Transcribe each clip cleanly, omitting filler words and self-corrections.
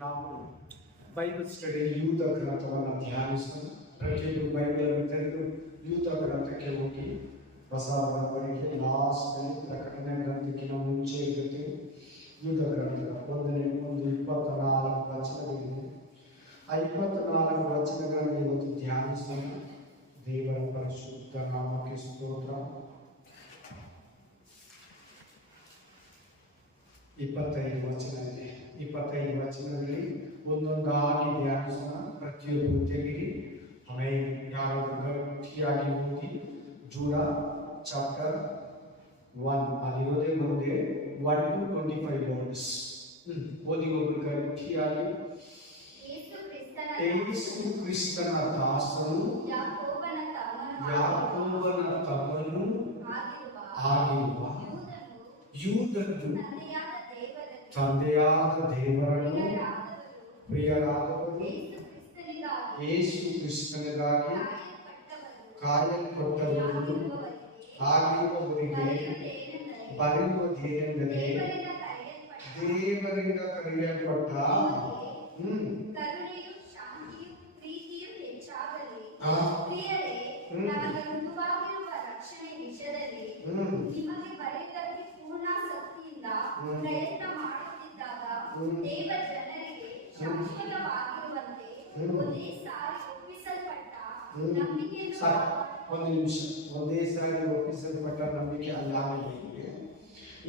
ನಾವು Bible study ಯೂದ ಗ್ರಂಥವನ್ನು ಧ್ಯಾನಿಸೋಣ. ಪ್ರತಿಯೊಂದು ಬೈಬಲ್ ತೆರೆದು ಯೂದ ಗ್ರಂಥಕ್ಕೆ ಹೋಗಿ ಹೊಸ ಒಡಂಬಡಿಕೆ ಲಾಸ್ಟ್ ಪ್ರಕಟಣೆ ಗ್ರಂಥಕ್ಕಿಂತ ಮುಂಚೆ ಇರುತ್ತೆ. ಯೂದ ಗ್ರಂಥ 24 ವಚನಗಳಿವೆ. ಆ 24 ವಚನಗಳನ್ನು ಇವತ್ತು ಧ್ಯಾನಿಸೋಣ. ದೇವರ ಪರಿಶುದ್ಧ ನಾಮಕ್ಕೆ ಸ್ತೋತ್ರ. 25 ವಚನ ಇದೆ. 25 ವಚನದಲ್ಲಿ ಒಂದೊಂದಾಗಿ ಧ್ಯಾನಿಸೋಣ. ಪ್ರತಿಯೊಂದು ತೆಗೆದು ಆಮೇಲೆ ಯಾರಾದರೂ ಗಟ್ಟಿಯಾಗಿ ಓದಿ. ಜೂಡ ಚಾಪ್ಟರ್ 1 ಅದಿರೋದೇ ಮುಂದೆ 1 to 25 ವರ್ಡ್ಸ್ ಓದಿ. ಒಬ್ಬರು ಗಟ್ಟಿಯಾಗಿ. ಯೇಸು ಕ್ರಿಸ್ತನ ದಾಸನು ಯಾಕೋಬನ ತಮ್ಮನು ಆಗಿರುವ ಯೂದನು ತಂದೆಯಾದ ದೇವರನ್ನು ಪ್ರಿಯರಾದವರು ಯೇಸು ಕ್ರಿಸ್ತನಿಗಾಗಿ ಕಾಯಲ್ಪಟ್ಟವರು ಆಗಿರುವವರಿಗೆ ಬರೆಯುವುದೇನೆಂದರೆ, ದೇವರಿಂದ ಕರೆಯಲ್ಪಟ್ಟ ನಿಮಗೆ ಬರೆದಕ್ಕೆ ಪೂರ್ಣಾಸಕ್ತಿಯಿಂದ ಪ್ರಯತ್ನ ಮಾಡುತ್ತಿದ್ದಾಗ ದೇವ ಜನರಿಗೆ ಶಾಶ್ವತವಾಗಿರುವಂತೆ ಒಂದೇ ಸಾರಿ ಒಪ್ಪಿಸಲ್ಪಟ್ಟ ನಂಬಿಕೆ ಅಲ್ಲಾಗಿದೆ.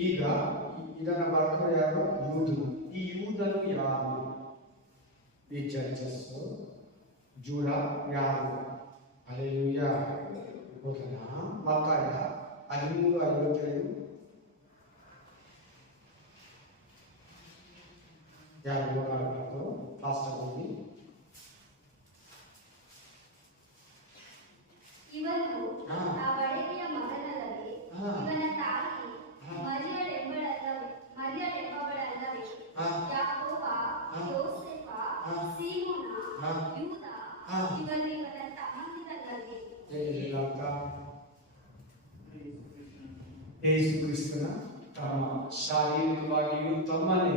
ಈಗ ಇದನ್ನ ಬರ್ತಾರೆ ಯಾರು? ಯೂದನು. ಈ ಯೂದನು ಯಾರು? ಈ ಚರ್ಚಸ್ ಜೂಡ ಯಾರು? ಅಲ್ಲೆಲೂಯ. ಮತ್ತಾಯ 13:55 ಯಾರು ಓಡಾಡಬೇಕು? ಫಾಸ್ಟ್ ಆಗಿ. ಇವನು ಆ ಬಡಗಿಯ ಮಗನಲ್ಲದೆ ಇವನ ತಾಯಿ ಮರಿಯಳೆಂಬವಳಲ್ಲವೇ? ಯಾಕೋಬ, ಯೋಸೇಫ, ಸೀಮೋನ, ಯೂದ ಇವನು ಇವನ ತಮ್ಮಂದಿರಲ್ಲವೇ? ಯೇಸು ಕ್ರಿಸ್ತನ ತಮ್ಮ. ಶಾರೀರಿಕವಾಗಿಯೂ ತಮ್ಮನೇ,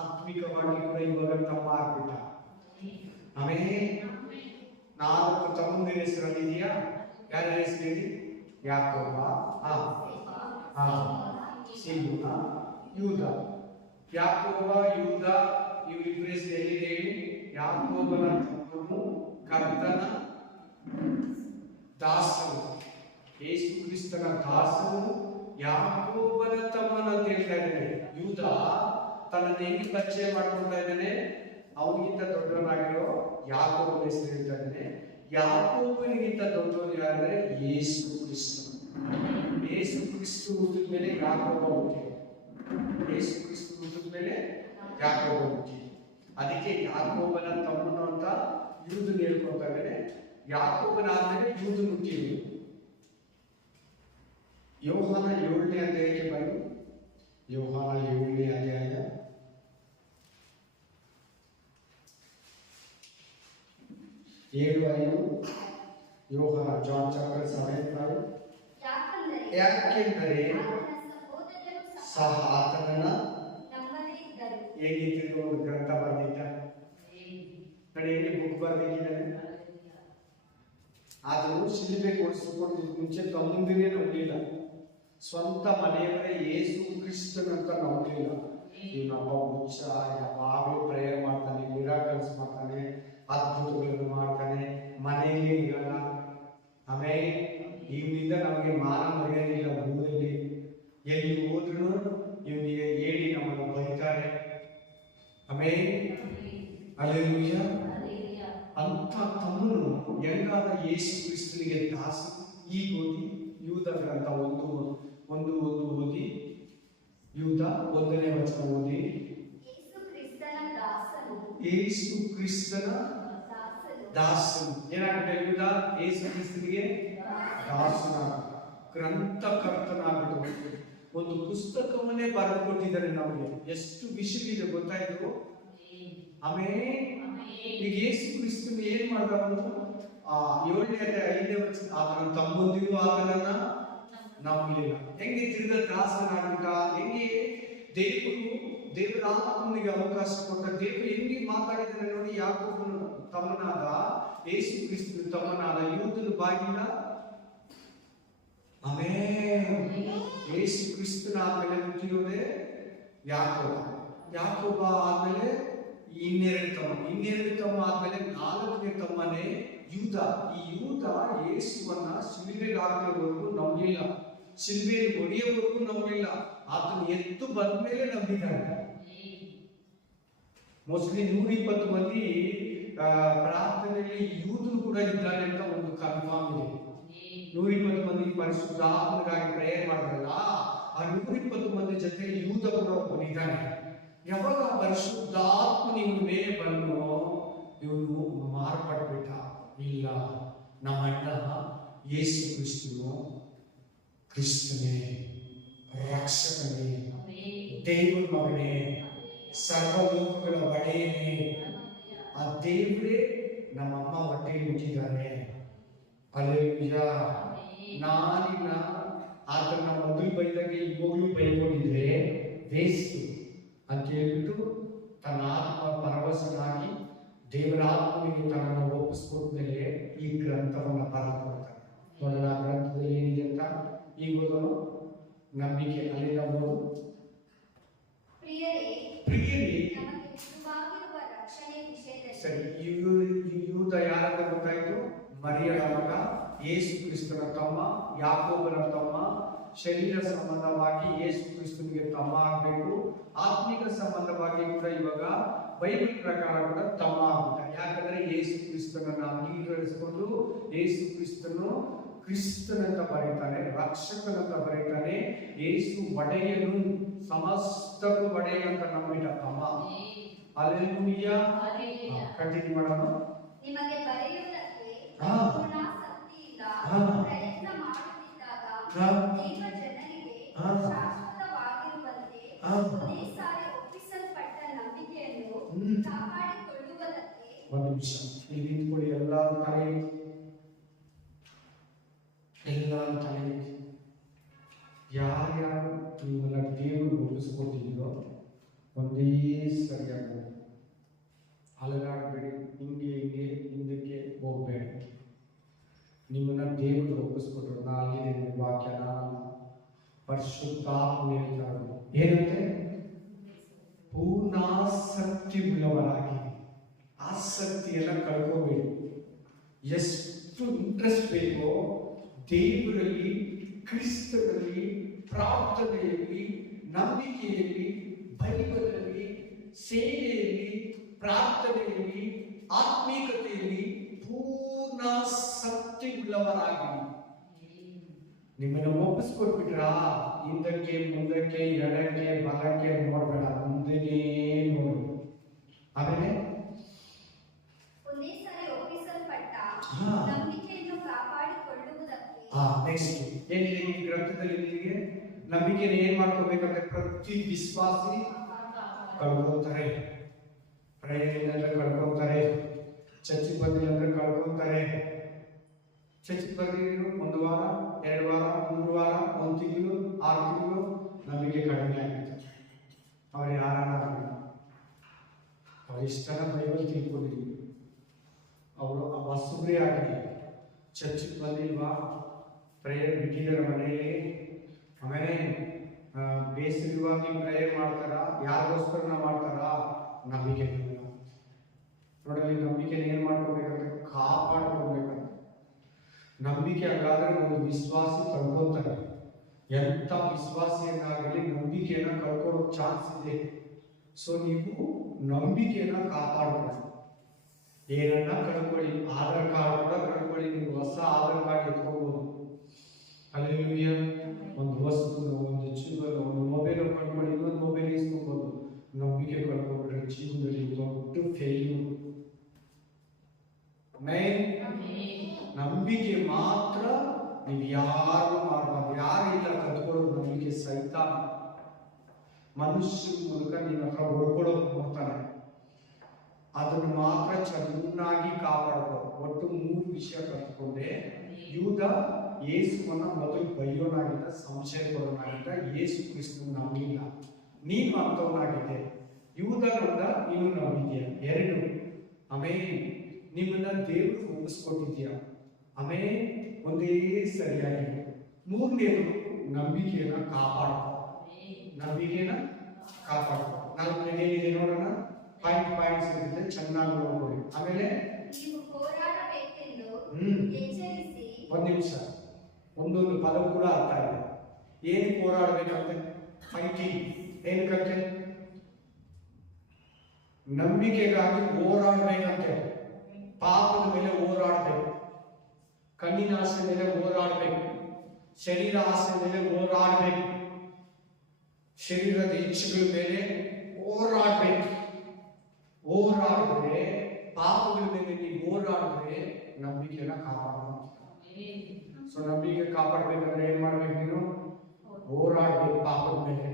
ಆತ್ಮಿಕವಾಗಿ ಕೂಡ ಇವಾಗ ತಮ್ಮ ಆಗ್ಬಿಟ್ಟ. ಆಮೇಲೆ 4 ತಮ್ಮಂದಿರ ಹೆಸರಲ್ಲಿದೆಯಾ? ಯಾರ ಹೆಸರು ಹೇಳಿ? ಯಾಕೋಬ, ಸೀಮೋನ, ಯೂದ. ಯಾಕೋಬ, ಯೂದ ಇವರಿಬ್ಬರ ಹೆಸರು ಎಲ್ಲಿದೆ ಹೇಳಿ? ಯಾಕೋಬನ ತಮ್ಮನು ಕರ್ತನ ದಾಸನು. ಯೇಸು ಕ್ರಿಸ್ತನ ದಾಸನು ಯಾಕೋಬನ ತಮ್ಮನ ಅಂತ ಹೇಳ್ತಾ ಇದ್ದಾನೆ. ಯೂದ ತನ್ನನ್ನು ಹೆಂಗೆ ಪರಿಚಯ ಮಾಡ್ಕೊಳ್ತಾ ಇದ್ದಾನೆ? ಅವನಿಗಿಂತ ದೊಡ್ಡವನಾಗಿರೋ ಯಾಕೋಬನ ಹೆಸರು ಹೇಳ್ತಾ ಇದ್ದಾನೆ. ಯಾಕೋಬನಿಗಿಂತ ದೊಡ್ಡವನು ಯಾರಂದ್ರೆ ಯೇಸು ಕ್ರಿಸ್ತ. ಯೇಸು ಕ್ರಿಸ್ತು ಹುಟ್ಟಿದ ಮೇಲೆ ಯಾಕೋಬ ಹುಟ್ಟಿ. ಯೇಸು ಕ್ರಿಸ್ತು ಹುಟ್ಟಿದ ಮೇಲೆ ಯಾಕೋಬ ಹುಟ್ಟಿ. ಅದಕ್ಕೆ ಯಾಕೋಬನ ತಮ್ಮನು ಅಂತ ಯೂದನ್ ಹೇಳ್ಕೊಳ್ತಾ ಇದ್ದಾನೆ. ಯಾಕೋಬನ ಆದ್ಮೇಲೆ ಯೂದನ್ ಹುಟ್ಟಿದ್ರು. ಯೋಹಾನ 7ನೇ ಅಧ್ಯಾಯಕ್ಕೆ ಬನ್ನಿ. ಯೋಹಾನ 7ನೇ ಅಧ್ಯಾಯ 7:5. ಯೋಹಾನ ಜಾನ್ ಚಾಪ್ಟರ್ 7:5. ಯಾಕೆಂದರೆ ಸಹ ಆತನನ್ನ ಹೇಗಿದ್ದು ಒಂದು ಗ್ರಂಥ ಬರೆದಿದ್ದ ನೋಡಿ, ಹೇಗೆ ಬುಕ್ ಬರೆದಿದ್ದಾನೆ. ಆದರೂ ಶಿಲುಬೆ ಕೊಡಿಸಿಕೊಂಡು ಮುಂಚೆ ತಮ್ಮಂದಿರೇ ನಂಬಲಿಲ್ಲ. ಸ್ವಂತ ಮನೆಯವರೇ ಯೇಸು ಕ್ರಿಸ್ತನಂತ ನಂಬಲಿಲ್ಲ. ಇವನೊಬ್ಬ ಹುಚ್ಚ, ಯಾವಾಗಲೂ ಪ್ರೇಯರ್ ಮಾಡ್ತಾನೆ, ಮಿರಾಕಲ್ಸ್ ಮಾಡ್ತಾನೆ, ಅದ್ಭುತಗಳನ್ನು ಮಾಡ್ತಾನೆ, ಮನೆಯಲ್ಲಿ ಇರಲ್ಲ. ಆಮೇಲೆ ಇವನಿಂದ ನಮಗೆ ಮಾನ ಮರ್ಯಾದಿಲ್ಲ. ಊರಲ್ಲಿ ಎಲ್ಲಿ ಹೋದ್ರು ಇವನಿಗೆ ಹೇಳಿ ನಮ್ಮನ್ನು ಬೈತಾರೆ. ಆಮೇಲೆ ಅಲ್ಲೆಲೂಯ ಅಂತ ತಮ್ಮನು ಹೆಂಗಾದ ಯೇಸು ಕ್ರಿಸ್ತನಿಗೆ ದಾಸ. ಈಗ ಓದಿ ಯೂದ ಗ್ರಂಥ 1 ಓದಿ. ಯೂದ 1ನೇ ವಚನ ಓದಿ. ಯೇಸು ಕ್ರಿಸ್ತನ ದಾಸನು ಏನಾಗ್ಬಿಟ್ಟ? ಯೂದ ಯೇಸು ಕ್ರಿಸ್ತನಿಗೆ ದಾಸನಾಗ, ಗ್ರಂಥಕರ್ತನಾಗ್ಬಿಟ್ಟು ಒಂದು ಪುಸ್ತಕವನ್ನೇ ಬರೆದು ಕೊಟ್ಟಿದ್ದಾರೆ ನಮಗೆ. ಎಷ್ಟು ವಿಷಯವಿದೆ ಗೊತ್ತಾಯ್ತು? ಆಮೇಲೆ ಈಗ ಯೇಸು ಕ್ರಿಸ್ತನು ಏನ್ ಮಾಡಿದವನು? 7ನೇ ಅಧ್ಯಾಯ 5ನೇ ವಚನ, ಆತನ ತಮ್ಮಂದಿರು ಆತನನ್ನ ನಂಬಲಿಲ್ಲ. ಹೆಂಗೆ ತಿರುಗ ದಾಸನಾಗ್ಬಿಟ್ಟ? ಹೆಂಗೆ ದೇವರ ಆತ್ಮನಿಗೆ ಅವಕಾಶ ಕೊಟ್ಟ. ದೇವರು ಹೆಂಗೆ ಮಾತಾಡಿದರೆ ನೋಡಿ. ಯಾಕೋಬನು ತಮ್ಮನಾದ ಯೇಸು ಕ್ರಿಸ್ತನ ತಮ್ಮನಾದ ಯೂದನ ಬಾಗಿಲ ಆಮೇಲೆ ಯೇಸು ಕ್ರಿಸ್ತನ ಆದ್ಮೇಲೆ ಹುಟ್ಟಿರೋದೇ ಯಾಕೋಬ ಆದ್ಮೇಲೆ ಇನ್ನೆರಡು ತಮ್ಮ ಆದ್ಮೇಲೆ 4ನೇ ತಮ್ಮನೇ ಯೂದ. ಈ ಯೂದ ಯೇಸುವನ್ನ ಶಿಲುಬೆಗೆ ಹಾಕೋವರೆಗೂ ನಂಬಲಿಲ್ಲ, ಶಿಲುಬೆಯಲ್ಲಿ ಹೊಡೆಯೋವರೆಗೂ ನಂಬಲಿಲ್ಲ. ಆತನ ಎತ್ತು ಬಂದ್ಮೇಲೆ ನಂಬಿದ್ದಾನೆ. ಮೋಸ್ಟ್ಲಿ 120 ಮಂದಿ ಪ್ರಾರ್ಥನೆಯಲ್ಲಿ ಯೂದನು ಕೂಡ ಇದ್ದಾನೆ ಅಂತ ಒಂದು ಕನ್ಫರ್ಮ್ ಇದೆ. 120 ಮಂದಿ ಪರಿಶುದ್ಧಾತ್ಮಗಾಗಿ ಪ್ರೇಯರ್ ಮಾಡಿದ್ರಲ್ಲ, ಆ 120 ಮಂದಿ ಜೊತೆ ಯೂದ ಕೂಡ ಒಬ್ಬನಿದ್ದಾನೆ. ಯಾವಾಗ ಪರಿಶುದ್ಧಾತ್ಮ ಇವನ ಮೇಲೆ ಬಂದು ಇವನು ಮಾರ್ಪಟ್ಬಿಟ್ಟ. ಇಲ್ಲ, ನಮ್ಮ ಅಣ್ಣ ಯೇಸು ಕ್ರಿಸ್ತನೇ, ರಕ್ಷಕನೇ, ದೇವರ ಮಗನೇ, ಸರ್ವಲೋಕಗಳ ಒಡೆಯನೇ, ಆ ದೇವರೇ ನಮ್ಮಮ್ಮ ಹೊಟ್ಟೆಯಲ್ಲಿ ಹುಟ್ಟಿದ್ದಾನೆ. ಅಲ್ಲೇಲೂಯಾ. ನಾನಿನ್ನ ಆತನ ಮೊದಲು ಬೈದಾಗೆ ಇವಾಗಲೂ ಬೈಕೊಂಡಿದ್ರೆ ವೇಸ್ಟ್ ಅಂತ ಹೇಳ್ಬಿಟ್ಟು ತನ್ನ ಆತ್ಮ ಪರವಶನಾಗಿ ದೇವರ ಆತ್ಮನಿಗೆ ತನ್ನನ್ನು ಒಪ್ಪಿಸ್ಕೊಟ್ಮೇಲೆ ಈ ಗ್ರಂಥವನ್ನು ಬರೆದುಕೊಡ್ತಾನೆ. ನೋಡೋಣ ಆ ಗ್ರಂಥದಲ್ಲಿ ಏನಿದೆ ಅಂತ. ಈಗ ಓದೋಣ. ನಂಬಿಕೆ ಅಲ್ಲಿಂದ ಓದು. ಸರಿ, ಯೂದ ಯಾರಂತ ಗೊತ್ತಾಯ್ತು? ಮರಿಯಳ ಮಗ, ಯೇಸು ಕ್ರಿಸ್ತನ ತಮ್ಮ, ಯಾಕೋಬನ ತಮ್ಮ. ಶರೀರ ಸಂಬಂಧವಾಗಿ ಯೇಸು ಕ್ರಿಸ್ತನಿಗೆ ತಮ್ಮ ಆಗಬೇಕು. ಆತ್ಮಿಕ ಸಂಬಂಧವಾಗಿ ಕೂಡ ಇವಾಗ ಬೈಬಲ್ ಪ್ರಕಾರ ಕೂಡ ತಮ್ಮ ಆಗ್ಬಿಟ್ಟ. ಯಾಕಂದ್ರೆ ಯೇಸು ಕ್ರಿಸ್ತನನ್ನ ಅಂಗೀಕರಿಸಿಕೊಂಡು ಯೇಸು ಕ್ರಿಸ್ತನಂತ ಬರೀತಾನೆ, ರಕ್ಷಕನಂತ ಬರೀತಾನೆ. ಯೇಸು ಒಡೆಯನು, ಸಮಸ್ತಕ್ಕೂ ಒಡೆಯನಂತ ನಂಬಿಟ್ಟ ತಮ್ಮ. ಹಲ್ಲೆಲೂಯಾ. ಕಂಟಿನ್ಯೂ ಮಾಡೋಣ. ನಿಮಗೆ ಬರೆಯುವುದಕ್ಕೆ ಪೂರ್ಣ ಶಕ್ತಿಯಿಂದ ಪ್ರಯತ್ನ ಮಾಡುತ್ತಿದ್ದಾಗ ದೇವ ಜನರಿಗೆ ಶಾಶ್ವತವಾಗಿರುವಂತೆ ಒಂದೇ ಸಾರಿ ಒಪ್ಪಿಸಲ್ಪಟ್ಟ ನಂಬಿಕೆಯನ್ನು ಕಾಪಾಡಿಕೊಳ್ಳುವುದಕ್ಕೆ. ಒಂದು ನಿಮಿಷ ಇಲ್ಲಿ ನಿಂತ್ಕೊಳ್ಳಿ. ಎಲ್ಲರೂ ತಲೆ ಯಾರ್ಯಾರು ನಿಮ್ಮನ್ನ ದೇವರು ಒಪ್ಪಿಸ್ಕೊಟ್ಟಿದ್ರೋ ಒಂದೇ ಸರಿಯಾಗಿ ಅಲಗಾಡಬೇಡಿ. ಹಿಂಗೆ ಹಿಂದಕ್ಕೆ ಹೋಗ್ಬೇಡಿ. ನಿಮ್ಮನ್ನ ದೇವರು ಒಪ್ಪಿಸ್ಕೊಟ್ರು. ನಾಲಿದೆ ವಾಕ್ಯನ ಪರಿಶುದ್ಧಾತ್ಮ ಹೇಳ್ತಾರೆ ಏನಂತೆ? ಪೂರ್ಣಾಸಕ್ತಿ ಉಳ್ಳವರಾಗಿ. ಆಸಕ್ತಿಯನ್ನ ಕಳ್ಕೋಬೇಡಿ. ಎಷ್ಟು ಇಂಟ್ರೆಸ್ಟ್ ಬೇಕೋ ದೇವರಲ್ಲಿ, ಕ್ರಿಸ್ತನಲ್ಲಿ, ಪ್ರಾರ್ಥನೆಯಲ್ಲಿ, ನಂಬಿಕೆಯಲ್ಲಿ, ಬೈಬಲಲ್ಲಿ, ಸೇವೆಯಲ್ಲಿ, ಪ್ರಾರ್ಥನೆಯಲ್ಲಿ, ಆತ್ಮೀಕತೆಯಲ್ಲಿ ಪೂರ್ಣಾಸಕ್ತಿ ಉಳ್ಳವರಾಗಿ. ನಿಮ್ಮನ್ನು ಒಪ್ಪಿಸ್ಕೊಟ್ಬಿಟ್ರಾ? ಹಿಂದಕ್ಕೆ ಮುಂದಕ್ಕೆ ಎಡಕ್ಕೆ ಬಲಕ್ಕೆ ನೋಡ್ಬೇಡ, ಮುಂದೆನೇ ನೋಡು. ಆಮೇಲೆ ಒಂದೇ ಸಾರಿ ಒಪ್ಪಿಸಲ್ಪಟ್ಟ ನಂಬಿಕೆಯನ್ನು ಕಾಪಾಡಿಕೊಳ್ಳುವುದಕ್ಕೆ. ನೆಕ್ಸ್ಟ್ ಏನಿದೆ ಈ ಗ್ರಂಥದಲ್ಲಿ? ನಿಮಗೆ ನಂಬಿಕೆನ ಏನ್ ಮಾಡ್ಕೋಬೇಕಂದ್ರೆ ಪ್ರತಿ ವಿಶ್ವಾಸಿ ಕಳ್ಕೊತಾರೆ. ಪ್ರೇಯರ್ ಅಂದ್ರೆ ಕಳ್ಕೊತಾರೆ. ಚರ್ಚಿಗೆ ಬಂದಿಲ್ಲ ಅಂದ್ರೆ ಕಳ್ಕೊತಾರೆ. ಚರ್ಚಿಗೆ ಬಂದಿದ್ರು 1 ವಾರ, 2 ವಾರ, 3 ವಾರ, 1 ತಿಂಗಳು, 6 ತಿಂಗಳು ನಂಬಿಕೆ ಕಡಿಮೆ ಆಗಿತ್ತು. ಅವ್ರು ಯಾರಾಗಲ್ಲ, ಅವ್ರ ಇಷ್ಟನ ಬೈಬಲ್ ತಿಳ್ಕೊಂಡಿದ್ರು. ಅವರು ಹೊಸಬ್ರೇ ಆಗಲಿ, ಚರ್ಚಿಗೆ ಬಂದಿಲ್ವಾ, ಪ್ರೇಯರ್ ಬಿಟ್ಟಿದ್ದಾರೆ ಮನೆಯಲ್ಲಿ. ಆಮೇಲೆ ಬೇಸಿರುವಾಗಿ ಪ್ರೇಯರ್ ಮಾಡ್ತಾರ, ಯಾರಿಗೋಸ್ಕರ ಮಾಡ್ತಾರ? ನಂಬಿಕೆ ನೋಡಲಿ. ನಂಬಿಕೆನ ಏನ್ ಮಾಡ್ಕೋಬೇಕಂದ್ರೆ ಕಾಪಾಡ್ಕೋಬೇಕಂತ. ನಂಬಿಕೆ ಹಾಗಾದ್ರೆ ಒಂದು ವಿಶ್ವಾಸಿ ಕಳ್ಕೊತಾರೆ. ಎಂತ ವಿಶ್ವಾಸಿಯನ್ನಾಗಲಿ ನಂಬಿಕೆಯನ್ನ ಕಳ್ಕೊಳ್ಳೋ ಚಾನ್ಸ್ ಇದೆ. ಸೊ ನೀವು ನಂಬಿಕೆಯನ್ನ ಕಾಪಾಡ್ಕೊಳ್ಳಿ. ಏನನ್ನ ಕಳ್ಕೊಳ್ಳಿ, ಆಧಾರ್ ಕಾರ್ಡ್ ಕೂಡ ಕಳ್ಕೊಳ್ಳಿ. ನೀವು ಹೊಸ ಆಧಾರ್ ಕಾರ್ಡ್ ಎತ್ಕೋಬಹುದು. ಹಲ್ಲೆಲೂಯಾ. ಒಂದು ವಸ್ತು, ಒಂದು ಜೀವನ, ಒಂದು ಮೊಬೈಲ್ ಕಳ್ಕೊಳ್ಳಿ, ಇನ್ನೊಂದು ಮೊಬೈಲ್ ಇಸ್ಕೋಬಹುದು. ನಂಬಿಕೆ ಕಳ್ಕೊಂಡ್ರೆ ಜೀವನದಲ್ಲಿ ದೊಡ್ಡ ಫೇಲ್ಯೂರ್. ನಂಬಿಕೆ ಮಾತ್ರ ನೀವು ಯಾರು ಮಾಡಬಾರ್ದು. ಯಾರಿಲ್ಲ ಕತ್ಕೊಳ್ಳೋದು ನಂಬಿಕೆ ಸಹಿತ. ಮನುಷ್ಯ ಮೂಲಕ ನಿನ್ನ ಹತ್ರ ಹೊಡ್ಕೊಳ್ಳೋಕೆ ನೋಡ್ತಾನೆ. ಅದನ್ನು ಮಾತ್ರ ಚೆನ್ನಾಗಿ ಕಾಪಾಡಬೇಕು. ಒಟ್ಟು 3 ವಿಷಯ ಕಲ್ತ್ಕೊಂಡೆ. ಯೂದ ಯೇಸುವನ್ನ ಮೊದಲು ಬೈಯೋನಾಗಿದ್ದ, ಸಂಶಯ ಪಡೋನಾಗಿದ್ದ, ಯೇಸು ಕ್ರಿಸ್ತನ ನಂಬಿಲ್ಲ. ನೀನು ಅಂತವನಾಗಿದ್ದೆ. ಯೂದನನ್ನ ನೀನು ನಂಬಿದ್ಯಾ. 2, ಆಮೇಲೆ ನಿಮ್ಮನ್ನ ದೇವರು ಒಪ್ಪಿಸ್ಕೊಟ್ಟಿದ್ಯಾ. ಆಮೇಲೆ ಒಂದೇ ಸರಿಯಾಗಿದೆ. 3ನೇದು ನಂಬಿಕೆಯನ್ನ ಕಾಪಾಡ್ಕೊ. ನಂಬಿಕೆಯನ್ನ ಕಾಪಾಡ್ಕೊ. 4ನೇದು ಏನಿದೆ ನೋಡೋಣ. ಪಾಯಿಂಟ್ಸ್ ಇರುತ್ತೆ, ಚೆನ್ನಾಗಿ ನೋಡ್ಕೊಳ್ಳಿ. ಆಮೇಲೆ ನೀವು ಹೋರಾಡಬೇಕೆಂದು ಎಚ್ಚರಿಸಿ. ಒಂದು ನಿಮಿಷ, ಒಂದೊಂದು ಪದ ಕೂಡ ಅರ್ಥ ಇದೆ. ಏನಕ್ಕೆ ಹೋರಾಡಬೇಕಂತೆ? ಫೈಟಿಂಗ್. ಏನಕ್ಕಂತೆ? ನಂಬಿಕೆಗಾಗಿ ಹೋರಾಡಬೇಕಂತೆ. ಪಾಪದ ಮೇಲೆ ಹೋರಾಡಬೇಕು, ಕಣ್ಣಿನ ಆಸೆ ಮೇಲೆ ಹೋರಾಡಬೇಕು, ಶರೀರ ಆಸೆ ಮೇಲೆ ಹೋರಾಡಬೇಕು, ಶರೀರದ ಇಚ್ಛೆಗಳ ಮೇಲೆ ಹೋರಾಡಬೇಕು. ಹೋರಾಡಿದ್ರೆ, ಪಾಪಗಳ ಮೇಲೆ ನೀವು ಹೋರಾಡಿದ್ರೆ ನಂಬಿಕೆಯನ್ನ ಕಾಪಾಡಬೇಕು. ಸೊ ನಂಬಿಕೆ ಕಾಪಾಡಬೇಕಂದ್ರೆ ಏನ್ ಮಾಡ್ಬೇಕು? ನೀನು ಹೋರಾಡ್ಬೇಕು ಪಾಪದ ಮೇಲೆ.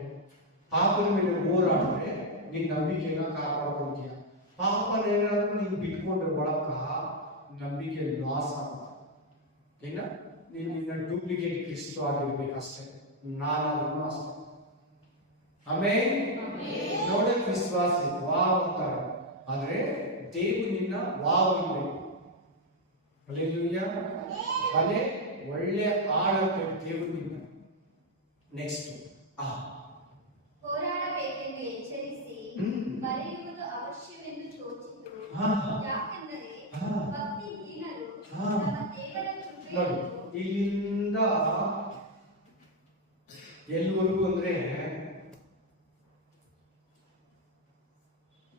ಪಾಪದ ಮೇಲೆ ಹೋರಾಡಿದ್ರೆ ನೀನ್ ನಂಬಿಕೆಯನ್ನ ಕಾಪಾಡ್ಕೊತೀಯ. ಪಾಪನ ಏನಾದ್ರೂ ನೀನು ಬಿಟ್ಕೊಂಡ್ರೆ ಒಳಕ ನಂಬಿಕೆ ಲಾಸ್ ಆಗುತ್ತೆ. ಏನ ನೀನು ಡೂಪ್ಲಿಕೇಟ್ ಕ್ರಿಸ್ತು ಆಗಿರ್ಬೇಕಷ್ಟೇ. ನಾನಾದ್ರೂ ಅಷ್ಟೇ. ಆಮೇಲೆ ನೋಡಕ್ ವಿಶ್ವಾಸಿ ವಾವ್ ಅಂತಾರೆ, ಆದ್ರೆ ದೇವರು ನಿನ್ನ ವಾವ್ ಇರ್ಬೇಕು. ಹಲ್ಲೆಲೂಯಾ. ಬಲೆ ಒಳ್ಳೆ ಆಳಬೇಕು ದೇವರು ನಿನ್ನ. ನೆಕ್ಸ್ಟ್ ಹೋರಾಡಬೇಕೆಂದು ಎಚ್ಚರಿಸಿ ಬರೆಯುವುದು ಅವಶ್ಯವೆಂದು ತೋಚಿತು. ಯಾಕೆಂದರೆ ಭಕ್ತಿಹೀನರು ನಮ್ಮ ದೇವರ ನೋಡಿ, ಕೃಪೆಯನ್ನು ಇಲ್ಲಿಂದ ಎಲ್ಲಿವರೆಗೂ ಅಂದ್ರೆ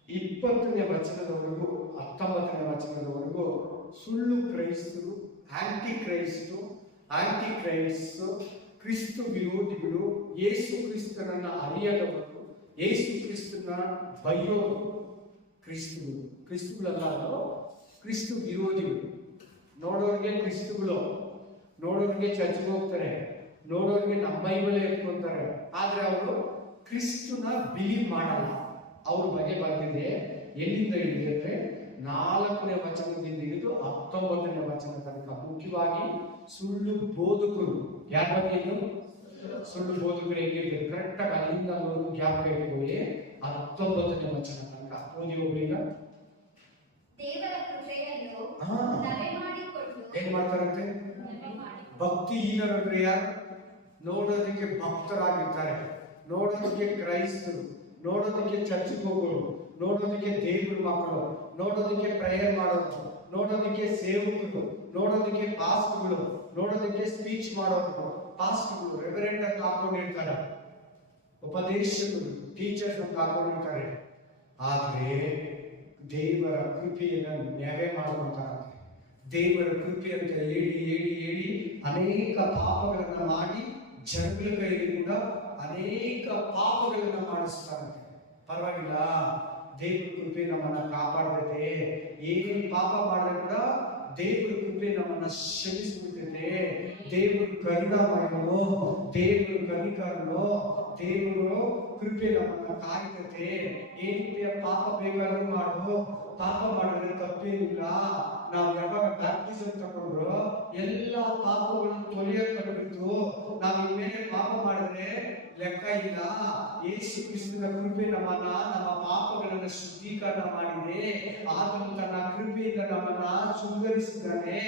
20ನೇ ವಚನದವರೆಗೂ 19ನೇ ವಚನದವರೆಗೂ ಸುಳ್ಳು ಕ್ರೈಸ್ತರು, ಆಂಟಿ ಕ್ರೈಸ್ಟ್, ಕ್ರಿಸ್ತು ವಿರೋಧಿಗಳು, ಯೇಸು ಕ್ರಿಸ್ತನನ್ನ ಅರಿಯದವರು, ಯೇಸು ಕ್ರಿಸ್ತನ ಬೈಯೋರು ಕ್ರಿಸ್ತುಗಳಲ್ಲ, ಅದು ಕ್ರಿಸ್ತು ವಿರೋಧಿಗಳು. ನೋಡೋರಿಗೆ ಕ್ರಿಸ್ತುಗಳು, ನೋಡೋರಿಗೆ ಚರ್ಚ್ಗೆ ಹೋಗ್ತಾರೆ, ನೋಡೋರಿಗೆ ನಮ್ಮ ಬೈಬಲ್ ಎತ್ಕೊಂತಾರೆ, ಆದ್ರೆ ಅವರು ಕ್ರಿಸ್ತನ ಬಿಲೀವ್ ಮಾಡಲ್ಲ. ಅವ್ರ ಬಗ್ಗೆ ಬಂದಿದೆ. ಎಲ್ಲಿಂದ ಹಿಡಿದು ಅಂದ್ರೆ 4ನೇ ವಚನದಿಂದ ಹಿಡಿದು 19ನೇ ವಚನ ತನಕ. ಮುಖ್ಯವಾಗಿ ಸುಳ್ಳು ಬೋಧಕರು. ಯಾರ ಬಗ್ಗೆ ಇದು? ಸುಳ್ಳು ಬೋಧಕರು ಹೆಂಗಿರ್ತಾರೆ ಕರೆಕ್ಟ್ ಆಗಿ ಅಲ್ಲಿಂದ ಜ್ಞಾಪಕ ಇಟ್ಕೊಳ್ಳಿ. 19ನೇ ವಚನ ತನಕ ಓದಿ ಹೋಗ್ಲಿಲ್ಲ. ದೇವರ ಕೃಪೆಯನ್ನು ನವೆ ಮಾಡಿಕೊಂಡು ಏನ್ ಮಾಡ್ತಾರಂತೆ? ಭಕ್ತಿಹೀನರಂದ್ರೆ ಯಾರು? ನೋಡೋದಕ್ಕೆ ಭಕ್ತರಾಗಿರ್ತಾರೆ, ನೋಡೋದಕ್ಕೆ ಕ್ರೈಸ್ತರು, ನೋಡೋದಕ್ಕೆ ಚರ್ಚ್ಗೆ ಹೋಗೋರು, ನೋಡೋದಕ್ಕೆ ದೇವ್ರ ಮಕ್ಕಳು, ನೋಡೋದಕ್ಕೆ ಪ್ರೇಯರ್ ಮಾಡೋದು, ನೋಡೋದಕ್ಕೆ ಸೇವಕರು, ನೋಡೋದಕ್ಕೆ ಪಾಸ್ಟ್ಗಳು, ನೋಡೋದಕ್ಕೆ ಸ್ಪೀಚ್ ಮಾಡೋರು, ಪಾಸ್ಟ್ಗಳು ರೆವರೆಂಡ್ ಅಂತ ಹಾಕೊಂಡಿರ್ತಾರೆ, ಉಪದೇಶಕರು ಟೀಚರ್ಸ್ ಅಂತ ಹಾಕೊಂಡಿರ್ತಾರೆ. ಆದ್ರೆ ದೇವರ ಕೃಪೆಯನ್ನು ನೆವೆ ಮಾಡ್ಕೊಂತಾರಂತೆ. ದೇವರ ಕೃಪೆ ಅಂತ ಹೇಳಿ ಅನೇಕ ಪಾಪಗಳನ್ನ ಮಾಡಿ ಜನಗಳ ಕೈಯಲ್ಲಿ ಕೂಡ ಅನೇಕ ಪಾಪಗಳನ್ನ ಮಾಡಿಸ್ತಾರಂತೆ. ಪರವಾಗಿಲ್ಲ, ದೇವರ ಕೃಪೆ ನಮ್ಮನ್ನ ಕಾಪಾಡ್ತೈತೆ. ಏನ್ ಪಾಪ ಮಾಡಿದ್ರೆ ಕೂಡ ದೇವರ ಕೃಪೆ ನಮ್ಮನ್ನ ಕ್ಷಮಿಸ್ಬಿಡ್ತೈತೆ. ದೇವರು ಕರುಣಾಮಯನು, ದೇವರು ಕನಿಕರನು, ದೇವರು ಕೃಪೆ ನಮ್ಮನ್ನ ಕಾಯ್ತೈತೆ. ಏನಿದೆ ಪಾಪ ಬೇಕಾದ್ರೂ ಮಾಡು, ಪಾಪ ಮಾಡಿದ್ರೆ ತಪ್ಪೇನಿಲ್ಲ. ನಾವು ಯಾವಾಗ ಬ್ಯಾಪ್ಟಿಸಮ್ ತಗೊಂಡ್ರು ಎಲ್ಲ ಪಾಪಗಳನ್ನು ತೊಳೆಯಲ್ಪಟ್ಟಿತ್ತು. ನಾವು ಇನ್ಮೇಲೆ ಪಾಪ ಮಾಡಿದ್ರೆ ಲೆಕ್ಕ ಇಲ್ಲ. ಯೇಸು ಕ್ರಿಸ್ತನ ಕೃಪೆ ನಮ್ಮ ಪಾಪಗಳನ್ನು ಶುದ್ಧೀಕರಣ ಮಾಡಿದೆ. ಆತನು ತನ್ನ ಕೃಪೆಯಿಂದ ನಮ್ಮನ್ನ ಸುಂದರಿಸಿದ್ದಾನೆ.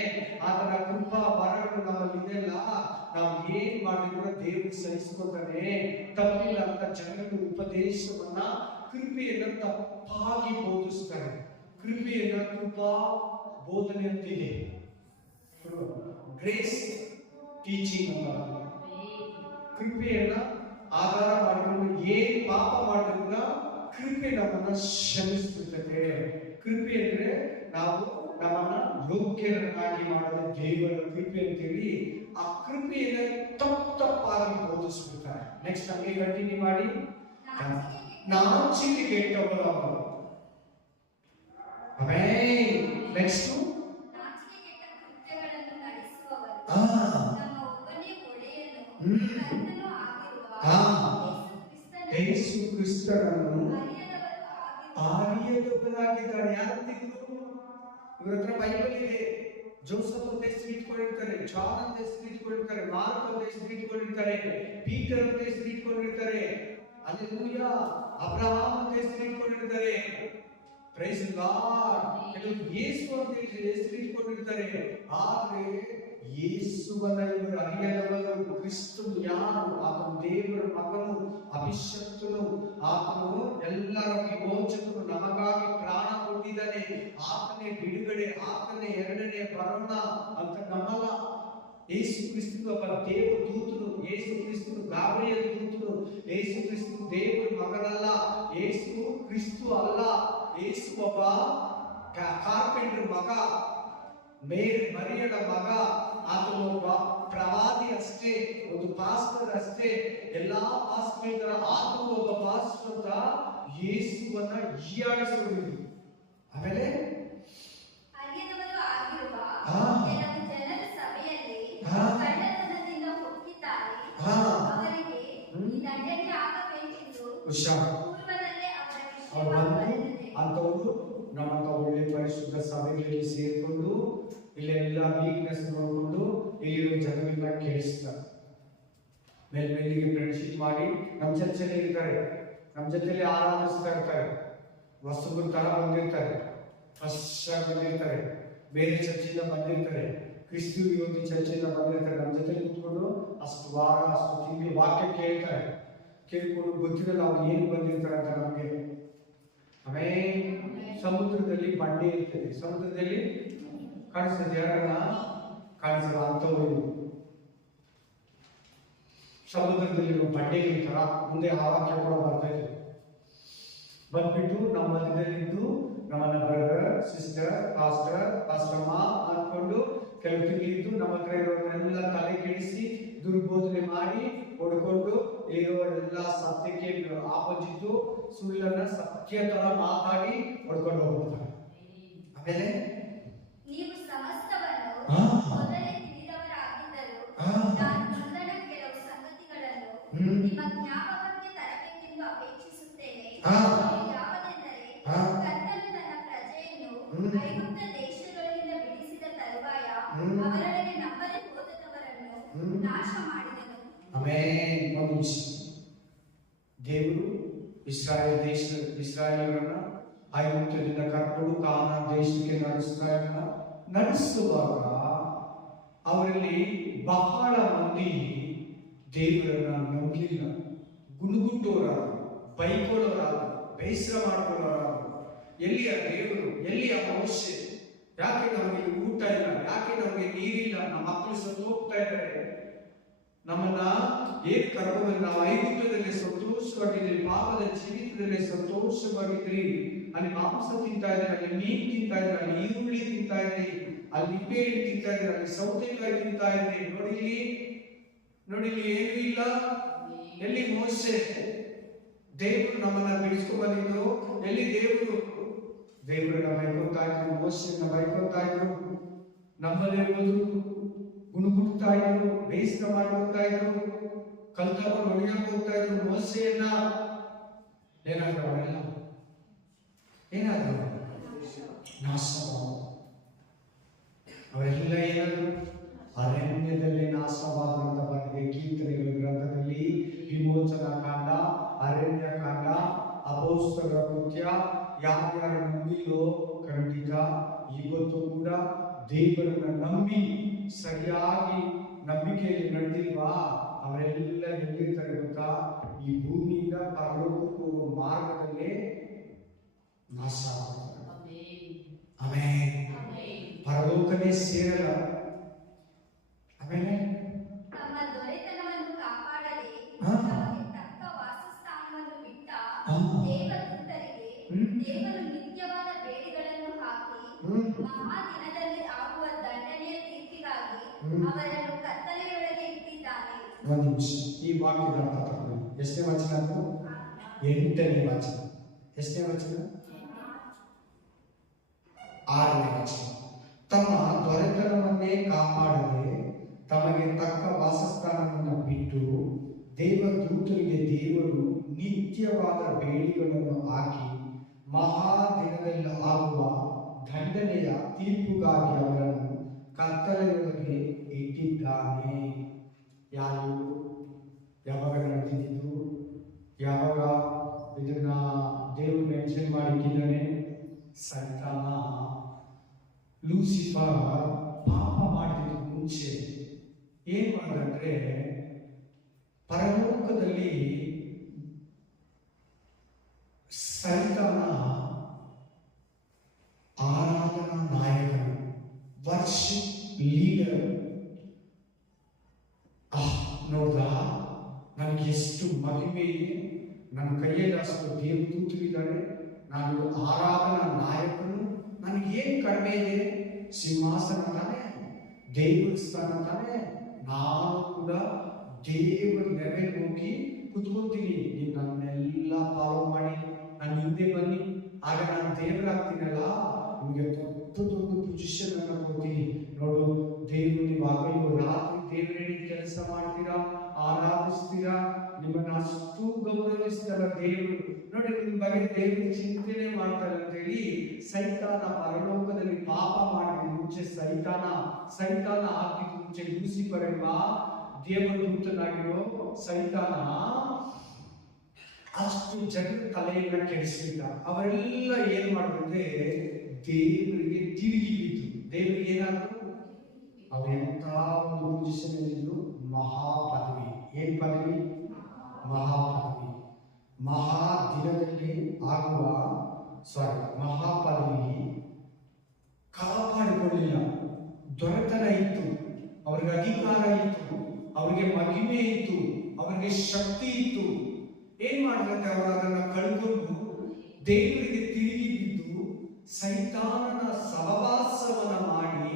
ಆತನ ಕೃಪಾ ವರಗಳು ನಮ್ಮಲ್ಲಿ ಇದೆಲ್ಲ. ನಾವು ಏನ್ ಮಾಡಿದ್ರು ಕೂಡ ದೇವರು ಸಹಿಸ್ಕೊತಾನೆ. ತಪ್ಪಿಲ್ಲ ಅಂತ ಜನರು ಉಪದೇಶವನ್ನ, ಕೃಪೆಯನ್ನ ತಪ್ಪಾಗಿ ಬೋಧಿಸ್ತಾರೆ. ಕೃಪೆಯನ್ನ ಕೃಪಾ ಬೋಧನೆ ಅಂತಿದೆ, ಗ್ರೇಸ್ ಟೀಚಿಂಗ್ ಅಂತ. ಕೃಪೆಯನ್ನ ಆಧಾರ ಮಾಡಿಕೊಂಡು ಏನ್ ಪಾಪ ಮಾಡಿದ್ರು ಕೃಪೆ ನಮ್ಮನ್ನ ಕ್ಷಮಿಸ್ಬಿಡ್ತದೆ. ಕೃಪೆ ಅಂದ್ರೆ ನಾವು ನಮ್ಮನ್ನ ಯೋಗ್ಯರನ್ನಾಗಿ ಮಾಡೋದು ದೇವರ ಕೃಪೆ ಅಂತೇಳಿ ಆ ಕೃಪೆಯನ್ನ ತಪ್ಪಾಗಿ ಬೋಧಿಸ್ಬಿಡ್ತಾರೆ. ನೆಕ್ಸ್ಟ್ ನಮಗೆ ಕಂಟಿನ್ಯೂ ಮಾಡಿ. ನಾಚಿಕೆ ಕೆಟ್ಟವರು ಅವರು. ನೆಕ್ಸ್ಟ್ ಯೇಸು ಕ್ರಿಸ್ತನನ್ನು ಅರಿಯದವರಾಗಿದ್ದಾರೆ. ಯಾರಂತಿದ್ರು? ಇವ್ರ ಹತ್ರ ಬೈಬಲ್ ಇದೆ. ಜೋಸಫ್ ಅಂತ ಹೆಸರು ಇಟ್ಕೊಂಡಿರ್ತಾರೆ, ಜಾನ್ ಅಂತ ಹೆಸರು ಇಟ್ಕೊಂಡಿರ್ತಾರೆ, ಮಾರ್ಕ್ ಅಂತ ಹೆಸರು ಇಟ್ಕೊಂಡಿರ್ತಾರೆ, ಪೀಟರ್ ಅಂತ ಹೆಸರು ಇಟ್ಕೊಂಡಿರ್ತಾರೆ. ಅಲ್ಲೆಲೂಯಾ. ಅಬ್ರಹಾಂ ಅಂತ ಹೆಸರಿಟ್ಕೊಂಡಿರ್ತಾರೆ. Praise God. ಕೆಲವು ಯೇಸು ಅಂತ ಹೆಸರಿಟ್ಕೊಂಡಿರ್ತಾರೆ. ಆದ್ರೆ ಯೇಸುವನ್ನ ಇವರು ಅರಿಯದವರು. ಕ್ರಿಸ್ತು ಯಾರು? ಆತನು ದೇವರ ಮಗನು, ಅಭಿಷಕ್ತನು. ಆತನು ಎಲ್ಲರ ವಿಮೋಚಕನು, ನಮಗಾಗಿ ಪ್ರಾಣ ಕೊಟ್ಟಿದ್ದಾನೆ. ಆತನೇ ಬಿಡುಗಡೆ, ಆತನೇ ಎರಡನೇ ಬರೋಣ ಅಂತ ನಮ್ಮಲ್ಲ. ಯೇಸು ಕ್ರಿಸ್ತನು ಒಬ್ಬ ದೇವ ದೂತನು. ಯೇಸು ಕ್ರಿಸ್ತನು ಗಾಬ್ರಿಯಲ್ ದೂತನು. ಯೇಸು ಕ್ರಿಸ್ತನು ದೇವರ ಮಗನಲ್ಲ. ಯೇಸು ಕ್ರಿಸ್ತು ಅಲ್ಲ. ಯೇಸು ಒಬ್ಬ ಕಾರ್ಪೆಂಟರ್ ಮಗ, ಮರಿಯಳ ಮಗ. ಆತನು ಒಬ್ಬ ಪ್ರವಾದಿ ಅಷ್ಟೇ, ಒಂದು ಪಾಸ್ಟರ್ ಅಷ್ಟೇ. ಎಲ್ಲಾ ಪಾಸ್ಟರ್ ಆತನು ಒಬ್ಬ ಪಾಸ್ಟರ್ ಅಂತ ಯೇಸುವನ್ನ ಹೀಯಾಳಿಸುವುದು. ಆಮೇಲೆ ಅರಿಯದವರು ಆಗಿರುವ ಕೆಲವು ಜನರ ಸಭೆಯಲ್ಲಿ ಕಳ್ಳತನದಿಂದ ಹೊಕ್ಕಿದ್ದಾರೆ. ಅವರಿಗೆ ಈ ದಂಡನೆ ಆಗಬೇಕೆಂದು ಪೂರ್ವದಲ್ಲೇ ಅವರ ವಿಷಯವಾಗಿ ಬರೆದಿದೆ. ಅಂತವರು ನಮ್ಮಂತ ಒಳ್ಳೆ ಪರಿಶುದ್ಧ ಸಭೆಗಳಲ್ಲಿ ಸೇರ್ಕೊಂಡು ಇಲ್ಲೆಲ್ಲ ವೀಕ್ನೆಸ್ ನೋಡ್ಕೊಂಡು ಇಲ್ಲಿರೋ ಜನಗಳನ್ನ ಕೇಳಿಸ್ತಾರೆ. ಮೇಲ್ಮೇಲಿಗೆ ಫ್ರೆಂಡ್ಶಿಪ್ ಮಾಡಿ ನಮ್ಮ ಚರ್ಚೆಯಲ್ಲಿ ಇರ್ತಾರೆ, ನಮ್ಮ ಜೊತೆಲಿ ಆರಾಧಿಸ್ತಾ ಇರ್ತಾರೆ. ಹೊಸಬ್ರ ತರ ಬಂದಿರ್ತಾರೆ, ಫಸ್ಟ್ ಆಗಿ ಬಂದಿರ್ತಾರೆ, ಬೇರೆ ಚರ್ಚೆಯಿಂದ ಬಂದಿರ್ತಾರೆ, ಕ್ರಿಸ್ತು ವಿರೋಧಿ ಚರ್ಚೆಯಿಂದ ಬಂದಿರ್ತಾರೆ. ನಮ್ಮ ಜೊತೆ ಕೂತ್ಕೊಂಡು ಅಷ್ಟು ವಾರ ಅಷ್ಟು ತಿಂಗಳು ವಾಕ್ಯ ಕೇಳ್ತಾರೆ. ಕೇಳ್ಕೊಂಡು ಗೊತ್ತಿರಲ್ಲ ಅವ್ರು ಏನು ಬಂದಿರ್ತಾರೆ ಅಂತ ನಮಗೆ. ಆಮೇಲೆ ಸಮುದ್ರದಲ್ಲಿ ಬಂಡೆ ಇರ್ತದೆ. ಸಮುದ್ರದಲ್ಲಿ ಕಾಣಿಸ್ತದೆ, ಯಾರನ್ನ ಕಾಣಿಸಲ್ಲ ಅಂತವ್ರು. ಸಮುದ್ರದಲ್ಲಿ ಬಂಡೆಗಳ ತರ ಮುಂದೆ ಆ ವಾಕ್ಯ ಕೂಡ ಬರ್ತಾ ಇದೆ. ಬಂದ್ಬಿಟ್ಟು ನಮ್ಮ ಮಧ್ಯದಲ್ಲಿದ್ದು ನಮ್ಮನ್ನ ಬ್ರದರ್, ಸಿಸ್ಟರ್, ಪಾಸ್ಟರ್ಮ ಅನ್ಕೊಂಡು ಕೆಲವು ತಿಂಗಳಿದ್ದು ನಮ್ಮ ಹತ್ರ ಇರೋರೆಲ್ಲ ತಲೆ ಕೆಡಿಸಿ ದುರ್ಬೋಧನೆ ಮಾಡಿ ಹೊಡ್ಕೊಂಡು ಇರೋ ಎಲ್ಲ ಸತ್ಯಕ್ಕೆ ಆಪೋಸಿಟ್ಟು ಸುಳ್ಳನ್ನ ಸತ್ಯ ತರ ಮಾತಾಡಿ ಹೊಡ್ಕೊಂಡು ಹೋಗ್ತಾರೆ. ಆಮೇಲೆ ನೀವು ಸಮಸ್ತವನ್ನು ಮೊದಲೇ ತಿಳಿದವರಾಗಿದ್ದರೂ ನಾನು ಮುಂದಣ ಕೆಲವು ಸಂಗತಿಗಳನ್ನು ನಿಮ್ಮ ಜ್ಞಾಪಕಕ್ಕೆ ತರಬೇಕೆಂದು ಅಪೇಕ್ಷಿಸುತ್ತೇನೆ. ಯಾವುದೆಂದರೆ ಕರ್ತನು ತನ್ನ ಪ್ರಜೆಯನ್ನು ಐಗುಪ್ತ ದೇಶದೊಳಗಿಂದ ಬಿಡಿಸಿದ ತರುವಾಯ ಅವರೊಳಗೆ ನಂಬದೆ ಹೋದವರನ್ನು ನಾಶ ಮಾಡಿದನು. ಆಮೇಲೆ ಒಂದು ನಿಮಿಷ. ದೇವರು ಇಸ್ರಾಯೇಲರನ್ನ ಐಗುಪ್ತದಿಂದ ಕರ್ಕೊಂಡು ಕಾನಾನ್ ದೇಶಕ್ಕೆ ನಡೆಸುವಾಗ ಅವರಲ್ಲಿ ಬಹಳ ಮಂದಿ ದೇವರನ್ನ ನಂಬಲಿಲ್ಲ. ಗುಣಗುಟ್ಟೋರಾದ್ರು, ಬೈಕೊಳ್ಳೋರಾದ್ರು, ಬೇಸರ ಮಾಡ್ಕೊಳ್ಳೋರಾದ್ರು. ಎಲ್ಲಿಯ ದೇವರು, ಎಲ್ಲಿಯ ಮನುಷ್ಯ? ಯಾಕೆ ನಮಗೆ ಊಟ ಇಲ್ಲ? ಯಾಕೆ ನಮಗೆ ನೀರಿಲ್ಲ? ನಮ್ಮ ಮಕ್ಕಳು ಸತ್ತು ಹೋಗ್ತಾ ಇದ್ದಾರೆ. ನಮ್ಮನ್ನ ಏನ್ ಕರ್ಕೊಂಡು ನಾವು ಐಗುಪ್ತದಲ್ಲಿ ಸಂತೋಷವಾಗಿದ್ರಿ, ಪಾಪದ ಜೀವಿತದಲ್ಲಿ ಸಂತೋಷವಾಗಿದ್ರಿ. ಅಲ್ಲಿ ಮಾಂಸ ತಿಂತಾ ಇದ್ರಿ, ಅಲ್ಲಿ ಮೀನು ತಿಂತಾ ಇದ್ರಿ, ಅಲ್ಲಿ ಈರುಳ್ಳಿ ತಿಂತಾ ಇದ್ರಿ, ಅಲ್ಲಿ ನಿಂಬೆ ಹಣ್ಣು ತಿಂತಾ ಇದ್ರಿ, ಅಲ್ಲಿ ಸೌತೆಕಾಯಿ ತಿಂತಾ ಇದ್ರಿ. ನೋಡಿಲಿ ಏನು ಇಲ್ಲ. ಎಲ್ಲಿ ಮೋಸೆ? ದೇವರು ನಮ್ಮನ್ನ ಬಿಡಿಸ್ಕೊಂಡು ಬಂದಿದ್ರು. ಎಲ್ಲಿ ದೇವರನ್ನ ಬೈಕೊತಾ ಇದ್ರು, ಮೋಸೆಯನ್ನ ಬೈಕೊತಾ ಇದ್ರು, ನಮ್ಮಲ್ಲಿ ಹೋದ್ರು, ಗುಣಗುಡ್ತಾ ಇದ್ರು, ಬೇಸರ ಮಾಡ್ಕೊತಾ ಇದ್ರು, ಕಲ್ತಕೊಂಡು ಹೊಡೆಯಕ್ಕೆ ಹೋಗ್ತಾ ಇದ್ರು. ಮೋಸೆಯನ್ನ ಏನಾದ್ರು ಅವರೆಲ್ಲ ಏನಾದ್ರು ನಾಶ. ಅವರೆಲ್ಲ ಏನಾದ್ರು ಅರಣ್ಯದಲ್ಲಿ ನಾಶವಾದಂತ ಬಗ್ಗೆ ಕೀರ್ತನೆಗಳ ಗ್ರಂಥದಲ್ಲಿ ವಿಮೋಚನಾ ಕಾಂಡ, ಅರಣ್ಯ ಕಾಂಡ, ಅಪೊಸ್ತಲರ ಕೃತ್ಯ ಯಾರ್ಯಾರು ನಂಬಿಲ್ಲೋ ಖಂಡಿತ ಇವತ್ತು ಕೂಡ ದೇವರನ್ನ ನಂಬಿ ಸರಿಯಾಗಿ ನಂಬಿಕೆಯಲ್ಲಿ ನಡೆದಿಲ್ವಾ ಅವರೆಲ್ಲ ಎಲ್ಲಿರ್ತಾರೆ ಗೊತ್ತಾ? ಈ ಭೂಮಿಯಿಂದ ಪರಲೋಕಕ್ಕೆ ಹೋಗುವ ಮಾರ್ಗದಲ್ಲೇ ನಾಶ ಆಗ್ತಾರೆ. ಆಮೇಲೆ ಪರಲೋಕನೇ ಸೇರಲ್ಲ. ಆಮೇಲೆ ತಮ್ಮ ದೊರೆತನವನ್ನು ಕಾಪಾಡದೆ ತಮಗೆ ತಕ್ಕ ವಾಸಸ್ಥಾನವನ್ನು ಬಿಟ್ಟ ದೇವದೂತರಿಗೆ ದೇವರು ನಿತ್ಯವಾದ ಬೇಡಿಗಳನ್ನು ಹಾಕಿ ಮಹಾದಿನದಲ್ಲಿ ಆಗುವ ದಂಡನೆಯ ತೀರ್ಪಿಗಾಗಿ ಅವರನ್ನು ಕತ್ತಲೆಯೊಳಗೆ ಇಟ್ಟಿದ್ದಾನೆ. ಒಂದು ನಿಮಿಷ, ಈ ವಾಕ್ಯದ ಅರ್ಥ ತಗೊಳ್ಳಿ. ಎಷ್ಟನೇ ವಚನ? 8ನೇ ವಚನ. ಎಷ್ಟನೇ ವಚನ? 6ನೇ ವಚನ. ತಮ್ಮ ದೊರೆತನವನ್ನೇ ಕಾಪಾಡದೆ ತಮಗೆ ತಕ್ಕ ವಾಸಸ್ಥಾನವನ್ನು ಬಿಟ್ಟು ದೇವದೂತರಿಗೆ ದೇವರು ನಿತ್ಯವಾದ ಬೇಡಿಗಳನ್ನು ಹಾಕಿ ಮಹಾದಿನದಲ್ಲಿ ಆಗುವ ದಂಡನೆಯ ತೀರ್ಪುಗಾಗಿ ಅವರನ್ನು ಕತ್ತಲೆಯೊಳಗೆ ಇಟ್ಟಿದ್ದಾನೆ. ಯಾರು? ಯಾವಾಗ ನಡೆದಿದ್ದು? ಯಾವಾಗ ಇದನ್ನ ದೇವರು ಮೆನ್ಷನ್ ಮಾಡಿದ್ದಾನೆ, ಸೈತಾನ ಲೂಸಿಫರ್ ಪಾಪ ಮಾಡಿದ ಮುಂಚೆ ಏನ್ ಮಾಡಿದ್ರೆ ಪರಲೋಕದಲ್ಲಿ ಸೈತಾನ ಆರಾಧನಾ ನಾಯಕನು, ವರ್ಷಿಪ್ ಲೀಡರ್. ನೋಡ್ದ, ನನಗೆ ಎಷ್ಟು ಮಹಿಮೆ ಇದೆ, ನನ್ನ ಕೈಯಲ್ಲಿ ಅಷ್ಟು ದೇವದೂತರಿದ್ದಾರೆ, ನಾನು ಆರಾಧನಾ ನಾಯಕನು, ನನಗೇನು ಕಡಿಮೆ ಇದೆ? ಸಿಂಹಾಸನ ತಾನೆ, ದೇವರ ಸ್ಥಾನ ತಾನೆ, ನಾನು ಕೂಡ ದೇವರ ಲೆವೆಲ್ ಹೋಗಿ ಕುತ್ಕೊಂತೀನಿ. ನೀವು ನನ್ನೆಲ್ಲ ಫಾಲೋ ಮಾಡಿ ನನ್ನ ಹಿಂದೆ ಬನ್ನಿ, ಆಗ ನಾನು ದೇವರಾಗ್ತೀನಲ್ಲ, ನಿಮಗೆ ದೊಡ್ಡ ಪೊಸಿಷನ್ ಅನ್ನ ಕೊಡ್ತೀನಿ. ನೋಡು, ದೇವರು ನೀವು ಆಗಲೂ ರಾತ್ರಿ ದೇವರೇಳಿ ಕೆಲಸ ಮಾಡ್ತೀರಾ, ಆರಾಧಿಸ್ತೀರಾ, ನಿಮ್ಮನ್ನ ಅಷ್ಟು ಗೌರವಿಸ್ತಾರ ದೇವರು. ನೋಡಿ, ನಿಮ್ಮ ಬಗ್ಗೆ ದೇವರು ಚಿಂತನೆ ಮಾಡ್ತಾರೆ ಅಂತ ಹೇಳಿ ಸೈತಾನ ಪರಲೋಕದಲ್ಲಿ ಪಾಪ ಮಾಡಿದ ಮುಂಚೆ, ಸೈತಾನ ಆಗಿದ ಮುಂಚೆ ಲೂಸಿಫರ್ ಎಂಬ ದೇವದೂತನಾಗಿರೋ ಸೈತಾನ ಅಷ್ಟು ಜನರ ತಲೆಯನ್ನ ಕೆಡಿಸಿದ್ದ. ಅವರೆಲ್ಲ ಏನ್ ಮಾಡಿದ್ರೆ ದೇವರಿಗೆ ತಿರುಗಿ ಬಿದ್ದು. ದೇವರಿಗೆ ಏನಾದ್ರು ಅವರೆಂತ ಒಂದು ಪೊಸಿಷನ್ ಇದ್ರು, ಮಹಾಪದವಿ. ಏನ್ ಪದವಿ? ಮಹಾಪದವಿ. ಮಹಾದಿನದಲ್ಲಿ ಆಗುವ ಮಹಾಪದವಿ ಕಾಪಾಡಿಕೊಳ್ಳಿಲ್ಲ. ದೊರೆತನ ಇತ್ತು, ಅವ್ರಿಗೆ ಅಧಿಕಾರ ಇತ್ತು, ಅವರಿಗೆ ಮಹಿಮೆ ಇತ್ತು, ಅವರಿಗೆ ಶಕ್ತಿ ಇತ್ತು. ಏನ್ ಮಾಡಿದ್ರೆ ಅವರು ಅದನ್ನ ಕಳ್ಕೊಂಡು ದೇವರಿಗೆ ತಿರುಗಿ ಬಿದ್ದು ಸೈತಾನನ ಸಹವಾಸವನ್ನ ಮಾಡಿ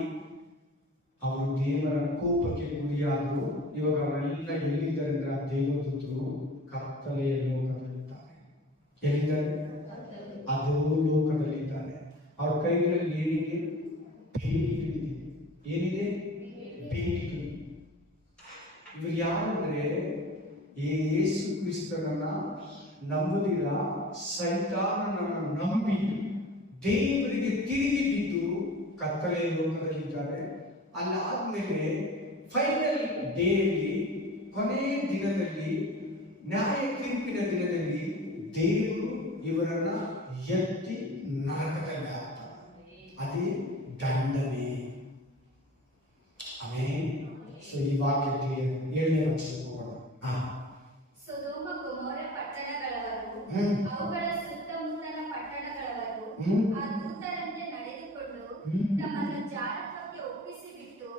ಅವರು ದೇವರ ಕೋಪಕ್ಕೆ ಗುರಿಯಾದರು. ಇವಾಗ ಅವೆಲ್ಲ ಎಲ್ಲಿದ್ದಾರೆ ಅಂದ್ರೆ ಆ ದೇವದೂತರು ಕತ್ತಲೆಯ ಲೋಕದಲ್ಲಿದ್ದಾರೆ. ಎಲ್ಲಿದ್ದಾರೆ? ಅದೋ ಲೋಕದಲ್ಲಿದ್ದಾರೆ. ಅವ್ರ ಕೈಗಳಲ್ಲಿ ಏನಿದೆ? ಬೇಡಿಗಳಿದೆ. ಏನಿದೆ? ಬೇಡಿಗಳು. ಇವರು ಯಾರಂದ್ರೆ ಯೇಸು ಕ್ರಿಸ್ತನನ್ನ ನಂಬುದಿರ, ಸೈತಾನನನ್ನ ನಂಬಿ ದೇವರಿಗೆ ತಿರುಗಿ ಬಿದ್ದು ಕತ್ತಲೆಯ ಲೋಕದಲ್ಲಿದ್ದಾರೆ. ಅಲ್ಲಾದ್ಮೇಲೆ ಫೈನಲ್ ಡೇಯಲ್ಲಿ, ಕೊನೆಯ ದಿನದಲ್ಲಿ, ನ್ಯಾಯ ತೀರ್ಪಿನ ದಿನದಲ್ಲಿ ದೇವರು ಇವರನ್ನ ಎತ್ತಿ ನರಕದಲ್ಲಿ ಹಾಕ್ತಾರೆ. ಅದೇ ದಂಡನೆ. ಆಮೇಲೆ ಈ ವಾಕ್ಯಕ್ಕೆ 7ನೇ ವಚನ ಹೋಗೋಣ. ಸೊದೋಮ ಗೊಮೋರ ಪಟ್ಟಣಗಳವರು, ಅವುಗಳ ಸುತ್ತಮುತ್ತಲ ಪಟ್ಟಣಗಳವರು ಆ ದೂತರಂತೆ ನಡೆದುಕೊಂಡು ತಮ್ಮನ್ನು ಜಾರತ್ವಕ್ಕೆ ಒಪ್ಪಿಸಿಬಿಟ್ಟು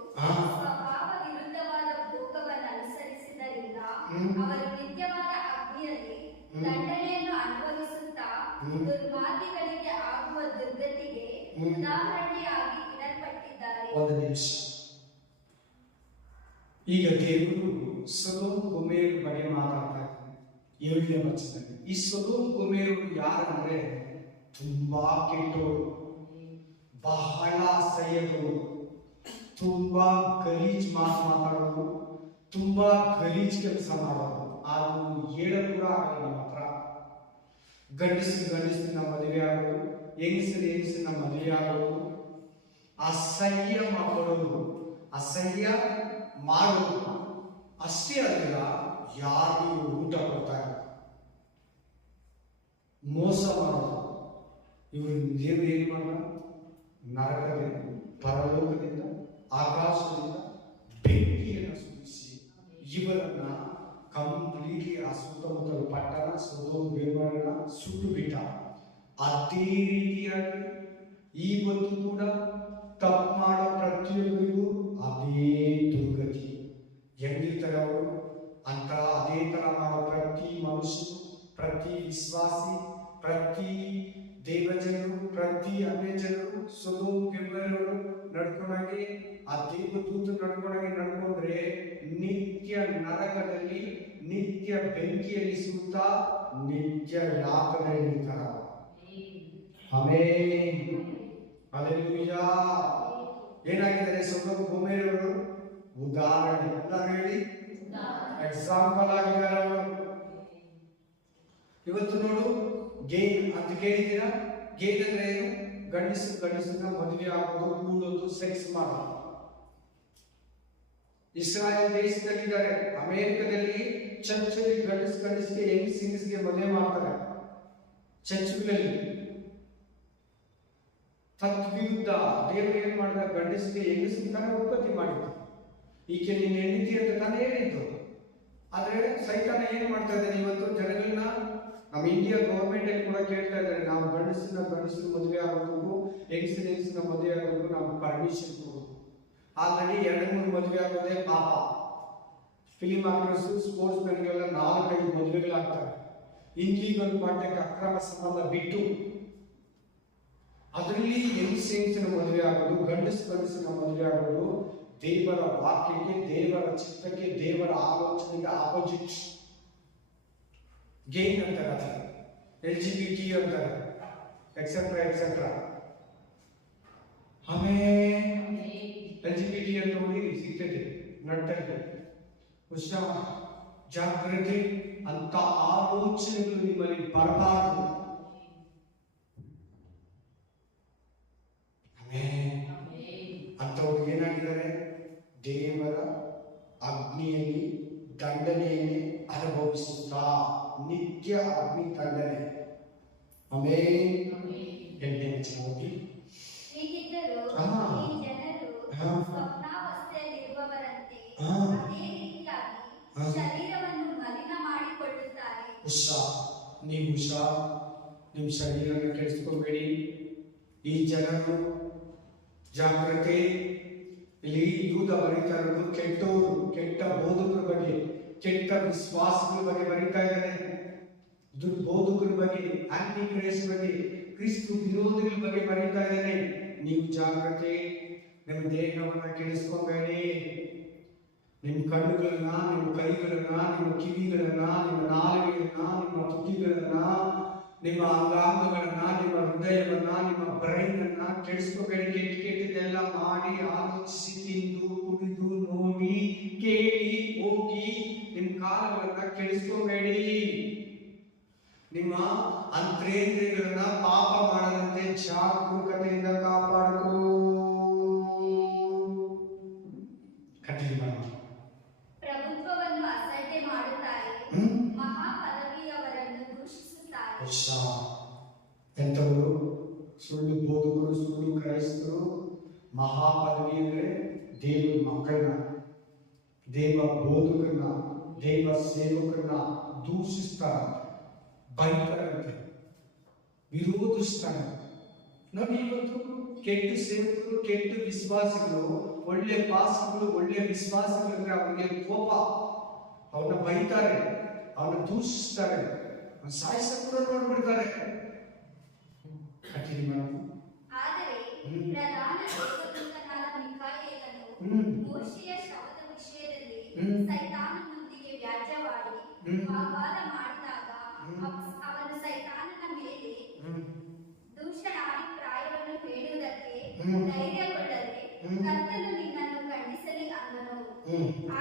ಸ್ವಭಾವ ವಿರುದ್ಧವಾದ ಭೋಗವನ್ನು ಅನುಸರಿಸಿದ್ದರಿಂದ ಅವರು ನಿತ್ಯವಾದ ಅಗ್ನಿಯಲ್ಲಿ ದಂಡನೆಯನ್ನು ಅನುಭವಿಸುತ್ತಾ ದುರ್ಮಾರ್ಗಿಗಳಿಗೆ ಆಗುವ ದುರ್ಗತಿಗೆ ಉದಾಹರಣೆಯಾಗಿ ಇಡಲ್ಪಟ್ಟಿದ್ದಾರೆ. ಒಂದು ನಿಮಿಷ. ಈಗ ದೇವರು ಸೊದೋಮ್ ಗೊಮೋರ ಬಗ್ಗೆ ಮಾತಾಡ್ತಾ ಇದ್ದಾನೆ 7ನೇ ವಚನದಲ್ಲಿ. ಈ ಸೊದೋಮ್ ಗೊಮೋರ ಯಾರಂದ್ರೆ ತುಂಬಾ ಕೆಟ್ಟವರು, ಬಹಳ ಅಸಹ್ಯಗಳು, ತುಂಬಾ ಗಲೀಜ್ ಮಾತಾಡೋದು, ತುಂಬಾ ಗಲೀಜ್ ಕೆಲಸ ಮಾಡೋದು. ಅದು ಹೇಳಲು ಕೂಡ ಆಗಲ್ಲ ನಮ್ಮ ಹತ್ರ. ಗಂಡಸಿನ ಮದುವೆ ಆಗೋದು, ಹೆಂಗಸಿನ ಮದುವೆ ಆಗೋದು, ಅಸಹ್ಯ ಮಾಡೋದು, ಅಸಹ್ಯ ಮಾಡೋದು. ಅಷ್ಟೇ ಅಲ್ಲ, ಯಾರಿಗೂ ಊಟ ಕೊಡ್ತಾರೆ, ಮೋಸ ಮಾಡೋದು. ಇವರು ದೇವರು ಏನು ಮಾಡಲ್ಲ, ನರಕದಿಂದ, ಪರಲೋಕದಿಂದ, ಆಕಾಶದಿಂದ ಬೆಂಕಿಯನ್ನು ಸುರಿಸಿ ಇವರನ್ನ ಕಂಪ್ಲೀಟ್ಲಿ ಆ ಸುತ್ತಮುತ್ತಲ ಪಟ್ಟಣ ಸೊದೋಮ್ ಗೊಮೋರನ ಸುಟ್ಟು ಬಿಟ್ಟ. ಅದೇ ರೀತಿಯಾಗಿ ಇವತ್ತು ಕೂಡ ತಪ್ಪು ಮಾಡೋ ಪ್ರತಿಯೊಬ್ಬರಿಗೂ ಅದೇ ದುರ್ಗತಿ. ಹೆಂಗಿರ್ತಾರೆ ಅವರು ಅಂತ ಅದೇ ತರ ಮಾಡೋ ಪ್ರತಿ ಮನುಷ್ಯನು, ಪ್ರತಿ ವಿಶ್ವಾಸಿ, ಪ್ರತಿ ದೇವಜನರು, ಪ್ರತಿ ಅನ್ಯ ಜನರು ಸೊದೋಮ್ ಗೊಮೋರರು ನಡ್ಕೊಂಡಾಗೆ, ಆ ದೇವದೂತ ನಡ್ಕೊಂಡ್ರೆ ನಿತ್ಯ ನರಕದಲ್ಲಿ, ನಿತ್ಯ ಬೆಂಕಿಯಲ್ಲಿ ಸುತ್ತ ನಿತ್ಯ ಯಾತನೆಯಲ್ಲಿ ಇರ್ತಾರೆ. Amen, hallelujah. ಏನಾಗಿದ್ದಾರೆ ಸೊದೋಮ್ ಗೊಮೋರರು? ಉದಾಹರಣೆ. ಎಲ್ಲರೂ ಹೇಳಿ, ಎಕ್ಸಾಂಪಲ್ ಆಗಿದ್ದಾರೆ ಅವರು. ಇವತ್ತು ನೋಡು, ಗೇನ್ ಅಂತ ಕೇಳಿದ್ದೀರಾ? ಗೇನ್ ಅಂದ್ರೆ ಏನು? ಗಂಡಸನ್ನ ಮದುವೆ ಆಗೋದು, ಕೂಡೋದು, ಸೆಕ್ಸ್ ಮಾಡೋದು. ಇಸ್ರಾಯೇಲ್ ದೇಶದಲ್ಲಿದ್ದಾರೆ, ಅಮೆರಿಕದಲ್ಲಿ ಚರ್ಚಲ್ಲಿ ಗಂಡಸ್ಗೆ ಹೆಂಗಸಿಗೆ ಮದುವೆ ಮಾಡ್ತಾರೆ. ಚರ್ಚ್ಗಳಲ್ಲಿ ತದ್ವಿರುದ್ಧ ದೇವರು ಏನ್ ಮಾಡಿದ, ಗಂಡಸಿಗೆ ಹೆಂಗಸಿಗೆ ತಾನೇ ಉತ್ಪತ್ತಿ ಮಾಡಿದ್ದು. ಈಕೆ ನಿನ್ನ ಹೆಂಡತಿ ಅಂತ ತಾನೇ ಹೇಳಿದ್ದು. ಆದ್ರೆ ಸೈತಾನ ಏನ್ ಮಾಡ್ತಾ ಇದ್ದಾನೆ ಇವತ್ತು ಜನಗಳನ್ನ, ನಮ್ಮ ಇಂಡಿಯಾ ಗವರ್ಮೆಂಟ್ ಅಲ್ಲಿ ಕೂಡ ಕೇಳ್ತಾ ಇದ್ದಾರೆ, ನಾವು ಗಂಡಸಿನ ಮದುವೆ ಆಗೋದಕ್ಕೂ ಹೆಂಗಸಿನ ಮದುವೆ ಆಗೋದಕ್ಕೂ ನಾವು ಪರ್ಮಿಷನ್ ಕೊಡೋದು. ಆಲ್ರೆಡಿ 2-3 ಮದುವೆ ಆಗೋದೇ ಪಾಪ. ಫಿಲಿಂ ಆಕ್ಟರ್ಸ್, ಸ್ಪೋರ್ಟ್ಸ್ ಮೆನ್ಗೆಲ್ಲ 4-5 ಮದುವೆಗಳಾಗ್ತವೆ. ಇನ್ಲೀಗಲ್ ಕಾಂಟ್ಯಾಕ್ಟ್, ಅಕ್ರಮ ಸಂಬಂಧ ಬಿಟ್ಟು ಅದರಲ್ಲಿ ಹೆಂಗಸಿನ ಮದುವೆ ಆಗೋದು, ಗಂಡಸಿನ ಮದುವೆ ಆಗೋದು ದೇವರ ವಾಕ್ಯಕ್ಕೆ, ದೇವರ ಚಿತ್ತಕ್ಕೆ, ದೇವರ ಆಲೋಚನೆಗೆ ಆಪೋಸಿಟ್. ಗೇನ್ ಅಂತಾರೆ, LGBT ಅಂತಾರೆ, ಎಕ್ಸೆಟ್ರಾ ಎಕ್ಸೆಟ್ರಾ. ಆಮೇಲೆ LGBT ಅಂತ ನೋಡಿ ಸಿಗ್ತದೆ ನಟ್ಟಲ್ಲಿ. ಹುಷಾರ, ಜಾಗ್ರತೆ, ಅಂತ ಆಲೋಚನೆಗಳು ನಿಮ್ಮಲ್ಲಿ ಬರಬಾರದು. ಅಂತವ್ರು ಏನಾಗಿದ್ದಾರೆ, ದೇವರ ಅಗ್ನಿಯಲ್ಲಿ ದಂಡನೆಯಲ್ಲಿ ಅನುಭವಿಸುತ್ತಾ ನಿತ್ಯ ಅಗ್ನಿ ದಂಡನೆ. ಆಮೇಲೆ ಹೀಗಿದ್ದರೂ ಈ ಜನರು ಸ್ವಪ್ನಾವಸ್ಥೆಯಲ್ಲಿರುವವರಂತೆ ಅದೇ ರೀತಿಯಾಗಿ ಶರೀರವನ್ನು ಮಲಿನ ಮಾಡಿಕೊಳ್ಳುತ್ತಾರೆ. ನೀವು ನಿಮ್ಮ ಶರೀರವನ್ನು ಕೆಡಿಸ್ಕೋಬೇಡಿ. ಈ ಜನರು ಜಾಗ್ರತೆ. ಇಲ್ಲಿ ದೂತ ಬರೀತಾ ಇರೋದು ಕೆಟ್ಟವರು, ಕೆಟ್ಟ ಬೋಧಕರ ಬಗ್ಗೆ, ಕೆಟ್ಟ ವಿಶ್ವಾಸಗಳ ಬಗ್ಗೆ ಬರೀತಾ ಇದ್ದಾನೆ. ಬೋಧಕರ ಬಗ್ಗೆ, ಆಂಟಿ ಕ್ರೈಸ್ಟ್ ಬಗ್ಗೆ, ಕ್ರಿಸ್ತು ವಿರೋಧಿಗಳ ಬಗ್ಗೆ ಬರೀತಾ ಇದ್ದಾನೆ. ನೀವು ಜಾಗ್ರತೆ. ನಿಮ್ಮ ದೇಹವನ್ನ ಕೆಡಿಸ್ಕೋಬೇಡಿ. ನಿಮ್ಮ ಕಣ್ಣುಗಳನ್ನ, ನಿಮ್ಮ ಕೈಗಳನ್ನ, ನಿಮ್ಮ ಕಿವಿಗಳನ್ನ, ನಿಮ್ಮ ನಾಲಿಗೆಗಳನ್ನ, ನಿಮ್ಮ ತುಟಿಗಳನ್ನ, ನಿಮ್ಮ ಅಂಗಾಂಗಗಳನ್ನ, ನಿಮ್ಮ ಹೃದಯವನ್ನ, ನಿಮ್ಮ ಬ್ರೈನ್ ಅನ್ನ ಕೆಡಿಸ್ಕೋಬೇಡಿ. ಕೆಟ್ಟದೆಲ್ಲ ಮಾಡಿ, ಆಲೋಚಿಸಿ, ತಿಂದು, ಕುಡಿದು, ನೋಡಿ, ಕೇಳಿ, ಹೋಗಿ ನಿಮ್ಮ ಕಾಲಗಳನ್ನ ಕೆಡಿಸ್ಕೋಬೇಡಿ. ನಿಮ್ಮ ಅಂತರೇಂದ್ರಿಯಗಳನ್ನ ಪಾಪ ಮಾಡದಂತೆ ಜಾಗರೂಕತೆಯಿಂದ ಕಾಪಾಡಬೇಕು. ಕಂಟಿನ್ಯೂ ಮಾಡೋಣ. ಪ್ರಭುತ್ವವನ್ನು ಅಸಡ್ಡೆ ಮಾಡುತ್ತಾರೆ, ಮಹಾಪದವಿಯವರನ್ನು ದೂಷಿಸುತ್ತಾರೆ. ಎಂಥವರು? ಸುಳ್ಳು ಬೋಧಕರು, ಸುಳ್ಳು ಕ್ರೈಸ್ತರು. ಮಹಾಪದವಿ ಅಂದ್ರೆ ದೇವರ ಮಕ್ಕಳನ್ನ, ದೇವ ಬೋಧಕರನ್ನ, ದೇವ ಸೇವಕರನ್ನ ದೂಷಿಸ್ತಾರೆ, ಬೈತಾರಂತೆ, ವಿರೋಧಿಸ್ತಾರೆ. ನೋಡಿ, ಇವತ್ತು ಕೆಟ್ಟ ಸೇವಕರು, ಕೆಟ್ಟ ವಿಶ್ವಾಸಿಗಳು, ಒಳ್ಳೆ ಪಾಸ್ಗಳು, ಒಳ್ಳೆ ವಿಶ್ವಾಸಿಗಳಂದ್ರೆ ಅವರಿಗೆ ಕೋಪ, ಅವ್ರನ್ನ ಬೈತಾರೆ, ಅವ್ರನ್ನ ದೂಷಿಸ್ತಾರೆ, ಸಾಯಿಸಕ್ ಕೂಡ ನೋಡ್ಬಿಡ್ತಾರೆ. ಆದರೆ ಪ್ರಧಾನ ದೇವದೂತನಾದ ಮಿಕಾಯೇಲನು ಮೋಶೆಯ ಶವದ ವಿಷಯದಲ್ಲಿ ಸೈತಾನನೊಂದಿಗೆ ವ್ಯಾಜ್ಯವಾಡಿ ವಾಗ್ವಾದ ಮಾಡಿದಾಗ ಅವನು ಸೈತಾನನ ಮೇಲೆ ದೂಷಣಾಭಿಪ್ರಾಯವನ್ನು ಹೇಳುವುದಕ್ಕೆ ಧೈರ್ಯಗೊಳ್ಳದೆ ಕರ್ತನು ನಿನ್ನನ್ನು ಖಂಡಿಸಲಿ ಅಂದನು.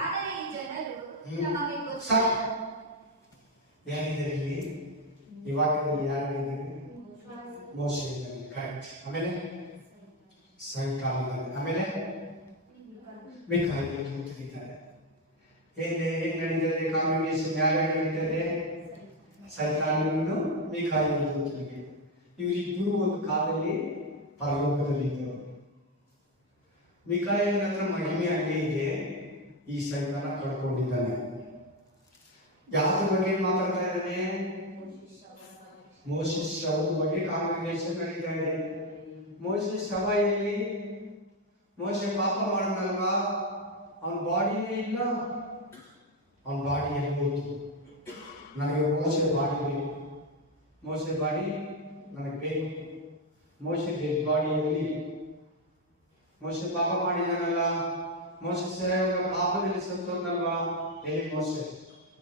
ಆದರೆ ಈ ಜನರು ನಮಗೆ ಯಾರಿದ್ದಾರೆ ಈ ವಾಕ್ಯದಲ್ಲಿ? ಯಾರಿದ್ದಾರೆ? ಮೋಶೆ ಇದ್ದಾನೆ, ಕರೆಕ್ಟ್. ಆಮೇಲೆ ಸೈತಾನ ಇದ್ದಾನೆ, ಆಮೇಲೆ ಮಿಕಾಯೇಲ ದೂತರಿದ್ದಾರೆ. ಏನ್ ನಡೀತದೆ ಕಾಂಗ್ರಿಗೇಷನ್? ಯಾರ್ಯಾರು ನಡೀತದೆ? ಸೈತಾನನು, ಮಿಕಾಯೇಲ ದೂತರಿಗೆ. ಇವರಿಬ್ಬರು ಒಂದು ಕಾಲದಲ್ಲಿ ಪರಲೋಕದಲ್ಲಿ ಇದ್ದವರು. ಮಿಕಾಯೇಲನ ಹತ್ರ ಮಹಿಮೆ ಹಂಗೆ ಇದೆ, ಈ ಸೈತಾನ ಕಳ್ಕೊಂಡಿದ್ದಾನೆ. ಯಾವ್ದ್ರ ಬಗ್ಗೆ ಮಾತಾಡ್ತಾ ಇದ್ದಾನೆ? ಮೋಸೆಸ್ ಶವದ ಬಗ್ಗೆ ಕಾಂಗ್ರಿಗೇಷನ್ ನಡೀತಾ ಇದೆ. ಮೋಸೆಸ್ ಶವ ಎಲ್ಲಿ? ಮೋಸೆ ಪಾಪ ಮಾಡದಲ್ವಾ? ಅವನ ಬಾಡಿನೇ ಇಲ್ಲ, ಅವನ ಬಾಡಿ ಎಲ್ಲಿ ಹೋಯ್ತು? ನನಗೆ ಮೋಸೆ ಬಾಡಿ ಬೇಕು, ಮೋಸೆ ಬಾಡಿ ನನಗೆ ಬೇಕು. ಮೋಸೆ ಡೆಡ್ ಬಾಡಿ ಎಲ್ಲಿ? ಮೋಸೆ ಪಾಪ ಮಾಡಿದಾನಲ್ಲ, ಮೋಸೆ ಪಾಪದಲ್ಲಿ ಸತ್ತೋದ್ನಲ್ವಾ? ಎಲ್ಲಿ ಮೋಸೆ?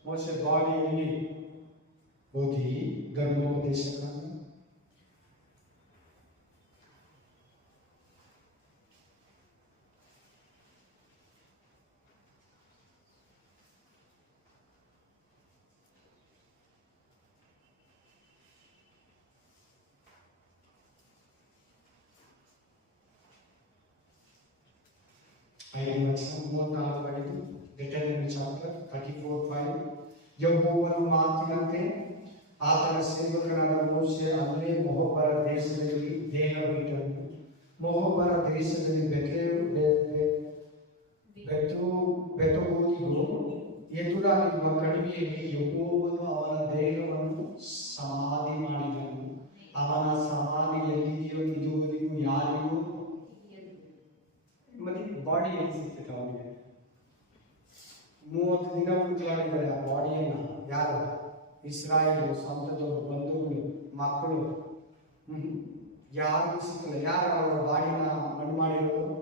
ಮೋಸೆ ಬಾಡಿ ಎಲ್ಲಿ? ಓದಿ ಧರ್ಮೋಪದೇಶಕ. Deuteronomy chapter 34:5. ಯೆಹೋವನ ಮಾತಿನಂತೆ ಆತನ ಸೇವಕನಾದ ಮೋಶೆ ಅಲ್ಲೇ ಮೊಹಬ್ಬರ ದೇಶದಲ್ಲಿ ದೇಹ ಬಿಟ್ಟನು. ಮೊಹಬ್ಬರ ದೇಶದಲ್ಲಿ ಬೆತೋಲಿಗೂ ಎದುರಾಗಿರುವ ಕಣಿವೆಯಲ್ಲಿ ಯೆಹೋವನು ಅವನ ದೇಹವನ್ನು ಸಮಾಧಿ ಮಾಡಿದನು. ಅವನ ಸಮಾಧಿ ಎಲ್ಲಿದೆಯೋ ಇದುವರೆಗೂ ಯಾರಿಗೂ ಮತ್ತೆ ಬಾಡಿ ಎಲ್ಲಿ ಸಿಗ್ತದೆ ಅವನಿಗೆ 30 ದಿನ ಉಂಟಾಗಿದ್ದಾರೆ. ಆ ಬಾಡಿಯನ್ನ ಯಾರು? ಇಸ್ರಾಯೇಲ್ ಸ್ವಂತದವರು, ಬಂಧುಗಳು, ಮಕ್ಕಳು, ಯಾರಿಗೂ ಸಿಕ್ಕಲ್ಲ. ಯಾರು ಅವರ ಬಾಡಿನ ಮಣ್ಣು ಮಾಡಿರೋದು?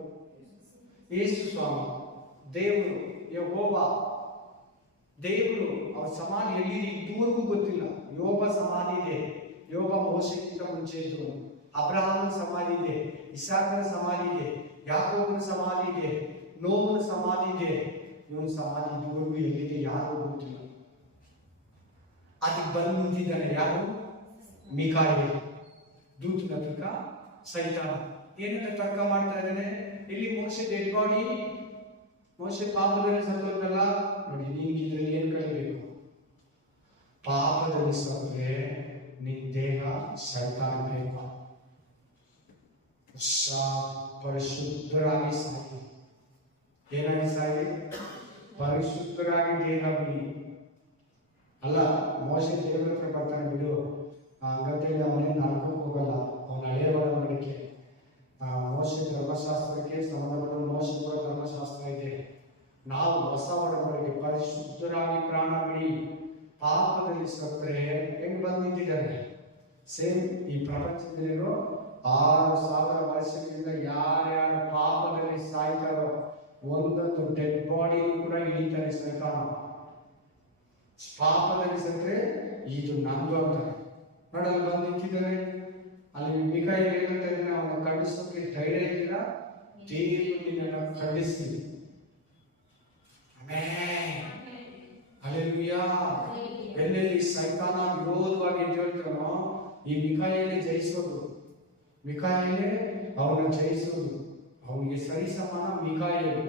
ಯೇಸು ಸ್ವಾಮಿ, ದೇವರು, ಯೆಹೋವ ದೇವರು. ಅವ್ರ ಸಮಾಧಿ ಎಲ್ಲಿ ಇದುವರೆಗೂ ಗೊತ್ತಿಲ್ಲ. ಯೋಬ ಸಮಾಧಿ ಇದೆ, ಯೋಬ ಮೋಶೆಗಿಂತ ಮುಂಚೆ ಇದ್ರು. ಅಬ್ರಹಾಮನ ಸಮಾಧಿ ಇದೆ, ಇಸಾಕನ ಸಮಾಧಿ ಇದೆ, ಯಾಕೋಬನ ಸಮಾಧಿ ಇದೆ, ನೋಹನ ಸಮಾಧಿ ಇದೆ. ಇವನ ಸಮಾಧಿ ಇದುವರೆಗೂ ಎಲ್ಲಿದೆ ಯಾರಿಗೂ ಗೊತ್ತಿಲ್ಲ. ಅದಕ್ಕೆ ಬಂದು ನಿಂತಿದ್ದಾನೆ ಯಾರು? ಮಿಕಾಯೇಲ್ ದೂತನ ತರ್ಕ. ಸೈತಾನ ಏನಂತ ತರ್ಕ ಮಾಡ್ತಾ ಇದ್ದಾನೆ? ಇಲ್ಲಿ ಮೋಶೆ ಡೆಡ್ ಬಾಡಿ, ಮೋಶೆ ಪಾಪದಲ್ಲಿ ಸತ್ತೋದ್ನಲ್ಲ, ನೋಡಿ ನಿನ್ಗೆ ಇದ್ರಲ್ಲಿ ಏನ್ ಕಲಿಬೇಕು? ಪಾಪದಲ್ಲಿ ಸತ್ತರೆ ನಿನ್ ದೇಹ ಸೈತಾನ ಬೇಕು. ಪರಿಶುದ್ಧರಾಗಿ ಸಾಗಿ. ಏನಾಗಿ ಸಾಗಿ? ಪರಿಶುದ್ಧರಾಗಿ ದೇಹ ಬಿಡಿ. ಅಲ್ಲ, ಮೋಶೆ ದೇವರ ಹತ್ರ ಬರ್ತಾನೆ ಬಿಡು, ಹಂಗಂತೇಳಿ ಅವನೇ ನರಕಕ್ಕೆ ಹೋಗಲ್ಲ. ಅವನ ಹಳೆಯ ಒಡಂಬಡಿಕೆ, ಮೋಶೆ ಧರ್ಮಶಾಸ್ತ್ರಕ್ಕೆ ಸಂಬಂಧಪಟ್ಟ ಮೋಶೆ ಕೂಡ ಧರ್ಮಶಾಸ್ತ್ರ ಇದೆ. ನಾವು ಹೊಸ ಒಡಂಬಡಿಕೆ ಪರಿಶುದ್ಧರಾಗಿ ಪ್ರಾಣ ಬಿಡಿ. ಪಾಪದಲ್ಲಿ ಸತ್ತರೆ ಹೆಂಗ್ ಬಂದಿದ್ದಾರೆ? ಸೇಮ್ ಈ ಪ್ರಪಂಚದಲ್ಲಿರೋ 6,000 ವರ್ಷದಿಂದ ಯಾರ್ಯಾರ ಪಾಪದಲ್ಲಿ ಸಾಯ್ತಾರೋ ಒಂದೊಂದು ಡೆಡ್ ಬಾಡಿ ಕೂಡ ಇಳಿತಾರೆ ಸೈತಾನ. ಪಾಪದಲ್ಲಿ ಸತ್ರೆ ಇದು ನಂದು ಅಂತ ನೋಡಲು ಬಂದು ನಿಂತಿದ್ದಾರೆ. ಅಲ್ಲಿ ಮಿಕಾಯೇಲ್ ಹೇಳ್ತಾ ಇದ್ದಾನೆ, ಅವನ ಖಂಡಿಸೋಕೆ ಧೈರ್ಯ ಇಲ್ಲ, ದೇವರು ನಿನ್ನನ್ನು ಖಂಡಿಸ್ತೀವಿ. ಹಲ್ಲೆಲೂಯಾ. ಎಲ್ಲೆಲ್ಲಿ ಸೈತಾನ ವಿರೋಧವಾಗಿ ಹೇಳ್ತಾನೋ ಈ ಮಿಕಾಯೇಲೇ ಜಯಿಸೋದು. ಮಿಕಾಯೇಲೇ ಅವನ ಜಯಿಸೋದು. ಅವನಿಗೆ ಸರಿ ಸಮಾನ ಮಿಕಾಯೇಲ್.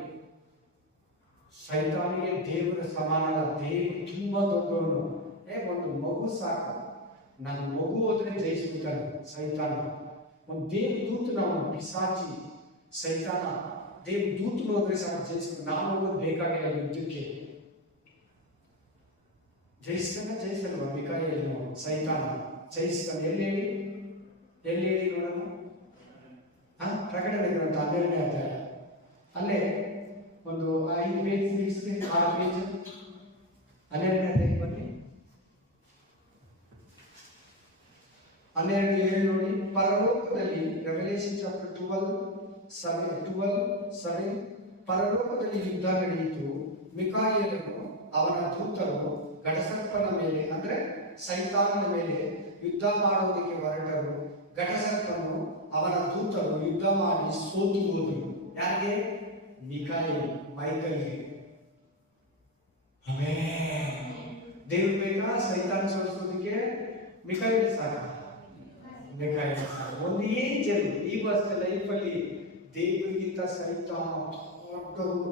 ಸೈತಾನಿಗೆ ದೇವರ ಸಮಾನ. ದೇವರು ತುಂಬಾ ದೊಡ್ಡವನು. ಒಂದು ಮಗು ಸಾಕು, ನನ್ನ ಮಗು ಹೋದ್ರೆ ಜಯಿಸ್ಬಿಡ್ತಾನೆ ಸೈತಾನ. ಒಂದು ದೇವ ದೂತನ, ಅವನು ಪಿಸಾಚಿ ಸೈತಾನ. ದೇವ ದೂತನ ಹೋದ್ರೆ ಸಾಕು ಜಯಿಸ್ಬೇಕು. ನಾನು ಹೋಗೋದು ಬೇಕಾಗಿಲ್ಲ ಯುದ್ಧಕ್ಕೆ. ಜಯಿಸ್ತಾನಲ್ವ ಮಿಕಾಯೇಲನು? ಸೈತಾನ ಜಯಿಸ್ತಾನೆ. ಎಲ್ಲಿ ಹೇಳಿ ನೋಡೋಣ. ಪ್ರಕಟಣೆ ಗ್ರಂಥ 12ನೇ ಅಧ್ಯಾಯ. ಅಲ್ಲೇ ಒಂದು 5 ಪೇಜ್ 6 ಪೇಜ್ 12ನೇ ಅಧ್ಯಾಯ ಬನ್ನಿ. 12:7 ನೋಡಿ. ಪರಲೋಕದಲ್ಲಿ ರೆವಲ್ಯೂಷನ್ ಚಾಪ್ಟರ್ 12:7 ಪರಲೋಕದಲ್ಲಿ ಯುದ್ಧ ನಡೆಯಿತು. ಮಿಕಾಯೇಲನು ಅವನ ದೂತರು ಘಟಸರ್ಪನ ಮೇಲೆ, ಅಂದ್ರೆ ಸೈತಾನನ ಮೇಲೆ ಯುದ್ಧ ಮಾಡೋದಕ್ಕೆ ಹೊರಟರು. ಘಟಸರ್ಪನು ಅವನ ದೂತರು ಯುದ್ಧ ಮಾಡಿ ಸೋತು ಹೋದರು. ಯಾರಿಗೆ? ಮಿಕಾಯೇಲ್, ಮೈಕಲ್ಗೆ. ದೇವ್ರು ಬೇಕಾ ಸೈತಾನ ಸೋಲಿಸೋದಕ್ಕೆ? ಮಿಕಾಯೇಲ್ ಸಾಕ. ಮಿಕಾಯೇಲ್ ಸಾಕ. ಒಂದು ಏಂಜಲ್ ಈ ವರ್ಷ ಲೈಫಲ್ಲಿ ದೇವರಿಗಿಂತ ಸೈತಾನ ದೊಡ್ಡವರು,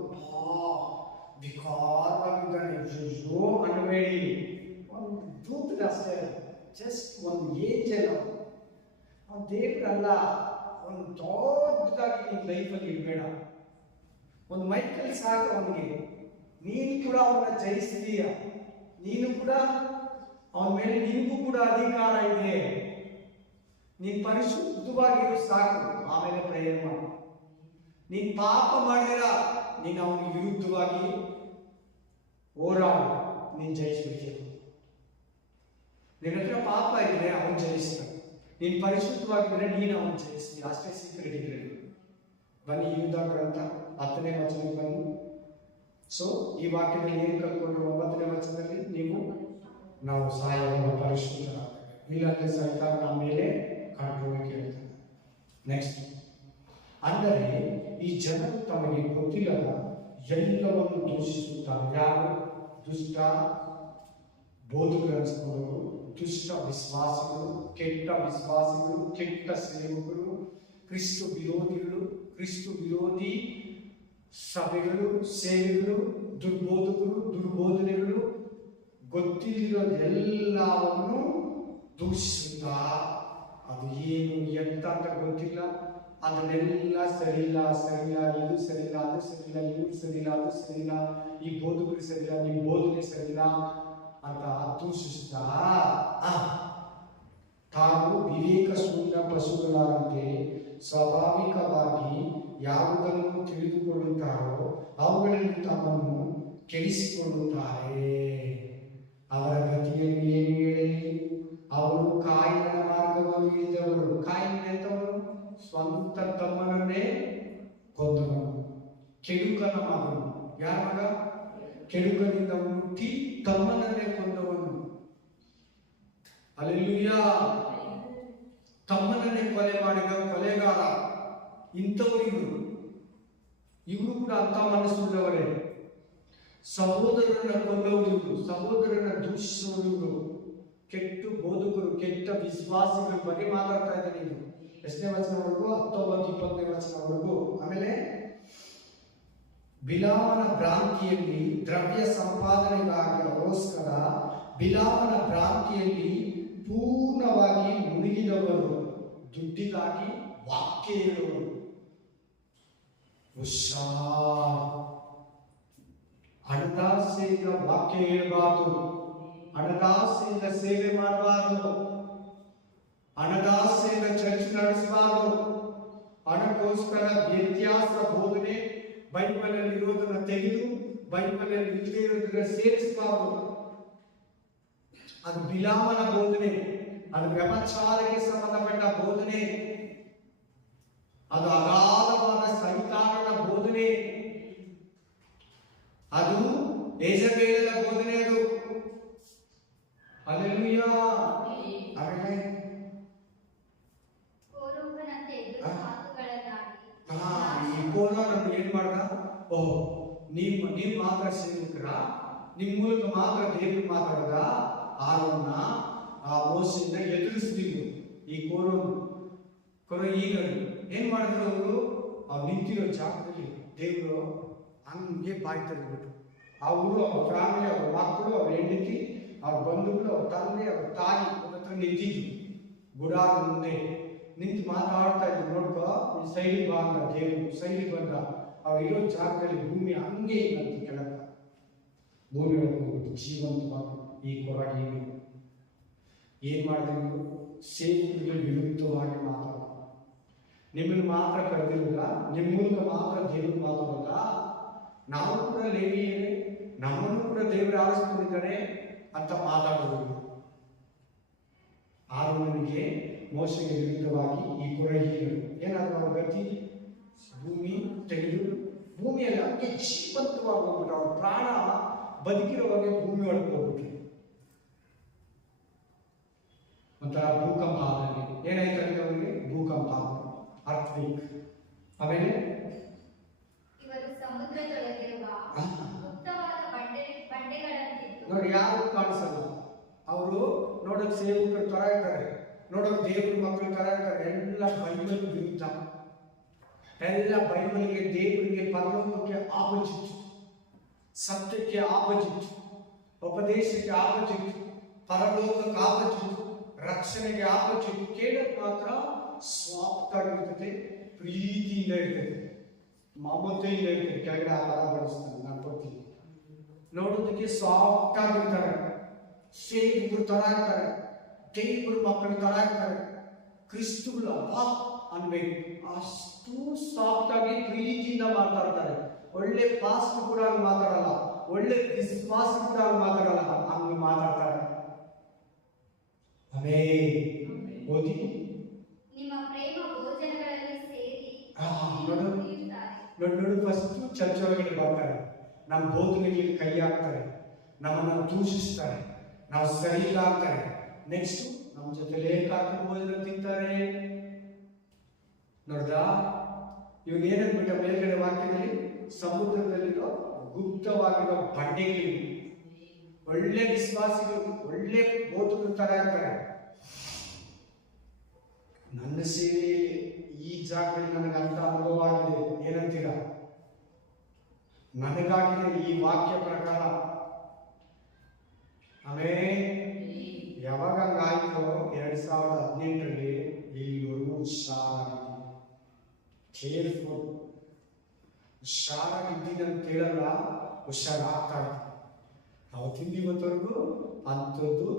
ವಿಕಾರವಾಗಿದ್ದಾನೆ. ಅಯ್ಯೋ ಅನ್ಬೇಡಿ, ಒಂದು ದೂತನ ಅಷ್ಟೇ, ಜಸ್ಟ್ ಒಂದು ಏಂಜಲ್. ಅವನು ದೇವರಲ್ಲ. ಅವನು ದೊಡ್ಡದಾಗಿ ನಿನ್ನ ಲೈಫಲ್ಲಿ ಇರಬೇಡ. ಒಂದು ಮೈಕಲ್ ಸಾಕು ಅವನಿಗೆ. ನೀನು ಕೂಡ ಅವನ್ನ ಜಯಿಸ್ತೀಯ. ನೀನು ಕೂಡ ಅವನ ಮೇಲೆ, ನಿನಗೂ ಕೂಡ ಅಧಿಕಾರ ಇದೆ. ನೀನು ಪರಿಶುದ್ಧವಾಗಿರು ಸಾಕು. ಆಮೇಲೆ ಪ್ರೇಯರ್ ಮಾಡು. ನೀನು ಪಾಪ ಮಾಡಿರ, ನೀನು ಅವನಿಗೆ ವಿರುದ್ಧವಾಗಿ ಹೋರಾಡು, ನೀನು ಜಯಿಸ್ಬಿಡ್ತೀಯ. ನಿನ್ನ ಹತ್ರ ಪಾಪ ಇದ್ರೆ ಅವನು ಜಯಿಸ್ತಾನೆ. ನೀನು ಪರಿಶುದ್ಧವಾಗಿದ್ರೆ ನೀನು ಅವನು ಜಯಿಸ್ತೀಯ. ಅಷ್ಟೇ ಸೀಕ್ರೆಟ್ ಇದ್ರೆ. ಬನ್ನಿ ಯುದ್ಧ ಗ್ರಂಥ 10ನೇ ವಚನಕ್ಕೆ ಬನ್ನಿ. ಸೊ ಈ ವಾಕ್ಯದಲ್ಲಿ ಏನು ಕಲ್ತ್ಕೊಂಡ್ರು? 9ನೇ ವಚನದಲ್ಲಿ ನಾವು ಸಾಯವನ್ನು ಪರಿಶುದ್ಧರಾಗಬೇಕು, ಇಲ್ಲಾಂದ್ರೆ ಸೈತಾನ ನಮ್ಮ ಮೇಲೆ ಕಂಟ್ರೋಲ್ ಕೇಳ್ತಾನೆ. ನೆಕ್ಸ್ಟ್, ಅಂದರೆ ಈ ಜನರು ತಮಗೆ ಗೊತ್ತಿಲ್ಲದ ಎಲ್ಲವನ್ನು ದೂಷಿಸುತ್ತಾರೆ. ಯಾರು? ದುಷ್ಟ ಬೋಧಕರು, ದುಷ್ಟ ವಿಶ್ವಾಸಿಗಳು, ಕೆಟ್ಟ ವಿಶ್ವಾಸಿಗಳು, ಕೆಟ್ಟ ಸೇವಕರು, ಕ್ರಿಸ್ತು ವಿರೋಧಿಗಳು, ಕ್ರಿಸ್ತು ವಿರೋಧಿ ಸಭೆಗಳು, ಸೇವೆಗಳು, ದುರ್ಬೋಧಕರು, ದುರ್ಬೋಧನೆಗಳು, ಗೊತ್ತಿಲ್ಲದೆಲ್ಲವನ್ನು ದೂಷಿಸುತ್ತಾ, ಅದು ಏನು ಎಂತ ಅಂತ ಗೊತ್ತಿಲ್ಲ, ಅದನ್ನೆಲ್ಲ ಸರಿಯಿಲ್ಲ, ಇದು ಸರಿಯಿಲ್ಲ, ಅದು ಸರಿಯಿಲ್ಲ, ಇವ್ರು ಸರಿಯಿಲ್ಲ, ಅದು ಸರಿಯಿಲ್ಲ, ಈ ಬೋಧಕರು ಸರಿಯಿಲ್ಲ, ನಿಮ್ಮ ಬೋಧನೆ ಸರಿಯಿಲ್ಲ ಅಂತ ದೂಷಿಸುತ್ತಾ ತಾವು ವಿವೇಕ ಶೂನ್ಯ ಪಶುಗಳಂತೆ ಸ್ವಾಭಾವಿಕವಾಗಿ ಯಾವುದನ್ನು ತಿಳಿದುಕೊಳ್ಳುತ್ತಾರೋ ಅವುಗಳಲ್ಲಿ ತಮ್ಮನ್ನು ಕೆಡಿಸಿಕೊಳ್ಳುತ್ತಾರೆ. ಅವರ ಗತಿಯನ್ನು ಏನು ಹೇಳಲಿ? ಅವರು ಕಾಯಿನ ಮಾರ್ಗವನ್ನು ಹಿಡಿದವರು. ಕಾಯಿನ ಎಂತವರು? ಸ್ವಂತ ತಮ್ಮನನ್ನೇ ಕೊಂದವನು, ಕೆಡುಕನ ಮಗನು. ಯಾರ ಮಗ? ಕೆಡುಕನಿಂದ ಹುಟ್ಟಿ ತಮ್ಮನನ್ನೇ ಕೊಂದವನು. ಹಲ್ಲೆಲೂಯಾ! ತಮ್ಮನನ್ನೇ ಕೊಲೆ ಮಾಡಿದ ಕೊಲೆಗಾರ ಇಂಥವರು. ಇವರು ಕೂಡ ಅಂತ ಮನಸ್ಸುಳ್ಳವರೇ. ಸಹೋದರರನ್ನ ಕೊಂದವರು, ಸಹೋದರರನ್ನ ದೂಷಿಸುವವರು, ಕೆಟ್ಟ ಬೋಧಕರು, ಕೆಟ್ಟ ವಿಶ್ವಾಸಿಗಳ ಬಗ್ಗೆ ಮಾತಾಡ್ತಾ ಇದ್ದಾರೆ. ಇದು 8ನೇ ವಚನವರೆಗೂ 19-20ನೇ ವಚನವರೆಗೂ. ಆಮೇಲೆ ಬಿಲಾಮನ ಭ್ರಾಂತಿಯಲ್ಲಿ ದ್ರವ್ಯ ಸಂಪಾದನೆಗೋಸ್ಕರ ಬಿಲಾಮನ ಭ್ರಾಂತಿಯಲ್ಲಿ ಪೂರ್ಣವಾಗಿ ಮುಳುಗಿದವರು, ದುಡ್ಡಿಗಾಗಿ ವಾಕ್ಯ ಹೇಳುವರು. ಹಣದಾಸೆಯಿಂದ ವಾಕ್ಯ ಹೇಳಬಾರದು, ಹಣದಾಸೆಯಿಂದ ಸೇವೆ ಮಾಡಬಾರದು, ಹಣದಾಸೆಯಿಂದ ಚರ್ಚ್ ನಡೆಸಬಾರದು. ಹಣಕ್ಕೋಸ್ಕರ ವ್ಯತ್ಯಾಸ ಬೋಧನೆ ಬೈಬಲಲ್ಲಿ ಇರೋದನ್ನ ತೆಗೆದು ಬೈಬಲಲ್ಲಿ ಇಲ್ಲದೆ ಇರೋದನ್ನ ಸೇರಿಸಬಾರದು. ಅದು ಬಿಲಾಮನ ಬೋಧನೆ, ಅದು ವ್ಯಭಚಾರಕ್ಕೆ ಸಂಬಂಧಪಟ್ಟ ಬೋಧನೆ, ಅದು ಅಗಾಧವಾದ ಸೈತಾನನ ಬೋಧನೆ, ಅದು ಯೆಜಬೇಲನ ಬೋಧನೆ. ಅದು ಹಲ್ಲೆಲೂಯಾ! ಆಮೇಲೆ ಈ ಕೋರನನ್ನು ಏನ್ ಮಾಡ್ದ? ನೀವು ಮಾತ್ರ ಸೇವಕರ, ನಿಮ್ ಮೂಲಕ ಮಾತ್ರ ದೇವರು ಮಾತಾಡದ. ಆರೋನ ಆ ಮೋಸೆಯನ್ನ ಎದುರಿಸಿದ್ರು. ಈ ಕೊರಯಿಗರು ಏನ್ ಮಾಡಿದ್ರು? ಅವ್ರು ನಿಂತಿರೋ ಜಾಗದಲ್ಲಿ ದೇವರು ಹಂಗೆ ಬಾಯಿ ತೆಗೆದ್ಬಿಟ್ರು. ಅವರು, ಅವ್ರ ಫ್ಯಾಮಿಲಿ, ಅವ್ರ ಮಕ್ಕಳು, ಅವ್ರ ಹೆಂಡತಿ, ಅವ್ರ ಬಂಧುಗಳು, ಅವ್ರ ತಂದೆ, ಅವ್ರ ತಾಯಿ ಹತ್ರ ನಿಂತಿದ್ರು. ಗುಡಾರದ ಮುಂದೆ ನಿಂತು ಮಾತಾಡ್ತಾ ಇದ್ರು. ನೋಡ್ಕೊ, ಈ ಸೈಡಿಗೆ ಬಾ ಅಂದ ದೇವರು. ಸೈಡಿಗೆ ಬಂದ. ಅವ್ರು ಇರೋ ಜಾಗದಲ್ಲಿ ಭೂಮಿ ಹಂಗೆ ಇಲ್ಲಂತ ಕೆಳಗ ಭೂಮಿ ಒಳಗೆ ಹೋಗ್ಬಿಟ್ಟು ಜೀವಂತವಾಗಿ ಈ ಕೊರಗಿಗಳು ಏನ್ ಮಾಡಿದ್ರು? ಸೇವಕರಿಗೆ ವಿರುದ್ಧವಾಗಿ ಮಾತಾಡ. ನಿಮ್ಮನ್ನು ಮಾತ್ರ ಕರೆದಿಲ್ಲ, ನಿಮ್ಮ ಮೂಲಕ ಮಾತ್ರ ದೇವರು ಮಾತಾಡಲ್ಲ. ನಾವು ಕೂಡ ಲೇವಿಯರೇ, ನಮ್ಮನ್ನು ಕೂಡ ದೇವರು ಆರಿಸಿಕೊಂಡಿದ್ದಾರೆ ಅಂತ ಮಾತಾಡುವುದು. ಆರೋನನಿಗೆ ಮೋಶೆಗೆ ವಿರುದ್ಧವಾಗಿ ಈ ಕೊರಗಿಗಳು ಏನಾದ್ರು ಅವ್ರ ಗತಿ? ಭೂಮಿ ತೆಗೆದು ಭೂಮಿಯಲ್ಲಿ ಹಂಗೆ ಜೀವಂತವಾಗಿ ಹೋಗ್ಬಿಟ್ಟು ಅವ್ರ ಪ್ರಾಣ ಬದುಕಿರೋವಾಗೆ ಭೂಮಿ ಒಳಗೆ ಹೋಗ್ಬಿಟ್ರು. ಒಂಥರ ಭೂಕಂಪ ಆದಲ್ಲಿ ಏನಾಯ್ತು ಅಂದ್ರೆ ಅವರಿಗೆ? ಭೂಕಂಪ, ಅರ್ಥ್ಕ್ವೇಕ್. ಆಮೇಲೆ ಇವರು ಸಮುದ್ರದೊಳಗಿರುವ ಗುಪ್ತವಾದ ಬಂಡೆಗಳಂತಿದ್ದು. ನೋಡಿ, ಯಾರು ಕಾಣಿಸಲ್ಲ. ಅವರು ನೋಡೋಕೆ ಸೇವಕರು ತರ ಇರ್ತಾರೆ, ನೋಡೋಕೆ ದೇವ್ರ ಮಕ್ಕಳು ತರ ಇರ್ತಾರೆ. ಎಲ್ಲ ಬೈಬಲ್ ವಿರುದ್ಧ, ಎಲ್ಲ ಬೈಬಲ್ಗೆ, ದೇವರಿಗೆ, ಪರಲೋಕಕ್ಕೆ ಆಪೋಸಿಟ್, ಸತ್ಯಕ್ಕೆ ಆಪೋಸಿಟ್, ಉಪದೇಶಕ್ಕೆ ಆಪೋಸಿಟ್, ಪರಲೋಕಕ್ಕೆ ಆಪೋಸಿಟ್, ರಕ್ಷಣೆಗೆ ಆಪೋಸಿಟ್. ಕೇಳಕ್ ಮಾತ್ರ ಸಾಫ್ಟ್ ಆಗಿರ್ತದೆ, ಪ್ರೀತಿಯಿಂದ ಇರ್ತದೆ, ಮಮತೆಯಿಂದ ಇರ್ತದೆ. ಕೆಳಗಡೆ ಆಹಾರ ಬಡಿಸ್ತಾನೆ, ನಾನು ಕೊಡ್ತೀನಿ. ನೋಡೋದಕ್ಕೆ ಸಾಫ್ಟ್ ಆಗಿರ್ತಾರೆ, ಸೇವಕರು ತರ ಇರ್ತಾರೆ, ದೇವ್ರ ಮಕ್ಕಳು ತರ ಇರ್ತಾರೆ. ಕ್ರಿಸ್ತುಗಳ ಅನ್ಬೇಕು, ಅಷ್ಟು ಸಾಫ್ಟ್ ಆಗಿ ಪ್ರೀತಿಯಿಂದ ಮಾತಾಡ್ತಾರೆ. ಒಳ್ಳೆ ಪಾಸ್ಟ್ ಕೂಡ ಮಾತಾಡಲ್ಲ, ಒಳ್ಳೆ ವಿಶ್ವಾಸ ಕೂಡ ಮಾತಾಡಲ್ಲ, ಹಂಗೆ ಮಾತಾಡ್ತಾರೆ. ಅವೇ ಓದಿ ನಿಮ್ಮ ಪ್ರೇಮ ಭೋಜನಗಳಲ್ಲಿ ಸೇರಿ ನೋಡು, ಫಸ್ಟ್ ಚರ್ಚ್ ಒಳಗಡೆ ಬರ್ತಾರೆ, ನಮ್ಮ ಬೋಧನೆಗಳಿಗೆ ಕೈ ಹಾಕ್ತಾರೆ, ನಮ್ಮನ್ನು ದೂಷಿಸ್ತಾರೆ, ನಾವು ಸರಿ ಇಲ್ಲ ಅಂತಾರೆ. ನೆಕ್ಸ್ಟ್ ನಮ್ಮ ಜೊತೆ ಏಕಾಂತ ಭೋಜನ ತಿಂತಾರೆ. ನೋಡ್ದಾ, ಇವಾಗ ಏನಂದ್ಬಿಟ್ಟ ಮೇಲ್ಗಡೆ ವಾಕ್ಯದಲ್ಲಿ? ಸಮುದ್ರದಲ್ಲಿರೋ ಗುಪ್ತವಾಗಿರೋ ಬಂಡೆಗಳಿವೆ. ಒಳ್ಳೆ ವಿಶ್ವಾಸಿಗಳು, ಒಳ್ಳೆ ಬೋಧಕರು ತರ ಇರ್ತಾರೆ. ನನ್ನ ಸೇವೆಯಲ್ಲಿ ಈ ಜಾಗದಲ್ಲಿ ನನಗಂತ ಅನುಭವ ಆಗಿದೆ. ಏನಂತೀರ? ನನಗಾಗಿದೆ ಈ ವಾಕ್ಯ ಪ್ರಕಾರ. ಯಾವಾಗ ಹಂಗಾಯ್ತು 2018ರಲ್ಲಿ ಇಲ್ಲಿವರೆಗೂ ಹುಷಾರಾಗಿದ್ದೀನಿ. ಕೇರ್ಫುಲ್, ಹುಷಾರಾಗಿದ್ದೀನಿ ಅಂತ ಹೇಳಲ್ಲ, ಹುಷಾರಾಗ್ತಾ ಇದ್ದೀನಿ. ಅವತ್ತಿಂದ ಇವತ್ತವರೆಗೂ ಅಂಥದ್ದು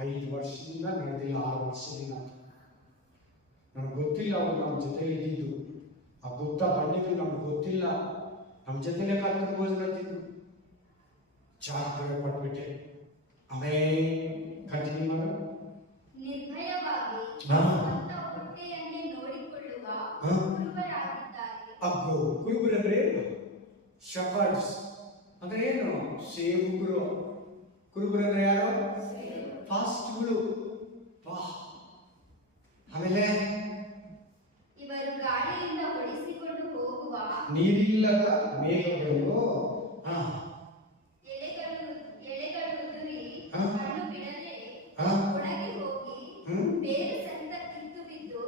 5 ವರ್ಷದಿಂದ ನಡೆದಿಲ್ಲ, 6 ವರ್ಷದಿಂದ. ನಮ್ಗೆ ಗೊತ್ತಿಲ್ಲ ಅವ್ರು ನಮ್ಮ ಜೊತೆ ಇದ್ದಿದ್ದು, ಆ ಗುಪ್ತ ಬಂಡಿಗಳು ನಮ್ಗೆ ಗೊತ್ತಿಲ್ಲ, ನಮ್ಮ ಜೊತೆಲೆ ಕರ್ಕೊಂಡು ಹೋಗ್ತಿದ್ದು. ಜಾಗ್ರತೆ ಪಟ್ಬಿಟ್ಟೆ. ಕಂಟಿನ್ಯೂ ಮಾಡು. ನಿರ್ಭಯವಾಗಿ ಸ್ವಂತ ಹೊಟ್ಟೆಯನ್ನೇ ನೋಡಿಕೊಳ್ಳುವ ಕುರುಬರಾಗಿದ್ದಾರೆ. ಅಬ್ಬೋ, ಕುರುಬರಂದ್ರೆ ಶಫರ್ಡ್ಸ್ ಅಂದ್ರೆ ಏನು? ಸೇವಕರು. ಕುರುಬರಂದ್ರೆ ಯಾರು? ಫಾಸ್ಟ್ಗಳು. ಆಮೇಲೆ ಇವರು ಗಾಳಿಯಿಂದ ಹೊಡಿಸಿಕೊಂಡು ಹೋಗುವ ನೀರಿಲ್ಲದ ಮೇಘಗಳು, ಎಲೆಗಳು ಉದುರಿ ಹಾ. ಹಣ್ಣು ಬಿಡದೆ ಹಾ. ಒಣಗಿ ಹೋಗಿ ಬೇರು ಸಹಿತ ಕಿತ್ತು ಬಿದ್ದು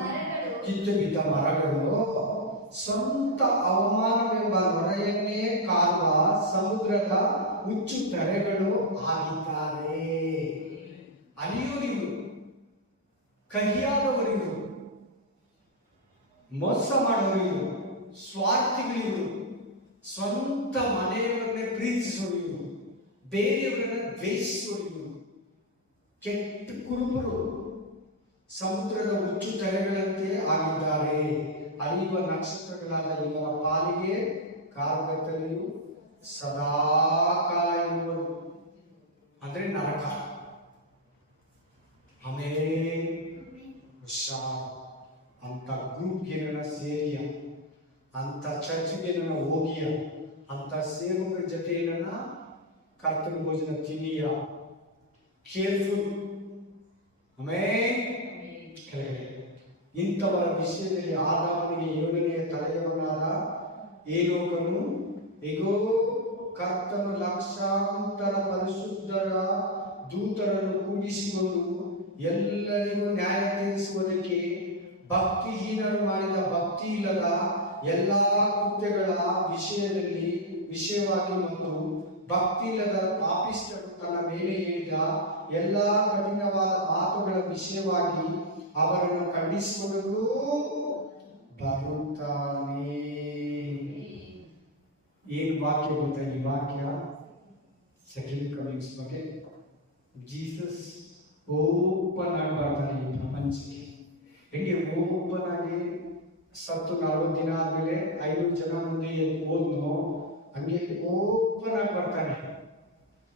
ಮರಗಳು ಕಿತ್ತು ಬಿದ್ದ ಮರಗಳು, ಸ್ವಂತ ಅವಮಾನವೆಂಬ ನೊರೆಯನ್ನೇ ಕಾರುವ ಸಮುದ್ರದ ಹುಚ್ಚು ತೆರೆಗಳು ಆಗಿದ್ದಾರೆ. ಅಲಿಯೋರಿವರು, ಕಹಿಯಾದವರಿವರು, ಮೋಸ ಮಾಡೋರಿವರು, ಸ್ವಾರ್ಥಿಗಳಿವರು, ಸ್ವಂತ ಮನೆಯವರನ್ನೇ ಪ್ರೀತಿಸೋರಿವರು, ಬೇರೆಯವರನ್ನ ದ್ವೇಷಿಸೋರಿವರು, ಕೆಟ್ಟ ಕುರುಬರು, ಸಮುದ್ರದ ಹುಚ್ಚು ತೆರೆಗಳಂತೆ ಆಗಿದ್ದಾರೆ. ಅಲಿಯುವ ನಕ್ಷತ್ರಗಳಾದ ಇವರ ಪಾಲಿಗೆ ಕಾರ್ಗತ್ತಲೆಯು ಸದಾಕಾಲ ಇರುವುದು, ಅಂದ್ರೆ ನರಕ. ಆಮೇಲೆ ಹುಷಾರ್. ಅಂತ ಗ್ರೂಪ್ಗೆ ನನ್ನ ಸೇರಿಯ, ಅಂತ ಚರ್ಚ್ಗೆ ನನ್ನ ಹೋಗಿಯ, ಅಂತ ಸೇವಕರ ಜೊತೆ ನನ್ನ ಕರ್ತನ ಭೋಜನ ತಿನ್ನಿಯ. ಕೇರ್ಫುಲ್. ಕೆಳಗಡೆ ಇಂಥವರ ವಿಷಯದಲ್ಲಿ ಆದಾಮನಿಗೆ 7ನೆಯ ತಲೆಯವನಾದ ಏನೋಕನು, ಹೇಗೋ ಕರ್ತನು ಲಕ್ಷಾಂತರ ಪರಿಶುದ್ಧರ ದೂತರನ್ನು ಕೂಡಿಸಿಕೊಂಡು ಎಲ್ಲರಿಗೂ ನ್ಯಾಯ ತೀರಿಸುವುದಕ್ಕೆ ಭಕ್ತಿಹೀನರು ಮಾಡಿದ ಭಕ್ತಿ ಇಲ್ಲದ ಎಲ್ಲಾ ಕೃತ್ಯಗಳ ವಿಷಯವಾಗಿ ಮತ್ತು ಭಕ್ತಿ ಇಲ್ಲದ ಪಾಪಿಷ್ಠರು ತನ್ನ ಮೇಲೆ ಹೇಳಿದ ಎಲ್ಲಾ ಕಠಿಣವಾದ ಮಾತುಗಳ ವಿಷಯವಾಗಿ ಅವರನ್ನು ಖಂಡಿಸುವುದಕ್ಕೂ ಬರುತ್ತಾನೆ. ಏನು ವಾಕ್ಯ ಗೊತ್ತಾ? ಈ ವಾಕ್ಯ ಸೆಕೆಂಡ್ ಕಮಿಂಗ್ಸ್ ಬಗ್ಗೆ. ಜೀಸಸ್ ಓಪನ್ ಆಗಿ ಬರ್ತಾನೆ ಈ ಪ್ರಪಂಚಕ್ಕೆ. ಹೆಂಗೆ ಓಪನ್ ಆಗಿ ಸತ್ತು 40 ದಿನ ಆದ್ಮೇಲೆ 500 ಜನ ಮುಂದೆ ಹೋದ್ನೋ, ಹಂಗೆ ಓಪನ್ ಆಗಿ ಬರ್ತಾನೆ.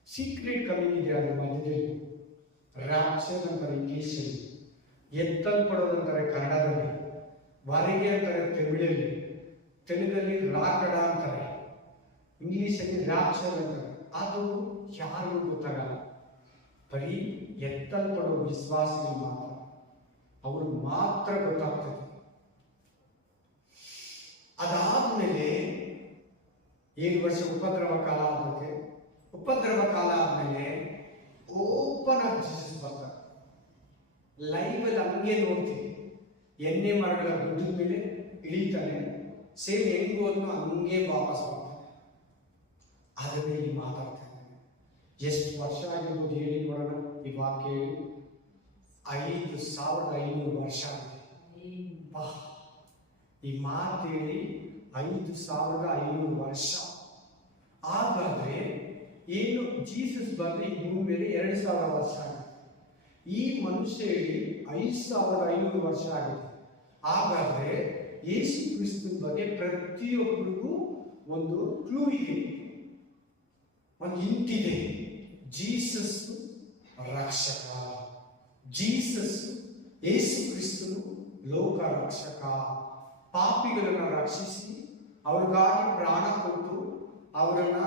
ಸೀಕ್ರೆಟ್ ಕಮಿಂಗ್ ಇದೆ ಅದ್ರ ಮಧ್ಯದಲ್ಲಿ. ರ್ಯಾಪ್ಚರ್ ಅಂತಾರೆ ಇಂಗ್ಲೀಷಲ್ಲಿ, ಎತ್ತಲ್ಪಡೋದಂತಾರೆ ಕನ್ನಡದಲ್ಲಿ, ಹೊರಗೆ ಅಂತಾರೆ ತಮಿಳಲ್ಲಿ, ತೆಲುಗಲ್ಲಿ ರಾಕಡ ಅಂತಾರೆ, ಇಂಗ್ಲೀಷಲ್ಲಿ ರ್ಯಾಪ್ಚರ್ ಅಂತಾರೆ. ಅದು ಯಾರಿಗೂ ಗೊತ್ತಾಗಲ್ಲ, ಬರೀ ಎತ್ತಲ್ಪಡೋ ವಿಶ್ವಾಸಿಗಳು ಮಾತ್ರ, ಅವ್ರಿಗೆ ಮಾತ್ರ ಗೊತ್ತಾಗ್ತದೆ. ಅದಾದ್ಮೇಲೆ 7 ವರ್ಷ ಉಪದ್ರವ ಕಾಲ ಆಗುತ್ತೆ. ಉಪದ್ರವ ಕಾಲ ಆದ್ಮೇಲೆ ಓಪನ್ ಆಗಿ ಜೀಸಸ್ ಬರ್ತಾರೆ. ಲೈವ್ ಅಲ್ಲಿ ಹಂಗೆ ನೋಡ್ತೀವಿ, ಎಣ್ಣೆ ಮರಗಳ ಗುಡ್ಡದ ಮೇಲೆ ಇಳಿತಾನೆ, ಸೇಮ್ ಹೆಂಗ್ ಹೋದ್ನೋ ಹಂಗೆ ವಾಪಸ್ ಬರ್ತಾನೆ. ಅದ್ರ ಮೇಲೆ ಮಾತಾಡ್ತಾನೆ. ಎಷ್ಟು ವರ್ಷ ಆಗಿರ್ಬೋದು ಹೇಳಿ ನೋಡೋಣ. ಈ ವಾಕ್ಯ 5500 ವರ್ಷ ಆಗಿದೆ. ಈ ಮಾತು ಹೇಳಿ 5500 ವರ್ಷ. ಹಾಗಾದ್ರೆ ಏನು ಜೀಸಸ್ ಬಂದು ಈ ಭೂಮಿ ಮೇಲೆ 2000 ವರ್ಷ ಆಗಿದೆ. ಈ ಮನುಷ್ಯ ಹೇಳಿ 5500 ವರ್ಷ ಆಗಿದೆ. ಹಾಗಾದ್ರೆ ಯೇಸು ಕ್ರಿಸ್ತನ ಬಗ್ಗೆ ಪ್ರತಿಯೊಬ್ಬರಿಗೂ ಒಂದು ಕ್ಲೂ ಇದೆ, ಒಂದು ಹಿಂಟಿದೆ. ಜೀಸಸ್ ರಕ್ಷಕ, ಜೀಸಸ್ ಯೇಸು ಕ್ರಿಸ್ತನು ಲೋಕ ರಕ್ಷಕ. ಪಾಪಿಗಳನ್ನು ರಕ್ಷಿಸಿ ಅವ್ರಿಗಾಗಿ ಪ್ರಾಣ ಕೊಟ್ಟು ಅವರನ್ನ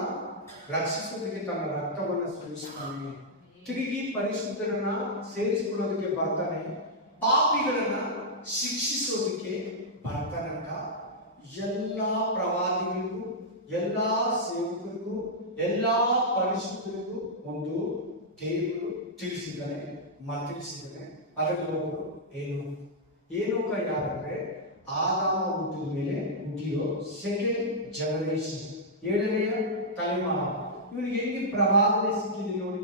ರಕ್ಷಿಸೋದಕ್ಕೆ ತನ್ನ ರಕ್ತವನ್ನು ಸುರಿಸ್ತಾನೆ. ತಿರುಗಿ ಪರಿಶುದ್ಧರನ್ನ ಸೇರಿಸಿಕೊಳ್ಳೋದಕ್ಕೆ ಬರ್ತಾನೆ, ಪಾಪಿಗಳನ್ನ ಶಿಕ್ಷಿಸೋದಕ್ಕೆ ಬರ್ತಾನಂತ ಎಲ್ಲ ಪ್ರವಾದಿಗಳಿಗೂ, ಎಲ್ಲ ಸೇವಕರಿಗೂ, ಎಲ್ಲ ಪರಿಶುದ್ಧರಿಗೂ ಒಂದು ದೇವರು ತಿಳಿಸಿದ್ದಾನೆ, ತಿಳಿಸಿದ್ದಾನೆ. ಅದರಲ್ಲಿ ಒಬ್ಬರು ಏನೋಕ ಯಾರಂದ್ರೆ ಆದಾಮ ಹುಟ್ಟಿದ ಮೇಲೆ ಹುಟ್ಟಿರೋ ಸೆಕೆಂಡ್ ಜನರೇಷನ್, 7ನೆಯ ತಲೆಮಾರು. ಇವರಿಗೆ ಹೆಂಗೆ ಪ್ರವಾದನೆ ಸಿಕ್ಕಿದೆ ನೋಡಿ.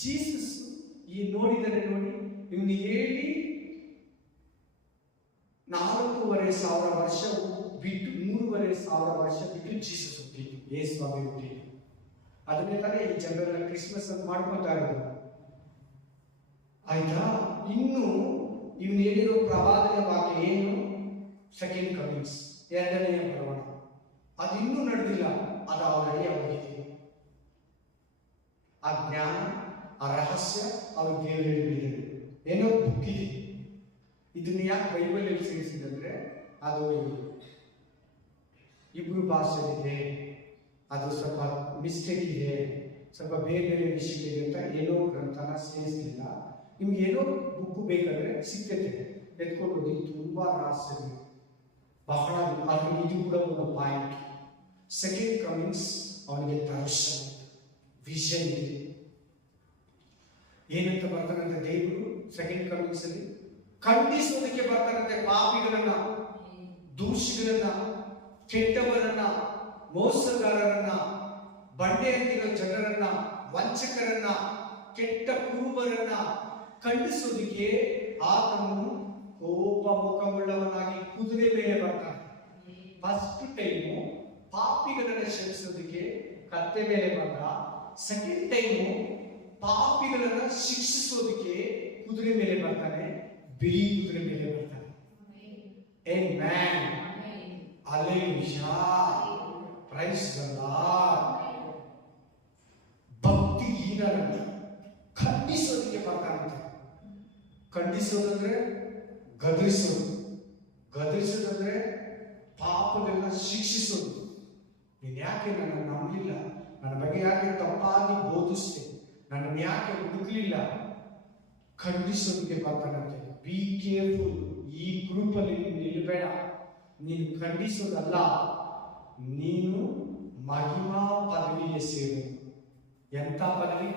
ಜೀಸಸ್ ಈ ನೋಡಿದರೆ ನೋಡಿ, ಇವನು ಹೇಳಿ 4,500 ವರ್ಷ ಬಿಟ್ಟು 3,500 ವರ್ಷ ಬಿಟ್ಟು ಜೀಸಸ್ ಹುಟ್ಟಿದ್ದು, ಯೇಸು ಸ್ವಾಮಿ ಹುಟ್ಟಿದ್ದು. ಅದನ್ನೇ ತಾನೇ ಈ ಜನರೆಲ್ಲ ಕ್ರಿಸ್ಮಸ್ ಅಂತ ಮಾಡ್ಕೊತಾ ಇರೋದು. ಆಯ್ತಾ? ಇನ್ನು ಇವನು ಹೇಳಿರೋ ಪ್ರವಾದನೆ ವಾಕ್ಯ ಏನು? ಸೆಕೆಂಡ್ ಕಮಿಂಗ್ಸ್, ಎರಡನೆಯ ಬರೋಣ. ಅದು ಇನ್ನೂ ನಡೆದಿಲ್ಲ, ಅದು ಆಲ್ರೆಡಿ ಆಗಿದೆ. ಆ ಜ್ಞಾನ, ಆ ರಹಸ್ಯ ಅವರು ದೇವರು ಹೇಳಿದ್ದಾರೆ. ಏನೋ ಬುಕ್ ಇದೆ. ಇದನ್ನ ಯಾಕೆ ಬೈಬಲ್ ಅಲ್ಲಿ ಸೇರಿಸಿದಂದ್ರೆ, ಅದು ಇಬ್ರು ಭಾಷೆಯಿದೆ, ಅದು ಸ್ವಲ್ಪ ಮಿಸ್ಟೇಕ್ ಇದೆ, ಸ್ವಲ್ಪ ಬೇರೆ ಬೇರೆ ವಿಷಯಗಳಿದೆ ಅಂತ ಏನೋ ಗ್ರಂಥನ ಸೇರಿಸಲಿಲ್ಲ. ನಿಮ್ಗೆ ಏನೋ ಬುಕ್ ಬೇಕಾದ್ರೆ ಸಿಗ್ತೈತೆ, ಎತ್ಕೊಂಡು ಹೋಗಿ. ತುಂಬಾ ರಹಸ್ಯಗಳು ಬಹಳ. ಆದ್ರೆ ಇದು ಕೂಡ ಒಂದು ಪಾಯಿಂಟ್. ಸೆಕೆಂಡ್ ಕಮಿಂಗ್ಸ್ ಅವನಿಗೆ ದರ್ಶನ, ವಿಷನ್ ಇದೆ. ಏನಂತ ಬರ್ತಾರಂತೆ ದೇವರು ಸೆಕೆಂಡ್ ಕಮಿಂಗ್ಸ್ ಅಲ್ಲಿ? ಖಂಡಿಸೋದಕ್ಕೆ ಬರ್ತಾರಂತೆ ಪಾಪಿಗಳನ್ನ, ದೂಷಿಗಳನ್ನ, ಕೆಟ್ಟವರನ್ನ, ಮೋಸಗಾರರನ್ನ, ಬಂಡೆ ಹತ್ತಿರೋ ಜನರನ್ನ, ವಂಚಕರನ್ನ, ಕೆಟ್ಟ ಕುರುಬರನ್ನ ಖಂಡಿಸೋದಕ್ಕೆ ಆತನು ಕೋಪ ಮುಖವುಳ್ಳವನಾಗಿ ಕುದುರೆ ಮೇಲೆ ಬರ್ತಾನೆ. ಫಸ್ಟ್ ಟೈಮು ಪಾಪಿಗಳನ್ನ ಕ್ಷಮಿಸೋದಕ್ಕೆ ಕತ್ತೆ ಮೇಲೆ ಬಂದ. ಸೆಕೆಂಡ್ ಟೈಮು ಪಾಪಿಗಳನ್ನ ಶಿಕ್ಷಿಸೋದಕ್ಕೆ ಕುದುರೆ ಮೇಲೆ ಬರ್ತಾನೆ, ಬಿಳಿ ಕುದುರೆ ಮೇಲೆ ಬರ್ತಾನೆ. Amen, hallelujah, praise the Lord. ಭಕ್ತಿಹೀನರನ್ನ ಖಂಡಿಸೋದಕ್ಕೆ ಬರ್ತಾನಂತೆ. ಖಂಡಿಸೋದಂದ್ರೆ ಗದರಿಸೋದು, ಗದರಿಸೋದಂದ್ರೆ ಪಾಪಗಳನ್ನ ಶಿಕ್ಷಿಸೋದು. ನೀನ್ ಯಾಕೆ ನನ್ನ ನಂಬಲಿಲ್ಲ, ನನ್ನ ಬಗ್ಗೆ ಯಾಕೆ ತಪ್ಪಾಗಿ ಬೋಧಿಸ್ತೆ, ನನ್ನ ಯಾಕೆ ಹುಡುಕಲಿಲ್ಲ, ಖಂಡಿಸೋದಕ್ಕೆ ಬರ್ತಾನಂತೆ. ಬಿ ಕೇರ್ಫುಲ್, ಈ ಗ್ರೂಪ್ ಅಲ್ಲಿ ನಿಲ್ಬೇಡ. ನೀನು ಖಂಡಿಸೋದಲ್ಲ, ನೀನು ಮಹಿಮಾ ಪದವಿಗೆ ಸೇರು. ಎಂತ ಪದವಿ?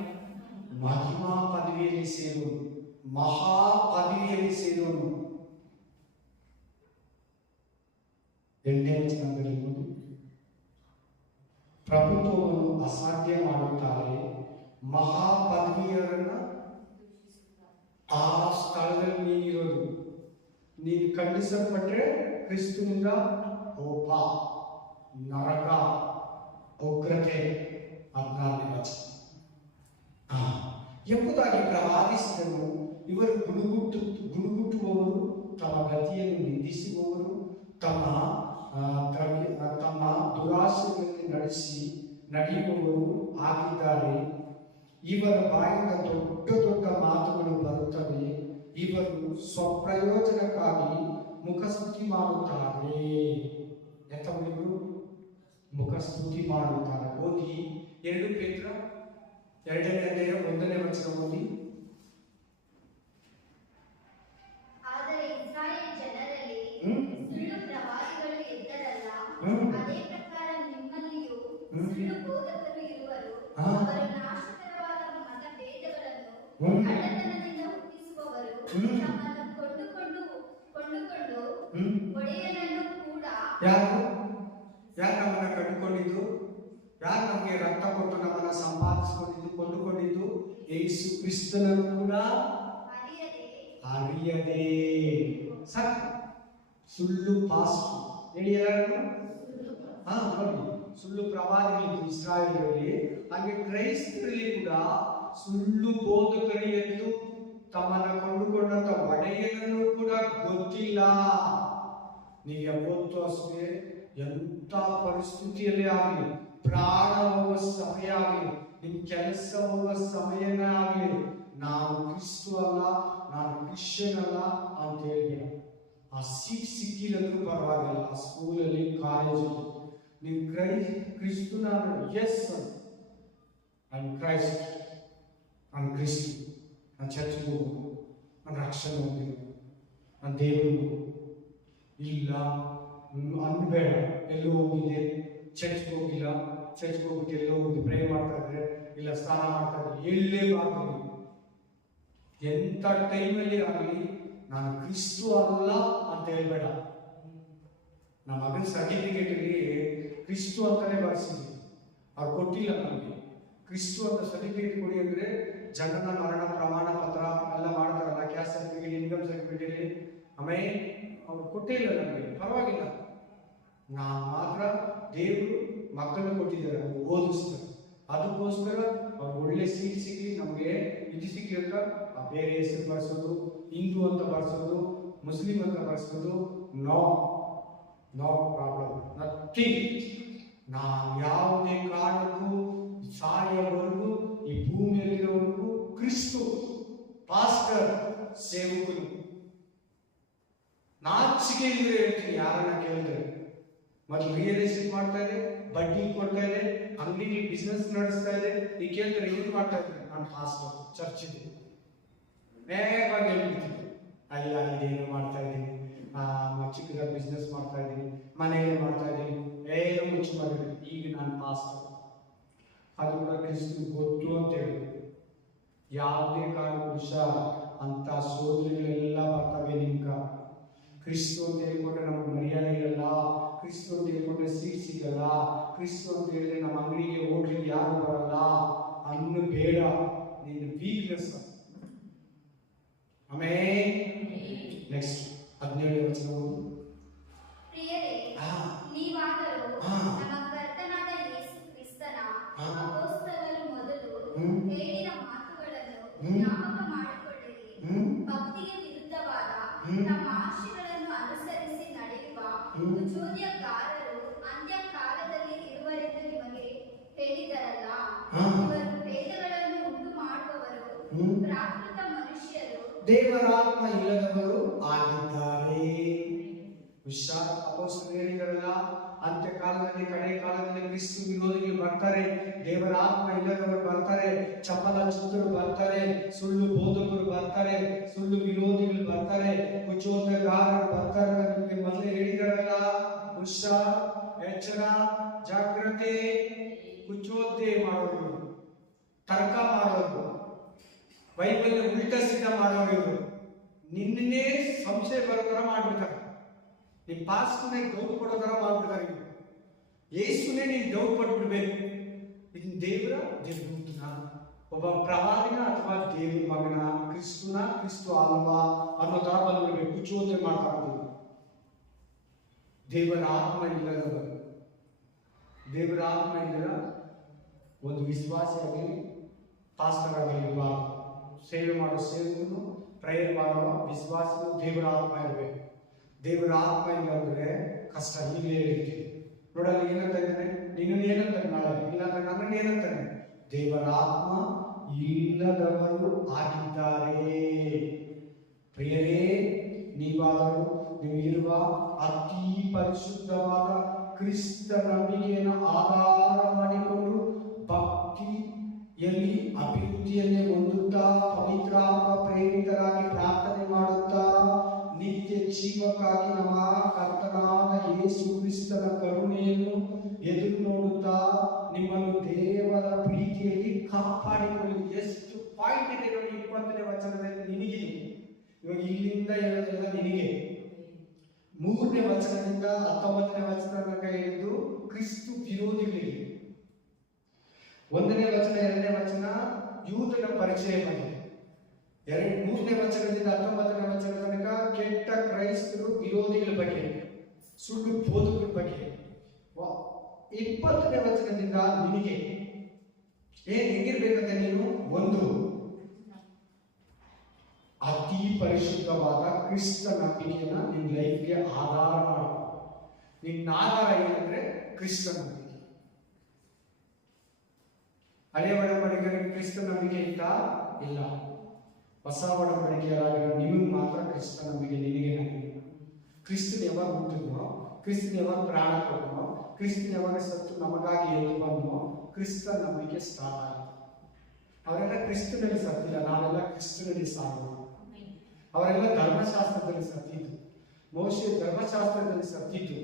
ಮಹಿಮಾ ಪದವಿಯಲ್ಲಿ ಸೇರುವುದು, ಮಹಾ ಪದವಿಯಲ್ಲಿ ಸೇರುವುದು. 8ನೇ ವಚನದಲ್ಲಿ ನೋಡಿ, ಪ್ರಭುತ್ವವನ್ನು ಅಸಾಧ್ಯ ಮಾಡುತ್ತಾರೆ, ಮಹಾ ಪದವಿಯರನ್ನ. ಆ ಸ್ಥಳದಲ್ಲಿ ನೀನಿರೋದು, ನೀನು ಖಂಡಿಸಲ್ಪಟ್ರೆ ಕ್ರಿಸ್ತನಿಂದ ಕೋಪ, ನರಕ, ಉಗ್ರತೆ. 14ನೇ ವಚನ ಎಂಬುದಾಗಿ ಪ್ರವಾದಿಸಿದನು. ಇವರು ಗುಣಗುಟ್ಟುವವರು, ತಮ್ಮ ಗತಿಯನ್ನು ನಿಂದಿಸುವವರು, ತಮ್ಮ ದುರಾಸೆಗಳಲ್ಲಿ ನಡೆಯುವವರು ಆಗಿದ್ದಾರೆ. ಇವರ ಬಾಯಿಂದ ದೊಡ್ಡ ದೊಡ್ಡ ಮಾತುಗಳು ಬರುತ್ತವೆ. ಇವರು ಸ್ವಪ್ರಯೋಜನಕ್ಕಾಗಿ ಮುಖಸ್ತುತಿ ಮಾಡುತ್ತಾರೆ. ಎಂಥವರು? ಮುಖಸ್ತುತಿ ಮಾಡುತ್ತಾರೆ. ಓದಿ 2 ಪೇತ್ರ 2ನೇ ಅಧ್ಯಾಯ 1ನೇ ವಚನ ಓದಿ. ಆದರೆ ಇಸ್ರಾಯೇಲ್ ಜನರಲ್ಲಿ ಸುಳ್ಳು ಪ್ರವಾದಿಗಳು ಎದ್ದರಲ್ಲ, ಅದೇ ಪ್ರಕಾರ ನಿಮ್ಮಲ್ಲಿಯೂ ಸುಳ್ಳು ಬೋಧಕರು ಇರುವರು. ಅವರು ನಾಶಕರವಾದ ಮತಭೇದಗಳನ್ನು ಕಳ್ಳತನದಿಂದ ಹುಟ್ಟಿಸುವವರು, ತಮ್ಮನ್ನು ಕೊಂಡುಕೊಂಡು ಒಡೆಯನನ್ನು ಕೂಡ. ಯಾರು ನಮ್ಮನ್ನ ಕಂಡುಕೊಂಡಿದ್ದು? ಯಾರು ನಮಗೆ ರಕ್ತ ಕೊಟ್ಟು ನಮ್ಮನ್ನ ಸಂಪಾದಿಸಿಕೊಂಡಿದ್ದು, ಕೊಂಡುಕೊಂಡಿದ್ದು? ಯೇಸು ಕ್ರಿಸ್ತನನ್ನು ಕೂಡ ಅರಿಯದೆ ಸುಳ್ಳು ಪಾಸ್ಟ್ ಹೇಳಿ ಎಲ್ಲರೂ. ನೋಡಿ, ಸುಳ್ಳು ಪ್ರವಾದಿಗಳಿದ್ದು ಇಸ್ರಾಯೇಲರಲ್ಲಿ, ಹಾಗೆ ಕ್ರೈಸ್ತರಲ್ಲಿ ಕೂಡ ಸುಳ್ಳು ಬೋಧಕರು ಎಂದು ತಮ್ಮನ್ನ ಕೊಂಡುಕೊಂಡಂತ ಒಡೆಯನನ್ನು ಕೂಡ ಗೊತ್ತಿಲ್ಲ. ನೀವು ಯಾವತ್ತೂ ಅಷ್ಟೇ, ಎಂಥ ಪರಿಸ್ಥಿತಿಯಲ್ಲೇ ಆಗಲಿ, ಪ್ರಾಣ ಹೋಗುವ ಸಮಯ ಆಗಲಿ, ನಿಮ್ ಕೆಲಸ ಹೋಗುವ ಸಮಯನೇ ಆಗಲಿ, ನಾನು ಕ್ರಿಸ್ತು ಅಲ್ಲ, ನಾನು ಕ್ರಿಶ್ಚಿಯನ್ ಅಲ್ಲ ಅಂತ ಹೇಳಿ ಆ ಸಿಕ್ಕಿಲ್ಲದ್ರೂ ಪರವಾಗಿಲ್ಲ. ಆ ಸ್ಕೂಲಲ್ಲಿ, ಕಾಲೇಜಲ್ಲಿ ನೀವು ಕ್ರಿಸ್ತನ ಎಸ್ ಐ ಕ್ರೈಸ್ಟ್, ನಾನು ಕ್ರಿಸ್ತು, ನಾನು ಚರ್ಚ್ಗೆ ಹೋಗು, ನಾನು ರಕ್ಷಣೆ ಹೋಗಿದ್ದು, ನಾನು ದೇವರು ಇಲ್ಲ ಅನ್ಬೇಡ. ಎಲ್ಲೋ ಹೋಗಿದೆ, ಚರ್ಚ್ಗೆ ಹೋಗಿಲ್ಲ, ಚರ್ಚ್ಗೆ ಹೋಗ್ಬಿಟ್ಟು ಎಲ್ಲೋ ಹೋಗಿ ಪ್ರೇ ಮಾಡ್ತಾ ಇದ್ರೆ, ಇಲ್ಲ ಸ್ನಾನ ಮಾಡ್ತಾ ಇದ್ರೆ, ಎಲ್ಲೇ ಮಾಡ್ತೀವಿ. ಎಂಥ ಟೈಮಲ್ಲಿ ಆಗಲಿ ನಾನು ಕ್ರಿಸ್ತು ಅಲ್ಲ ಅಂತ ಹೇಳ್ಬೇಡ. ನಮ್ಮ ಮಗನ ಸರ್ಟಿಫಿಕೇಟ್ ಅಲ್ಲಿ ಕ್ರಿಸ್ತು ಅಂತಾನೆ ಬರ್ಸಿದ್ವಿ, ಅವ್ರು ಕೊಟ್ಟಿಲ್ಲ ನಮಗೆ. ಕ್ರಿಸ್ತು ಅಂತ ಸರ್ಟಿಫಿಕೇಟ್ ಕೊಡಿ ಅಂದ್ರೆ ಜನನ ಮರಣ ಪ್ರಮಾಣ ಪತ್ರ ಎಲ್ಲ ಮಾಡ್ತಾರಲ್ಲ, ಕ್ಯಾಸ್ಟ್ ಸರ್ಟಿಫಿಕೇಟ್, ಇನ್ಕಮ್ ಸರ್ಟಿಫಿಕೇಟ್, ಆಮೇಲೆ ಅವ್ರು ಕೊಟ್ಟೇ ಇಲ್ಲ ನಮಗೆ, ಪರವಾಗಿಲ್ಲ. ನಾವು ಮಾತ್ರ ದೇವರು ಮಕ್ಕಳನ್ನು ಕೊಟ್ಟಿದ್ದಾರೆ, ಅವ್ರು ಓದಿಸ್ತಾರೆ. ಅದಕ್ಕೋಸ್ಕರ ಅವ್ರು ಒಳ್ಳೆ ಸೀಟ್ ಸಿಕ್ಕಿ ನಮಗೆ ಇದು ಸಿಕ್ಕಿರ್ತ ಬೇರೆ ಹೆಸರು ಬರ್ಸೋದು, ಹಿಂದೂ ಅಂತ ಬರ್ಸೋದು, ಮುಸ್ಲಿಂ ಅಂತ ಬರ್ಸೋದು, ನೋ ನೋ ಪ್ರಾಬ್ಲಮ್, ನಥಿಂಗ್. ನಾವು ಯಾವುದೇ ಕಾರಣಕ್ಕೂ ಸಾಯೋವರೆಗೂ ಈ ಭೂಮಿಯಲ್ಲಿರೋವರೆಗೂ ಕ್ರಿಸ್ತು ಪಾಸ್ಟರ್ ಸೇವಕರು ನಾಚಿಕೆ ಇಲ್ಲದೆ ಹೇಳ್ತೀನಿ. ಯಾರನ್ನ ಕೇಳಿದ್ರೆ ಮತ್ತು ರಿಯಲ್ ಎಸ್ಟೇಟ್ ಮಾಡ್ತಾ ಇದೆ, ಬಡ್ಡಿ ಕೊಡ್ತಾ ಇದೆ, ಅಂಗಡಿ ಬಿಸ್ನೆಸ್ ನಡೆಸ್ತಾ ಇದೆ, ಈ ಕೇಳಿದ್ರೆ ಏನು ಮಾಡ್ತಾ ಇದ್ದಾರೆ? ನಾನು ಪಾಸ್ಟರ್, ಚರ್ಚ್ ಇದೆ, ವೇಗವಾಗಿ ಹೇಳ್ಬಿಡ್ತೀನಿ. ಅಲ್ಲ, ಇದೇನು ಮಾಡ್ತಾ ಇದ್ದೀನಿ, ಚಿಕ್ಕದಾಗಿ ಬಿಸ್ನೆಸ್ ಮಾಡ್ತಾ ಇದ್ದೀನಿ, ಮನೆಯಲ್ಲೇ ಮಾಡ್ತಾ ಇದ್ದೀನಿ, ಏನು ಮುಚ್ಚು ಮಾಡಿದ್ದೀನಿ, ಈಗ ನಾನು ಪಾಸ್ಟರ್. ಅದು ಕೂಡ ಕ್ರಿಸ್ತು ಗೊತ್ತು ಅಂತ ಹೇಳಿ ಯಾವುದೇ ಕಾರಣವಶ ಅಂತ ಸೋದರಿಗಳೆಲ್ಲ ಬರ್ತವೆ ನಿಮ್ಗ. ಕ್ರಿಸ್ತು ಅಂತ ಹೇಳ್ಕೊಂಡ್ರೆ ನಮ್ಗೆ ಮರ್ಯಾದೆ ಇರಲ್ಲ, ಕ್ರಿಸ್ತು ಅಂತ ಹೇಳ್ಕೊಂಡ್ರೆ ಸೀಟ್ ಸಿಗಲ್ಲ, ಕ್ರಿಸ್ತು ಅಂತ ಹೇಳಿದ್ರೆ ನಮ್ಮ ಅಂಗಡಿಗೆ ಹೋಗ್ಲಿಕ್ಕೆ ಯಾರು ಬರಲ್ಲ ಅನ್ನು ಬೇಡ. ನಿನ್ನ ವೀಕ್ನೆಸ್. ಆಮೇಲೆ ನೆಕ್ಸ್ಟ್ 17ನೇ ವಚನ. ಪ್ರಿಯರೇ, ನೀವಾದರೂ ನಮ್ಮ ಕರ್ತನಾದ ಯೇಸು ಕ್ರಿಸ್ತನ ಅಪೊಸ್ತಲರು ಮೊದಲು ಹೇಳಿದ ಮಾತುಗಳನ್ನು ಜ್ಞಾಪಕ ಮಾಡಿಕೊಳ್ಳಿರಿ. ಭಕ್ತಿಗೆ ವಿರುದ್ಧವಾದ ತಮ್ಮ ಆಶೆಗಳನ್ನು ಅನುಸರಿಸಿ ನಡೆಯುವ ಉಚೋದ್ಯಗಾರರು ಅಂತ್ಯಕಾಲದಲ್ಲಿ ಇರುವರೆಂದು ನಿಮಗೆ ಹೇಳಿದರಲ್ಲ. ಇವರು ವೇದಗಳನ್ನು ಉಂಟು ಮಾಡುವವರು, ಪ್ರಾಕೃತ ಮನುಷ್ಯರು, ದೇವರಾತ್ಮ ಇಲ್ಲದವರು ಆಗಿದ್ದಾರೆ. ಅಪೊಸ್ತಲರು ಹೇಳಿದಾರಲ್ಲ, ಅಂತ್ಯಕಾಲದಲ್ಲಿ, ಕಡೆ ಕಾಲದಲ್ಲಿ ಕ್ರಿಸ್ತು ವಿರೋಧಿಗಳು ಬರ್ತಾರೆ, ದೇವರ ಆತ್ಮ ಇಲ್ಲದವರು ಬರ್ತಾರೆ, ಚಪಲ ಚಿತ್ತರು ಬರ್ತಾರೆ, ಸುಳ್ಳು ಬೋಧಕರು ಬರ್ತಾರೆ, ಸುಳ್ಳು ವಿರೋಧಿಗಳು ಬರ್ತಾರೆ, ಕುಚೋದ್ಯಗಾರರು ಬರ್ತಾರೆ ಅಂತ ನಿಮಗೆ ಮೊದಲೇ ಹೇಳಿದಾರಲ್ಲ. ಹುಷಾರ್, ಎಚ್ಚರ, ಜಾಗ್ರತೆ. ಕುಚೋದ್ಯ ಮಾಡೋರು, ತರ್ಕ ಮಾಡೋರು, ಬೈಬಲ್ ಉಲ್ಟ ಸಿದ್ಧ ಮಾಡೋರು, ನಿನ್ನೆ ಸಂಶಯ ಬರೋ ತರ ಮಾಡ್ಬಿಡ್ತಾರೆ. ನಿಮ್ ಪಾಸ್ಟರ್ನೇ ಡೌಟ್ ಕೊಡೋ ತರ ಮಾಡ್ಬಿಡ್ತಾರೆ. ಯೇಸುನೇ ನೀನು ಡೌಟ್ ಪಟ್ಬಿಡ್ಬೇಕು, ಇದನ್ನ ದೇವರ ದೇವದೂತನ, ಒಬ್ಬ ಪ್ರವಾದಿನ ಅಥವಾ ದೇವರ ಮಗನ, ಕ್ರಿಸ್ತುನ, ಕ್ರಿಸ್ತು ಅಲ್ವಾ ಅನ್ನೋ ತರ ಬಂದ್ಬಿಡ್ಬೇಕು. ಕುಚೋದ್ಯ ಮಾಡ್ತಾರೆ. ದೇವರ ಆತ್ಮ ಇಲ್ಲದವರು, ದೇವರ ಆತ್ಮ ಇಲ್ಲದ ಒಂದು ವಿಶ್ವಾಸಿ ಆಗಲಿ, ಪಾಸ್ಟರ್ ಆಗಲಿ ಇರಬಾರ್ದು. ಸೇವೆ ಮಾಡೋ ಸೇವಕನು, ಪ್ರೇಯರ್ ಮಾಡುವ ವಿಶ್ವಾಸನು ದೇವರ ಆತ್ಮ ಇರಬೇಕು. ದೇವರ ಆತ್ಮ ಇಲ್ಲ ಅಂದ್ರೆ ಕಷ್ಟ. ಈಗಲೇ ಹೇಳ್ತೀವಿ ನೋಡಲ್ಲ, ಏನಂತ ಇದ್ದಾನೆ, ನೀನು ಏನಂತಾನೆ, ನಾಳೆ ಇಲ್ಲ ನನ್ನನ್ನು ಏನಂತಾನೆ, ದೇವರ ಆತ್ಮ ಇಲ್ಲದವರು ಆಗಿದ್ದಾರೆ. ಪ್ರಿಯರೇ, ನೀವಾದರೂ ನೀವು ಇರುವ ಅತಿ ಪರಿಶುದ್ಧವಾದ ಕ್ರಿಸ್ತ ನಂಬಿಕೆಯನ್ನು ಆಧಾರ ಮಾಡಿಕೊಂಡು ಭಕ್ತಿಯಲ್ಲಿ ಅಭಿವೃದ್ಧಿಯನ್ನೇ ಹೊಂದುತ್ತಾ, ಪವಿತ್ರಾತ್ಮ ಪ್ರೇರಿತರಾಗಿ ಪ್ರಾರ್ಥನೆ ಮಾಡುತ್ತಾ, ನಿತ್ಯ ಜೀವಕ್ಕಾಗಿ ನಮ್ಮ ಕರ್ತನಾದ ಯೇಸು ಕ್ರಿಸ್ತನ ಕರುಣೆಯನ್ನು ಎದುರು ನೋಡುತ್ತಾ ನಿಮ್ಮನ್ನು ದೇವರ ಪ್ರೀತಿಯಲ್ಲಿ ಕಾಪಾಡಿಕೊಳ್ಳಿ. ಎಷ್ಟು ಪಾಯಿಂಟ್ ಇದೆ ನೋಡಿ 20ನೇ ವಚನದಲ್ಲಿ. ನಿನಗಿದೆ ಇವಾಗ ಇಲ್ಲಿಂದ ಹೇಳೋದೆಲ್ಲ ನಿನಗೆ. 3ನೇ ವಚನದಿಂದ 19ನೇ ವಚನ ತನಕ ಹೇಳಿದ್ದು ಕ್ರಿಸ್ತು ವಿರೋಧಿಗಳಿಗೆ. 1ನೇ ವಚನ 2ನೇ ವಚನ ಯೂದನ ಪರಿಚಯ ಮಾಡಿ, 3ನೇ ವಚನದಿಂದ 19ನೇ ವಚನ ತನಕ ಕೆಟ್ಟ ಕ್ರೈಸ್ತರು ವಿರೋಧಿಗಳ ಬಗ್ಗೆ, ಸುಳ್ಳು ಬೋಧಕರ ಬಗ್ಗೆ. 20ನೇ ವಚನದಿಂದ ನಿನಗೆ ಹೆಂಗಿರ್ಬೇಕಂತ, ನೀನು ಒಂದು ಅತಿ ಪರಿಶುದ್ಧವಾದ ಕ್ರಿಸ್ತ ನಂಬಿಕೆಯನ್ನ ನಿನ್ನ ಲೈಫ್ಗೆ ಆಧಾರ ಮಾಡು. ನಿನ್ನ ಆಧಾರ ಏನಂದ್ರೆ ಕ್ರಿಸ್ತ ನಂಬಿಕೆ. ಹಳೆಯ ಒಡಂಬಡಿಕೆಯಲ್ಲಿ ಕ್ರಿಸ್ತ ನಂಬಿಕೆ ಇತ್ತ ಇಲ್ಲ. ಹೊಸ ಒಡಂಬಡಿಕೆಯಾಗಿರೋ ನಿಮಗೆ ಮಾತ್ರ ಕ್ರಿಸ್ತ ನಂಬಿಕೆ, ನಿನಗೆ ನಂಬಿಕೆ. ಕ್ರಿಸ್ತನ ಯಾವಾಗ ಹುಟ್ಟಿದ್ನೋ, ಕ್ರಿಸ್ತನ ಯಾವಾಗ ಪ್ರಾಣ ಕೊಟ್ಟನೋ, ಕ್ರಿಸ್ತನ ಯಾವಾಗ ಸತ್ತು ನಮಗಾಗಿ ಎದ್ದು ಬಂದನೋ, ಕ್ರಿಸ್ತ ನಂಬಿಕೆ ಸ್ಟಾರ್ಟ್ ಆಯಿತು. ಅವರೆಲ್ಲ ಕ್ರಿಸ್ತನಲ್ಲಿ ಸತ್ತಿಲ್ಲ, ನಾವೆಲ್ಲ ಕ್ರಿಸ್ತನಲ್ಲಿ ಸಾಗೋಣ. ಅವರೆಲ್ಲ ಧರ್ಮಶಾಸ್ತ್ರದಲ್ಲಿ ಸತ್ತಿದ್ದು, ಮೋಶೆ ಧರ್ಮಶಾಸ್ತ್ರದಲ್ಲಿ ಸತ್ತಿದ್ದು.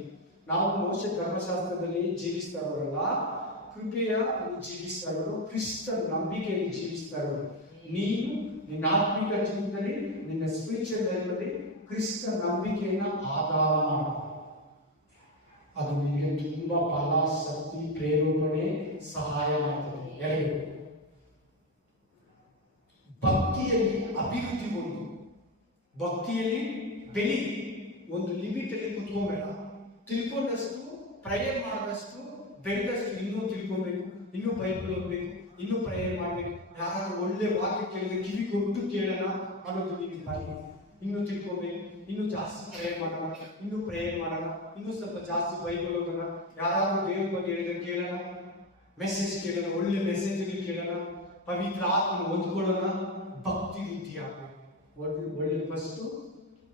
ನಾವು ಮೋಶೆ ಧರ್ಮಶಾಸ್ತ್ರದಲ್ಲಿ ಜೀವಿಸ್ತಾ ಇರೋರಲ್ಲ, ಕೃಪೆಯ ಜೀವಿಸ್ತಾ ಇರೋರು, ಕ್ರಿಸ್ತ ನಂಬಿಕೆಯಲ್ಲಿ ಜೀವಿಸ್ತಾ ಇರೋರು. ನೀನು ನಿನ್ನ ಆತ್ಮಿಕ ಜೀವನದಲ್ಲಿ, ನಿನ್ನ ಸ್ಪಿರಿಚುವಲ್ ಲೈಫಲ್ಲಿ ಕ್ರಿಸ್ತ ನಂಬಿಕೆಯನ್ನ ಆಧಾರ ಮಾಡು. ಅದು ನಿಮಗೆ ತುಂಬಾ ಬಲ, ಶಕ್ತಿ, ಪ್ರೇರೇಪಣೆ, ಸಹಾಯ ಮಾಡ್ತದೆ. ಎರಡು ಭಕ್ತಿಯಲ್ಲಿ ಬೆಳಿ. ಒಂದು ಲಿಮಿಟಲ್ಲಿ ಕುತ್ಕೊಬೇಡ. ತಿಳ್ಕೊಂಡಷ್ಟು, ಪ್ರೇಯರ್ ಮಾಡಿದಷ್ಟು, ಬೆಳೆದಷ್ಟು ಇನ್ನೂ ತಿಳ್ಕೊಬೇಕು, ಇನ್ನೂ ಬೈಬಲ್ ಓದಬೇಕು, ಇನ್ನೂ ಪ್ರೇಯರ್ ಮಾಡಬೇಕು. ಯಾರಾದ್ರೂ ಒಳ್ಳೆ ವಾಕ್ಯ ಕೇಳಿದ್ರೆ ಕಿವಿ ಕೊಟ್ಟು ಕೇಳೋಣ ಅನ್ನೋದು ನಿಮಗೆ ಬರಲಿ. ಇನ್ನೂ ತಿಳ್ಕೊಬೇಕು, ಇನ್ನೂ ಜಾಸ್ತಿ ಪ್ರೇಯರ್ ಮಾಡೋಣ, ಇನ್ನೂ ಪ್ರೇಯರ್ ಮಾಡೋಣ, ಇನ್ನೂ ಸ್ವಲ್ಪ ಜಾಸ್ತಿ ಬೈಬಲ್ ಓದೋಣ, ಯಾರಾದ್ರೂ ದೇವ್ರ ಬಗ್ಗೆ ಹೇಳಿದ್ರೆ ಕೇಳೋಣ, ಮೆಸೇಜ್ ಕೇಳೋಣ, ಒಳ್ಳೆ ಮೆಸೇಜ್ಗಳು ಕೇಳೋಣ, ಪವಿತ್ರ ಆತ್ಮ ಹೊಂದ್ಕೊಳ್ಳೋಣ. ಭಕ್ತಿ ರೀತಿ ಆಗಬೇಕು. ಒಳ್ಳೆ ಫಸ್ಟು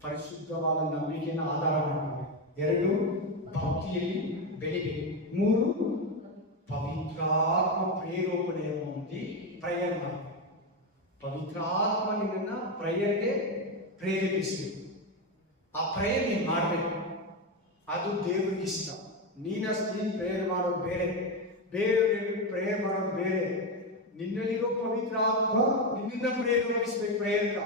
ಪರಿಶುದ್ಧವಾದ ನಂಬಿಕೆನ ಆಧಾರ ಮಾಡಬೇಕು. 2 ಭಕ್ತಿಯಲ್ಲಿ ಬೆಳಿಬೇಕು. 3 ಪವಿತ್ರಾತ್ಮ ಪ್ರೇರೇಪಣೆ ಹೊಂದಿ ಪ್ರೇಯರ್ ಮಾಡಬೇಕು. ಪವಿತ್ರಾತ್ಮ ನಿನ್ನ ಪ್ರೇಯರ್ಗೆ ಪ್ರೇರೇಪಿಸಬೇಕು. ಆ ಪ್ರೇಯರ್ ನೀನು ಮಾಡಬೇಕು. ಅದು ದೇವರಿಗೆ ಇಷ್ಟ. ನೀನು ಪ್ರೇಯರ್ ಮಾಡೋದು ಬೇರೆ, ಬೇರೆಯವರಿಗೆ ಪ್ರೇಯರ್ ಮಾಡೋದು ಬೇರೆ. ನಿನ್ನಲ್ಲಿರೋ ಪವಿತ್ರ ಆತ್ಮ ನಿನ್ನ ಪ್ರೇರೇಪಿಸಬೇಕು. ಪ್ರೇರಕ.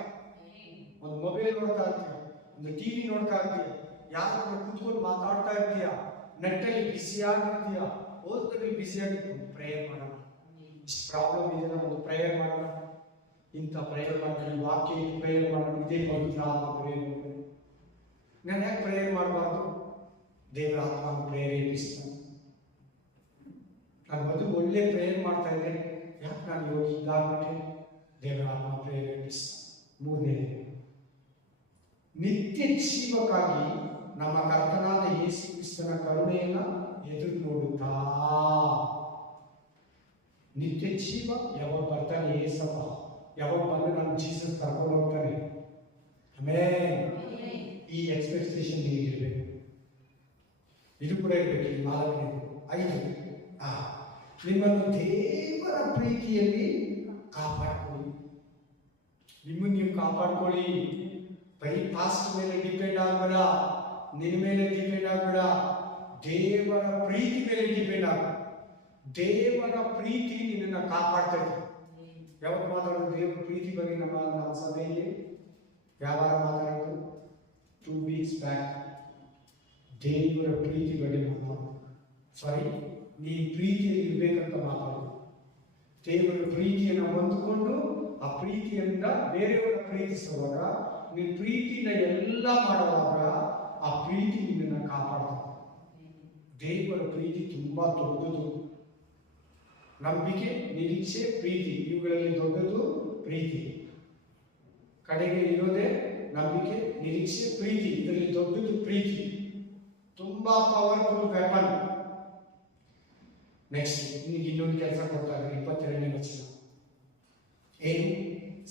ಒಂದು ಮೊಬೈಲ್ ನೋಡ್ತಾ ಇರ್ತೀಯ, ಒಂದು ಟಿವಿ ನೋಡ್ತಾ ಇರ್ತೀಯ, ಯಾರ ಕೂತ್ಕೊಂಡು ಮಾತಾಡ್ತಾ ಇರ್ತೀಯ, ನೆಟ್ಟಲ್ಲಿ ಬಿಸಿಯಾಗಿರ್ತೀಯ, ಓದ್ದಲ್ಲಿ ಬಿಸಿಯಾಗಿರ್ತೀಯ, ಪ್ರೇಯರ್ ಮಾಡೋಣ. ಇಷ್ಟು ಪ್ರಾಬ್ಲಮ್ ಇದೆ, ಒಂದು ಪ್ರೇಯರ್ ಮಾಡೋಣ. ಇಂಥ ಪ್ರೇಯರ್ ಮಾಡೋಣ, ವಾಕ್ಯ ಪ್ರೇಯರ್ ಮಾಡೋಣ. ಇದೇ ಪವಿತ್ರ ಆತ್ಮ ಪ್ರೇರೇಪಣೆ. ನಾನು ಯಾಕೆ ಪ್ರೇಯರ್ ಮಾಡಬಾರ್ದು? ದೇವರ ಆತ್ಮ ಪ್ರೇರೇಪಿಸ್ತಾನೆ. ನಾನು ಮೊದಲು ಒಳ್ಳೆ ಪ್ರೇಯರ್ ಮಾಡ್ತಾ ಇದ್ದೆ, ಯಾಕೆ ನಾನು ಇವಾಗ ಹೀಗಾಗ್ಬಿಟ್ಟೆ? ದೇವರ ಆತ್ಮ ಪ್ರೇರೇಪಿಸ್ತಾನೆ. 3ನೇದು, ನಿತ್ಯ ಜೀವಕ್ಕಾಗಿ ನಮ್ಮ ಕರ್ತನಾದ ಯೇಸು ಕ್ರಿಸ್ತನ ಕರುಣೆಯನ್ನ ಎದುರು ನೋಡುತ್ತಾ. ನಿತ್ಯ ಜೀವ ಯಾವಾಗ ಬರ್ತಾನೆ ಏಸಪ್ಪ, ಯಾವಾಗ ಬಂದು ನಾನು ಜೀಸಸ್ ಕರ್ಕೊಂಡು ಹೋಗ್ತಾನೆ. ಆಮೇಲೆ ಈ ಎಕ್ಸ್ಪೆಕ್ಟೇಷನ್ ನಿಮಗಿರ್ಬೇಕು. ಇದು ಕೂಡ ಇರಬೇಕು. 4ನೇದು. 5 ನಿಮ್ಮನ್ನು ದೇವರ ಪ್ರೀತಿಯಲ್ಲಿ ಕಾಪಾಡ್ಕೊಳ್ಳಿ. ನಿಮ್ಮನ್ನು ನೀವು ಕಾಪಾಡ್ಕೊಳ್ಳಿ. ಬರೀ ಪಾಸ್ಟ್ ಮೇಲೆ ಡಿಪೆಂಡ್ ಆಗಬೇಡ, ನಿನ್ನ ಮೇಲೆ ಡಿಪೆಂಡ್ ಆಗಬೇಡ, ದೇವರ ಪ್ರೀತಿ ಮೇಲೆ ಡಿಪೆಂಡ್ ಆಗ. ದೇವರ ಪ್ರೀತಿ ನಿನ್ನನ್ನು ಕಾಪಾಡ್ತದೆ. ಯಾವಾಗ ಮಾತಾಡೋದು ದೇವರ ಪ್ರೀತಿ ಬಗ್ಗೆ? ನಮ್ಮ ಸಭೆಯಲ್ಲಿ ಯಾವಾಗ ಮಾತಾಡೋದು? 2 weeks ಬ್ಯಾಕ್ ದೇವರ ಪ್ರೀತಿ ಬಗ್ಗೆ ಮಾತಾಡೋದು. ನೀನು ಪ್ರೀತಿಯಲ್ಲಿ ಇರ್ಬೇಕಂತ ಮಾತಾಡೋದು. ದೇವರ ಪ್ರೀತಿಯನ್ನು ಹೊಂದಿಕೊಂಡು ಆ ಪ್ರೀತಿಯಿಂದ ಬೇರೆಯವರ ಪ್ರೀತಿಸುವಾಗ, ನೀನು ಪ್ರೀತಿನ ಎಲ್ಲ ಮಾಡುವಾಗ ಆ ಪ್ರೀತಿ ನಿನ್ನನ್ನು ಕಾಪಾಡ್ತದೆ. ದೇವರ ಪ್ರೀತಿ ತುಂಬಾ ದೊಡ್ಡದು. ನಂಬಿಕೆ, ನಿರೀಕ್ಷೆ, ಪ್ರೀತಿ, ಇವುಗಳಲ್ಲಿ ದೊಡ್ಡದು ಪ್ರೀತಿ. ಕಡೆಗೆ ಇರೋದೇ ನಂಬಿಕೆ, ನಿರೀಕ್ಷೆ, ಪ್ರೀತಿ. ಇದರಲ್ಲಿ ದೊಡ್ಡದು ಪ್ರೀತಿ. ತುಂಬಾ ಪವರ್ಫುಲ್ ವೆಪನ್. ನೆಕ್ಸ್ಟ್ ನಿನಗೆ ಇನ್ನೊಂದು ಕೆಲಸ ಕೊಡ್ತಾರೆ. 22ನೇ ವಚನ ಏನು?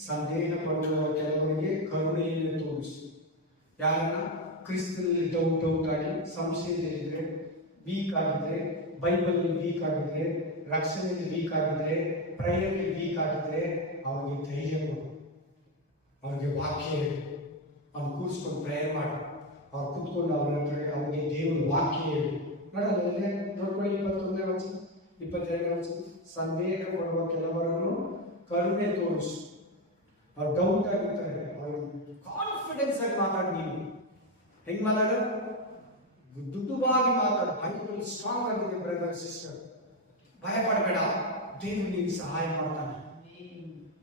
ಸಂದೇಹ ಪಡುವವರ ಕೆಲವರಿಗೆ ಕರುಣೆಯನ್ನು ತೋರಿಸು. ಯಾರನ್ನ? ಕ್ರಿಸ್ತನಲ್ಲಿ ಡೌಟ್ ಆಗಿ ಸಂಶಯದಲ್ಲಿದ್ರೆ, ವೀಕ್ ಆಗಿದ್ರೆ, ಬೈಬಲ್ ವೀಕ್ ಆಗಿದ್ರೆ, ರಕ್ಷಣೆಯಲ್ಲಿ ವೀಕ್ ಆಗಿದ್ರೆ, ಪ್ರೇಯರ್ಲಿ ವೀಕ್ ಆಗಿದ್ರೆ, ಅವ್ರಿಗೆ ಧೈರ್ಯ ಕೊಡು, ಅವ್ರಿಗೆ ವಾಕ್ಯ ಹೇಳು. ಅವ್ನು ಕೂರಿಸ್ಕೊಂಡು ಪ್ರೇಯರ್ ಮಾಡಿ, ಅವ್ರು ಕೂತ್ಕೊಂಡು ಅವ್ರಿಗೆ ದೇವರ ವಾಕ್ಯ ಹೇಳಿ. ನೋಡೋದೇ ನೋಡ್ಕೊಳ್ಳಿ. 21ನೇ ವಚನ, 22ನೇ ವಚನ. ಸಂದೇಹ ಪಡುವ ಕೆಲವರನ್ನು ಕರುಣೆ ತೋರಿಸು. ಅವ್ರು ಡೌಟ್ ಆಗಿರ್ತಾರೆ, ಅವ್ರು ಕಾನ್ಫಿಡೆನ್ಸ್ ಆಗಿ ಮಾತಾಡಿ. ನೀವು ಹೆಂಗ್ ಮಾತಾಡ? ದುಡ್ಡುವಾಗಿ ಮಾತಾಡು. ಬೈಬಲ್ ಸ್ಟ್ರಾಂಗ್ ಆಗಿದೆ ಬ್ರದರ್ ಸಿಸ್ಟರ್. ಭಯ ಪಡಬೇಡ. ದೇವರು ನಿನ್ಗೆ ಸಹಾಯ ಮಾಡ್ತಾನೆ.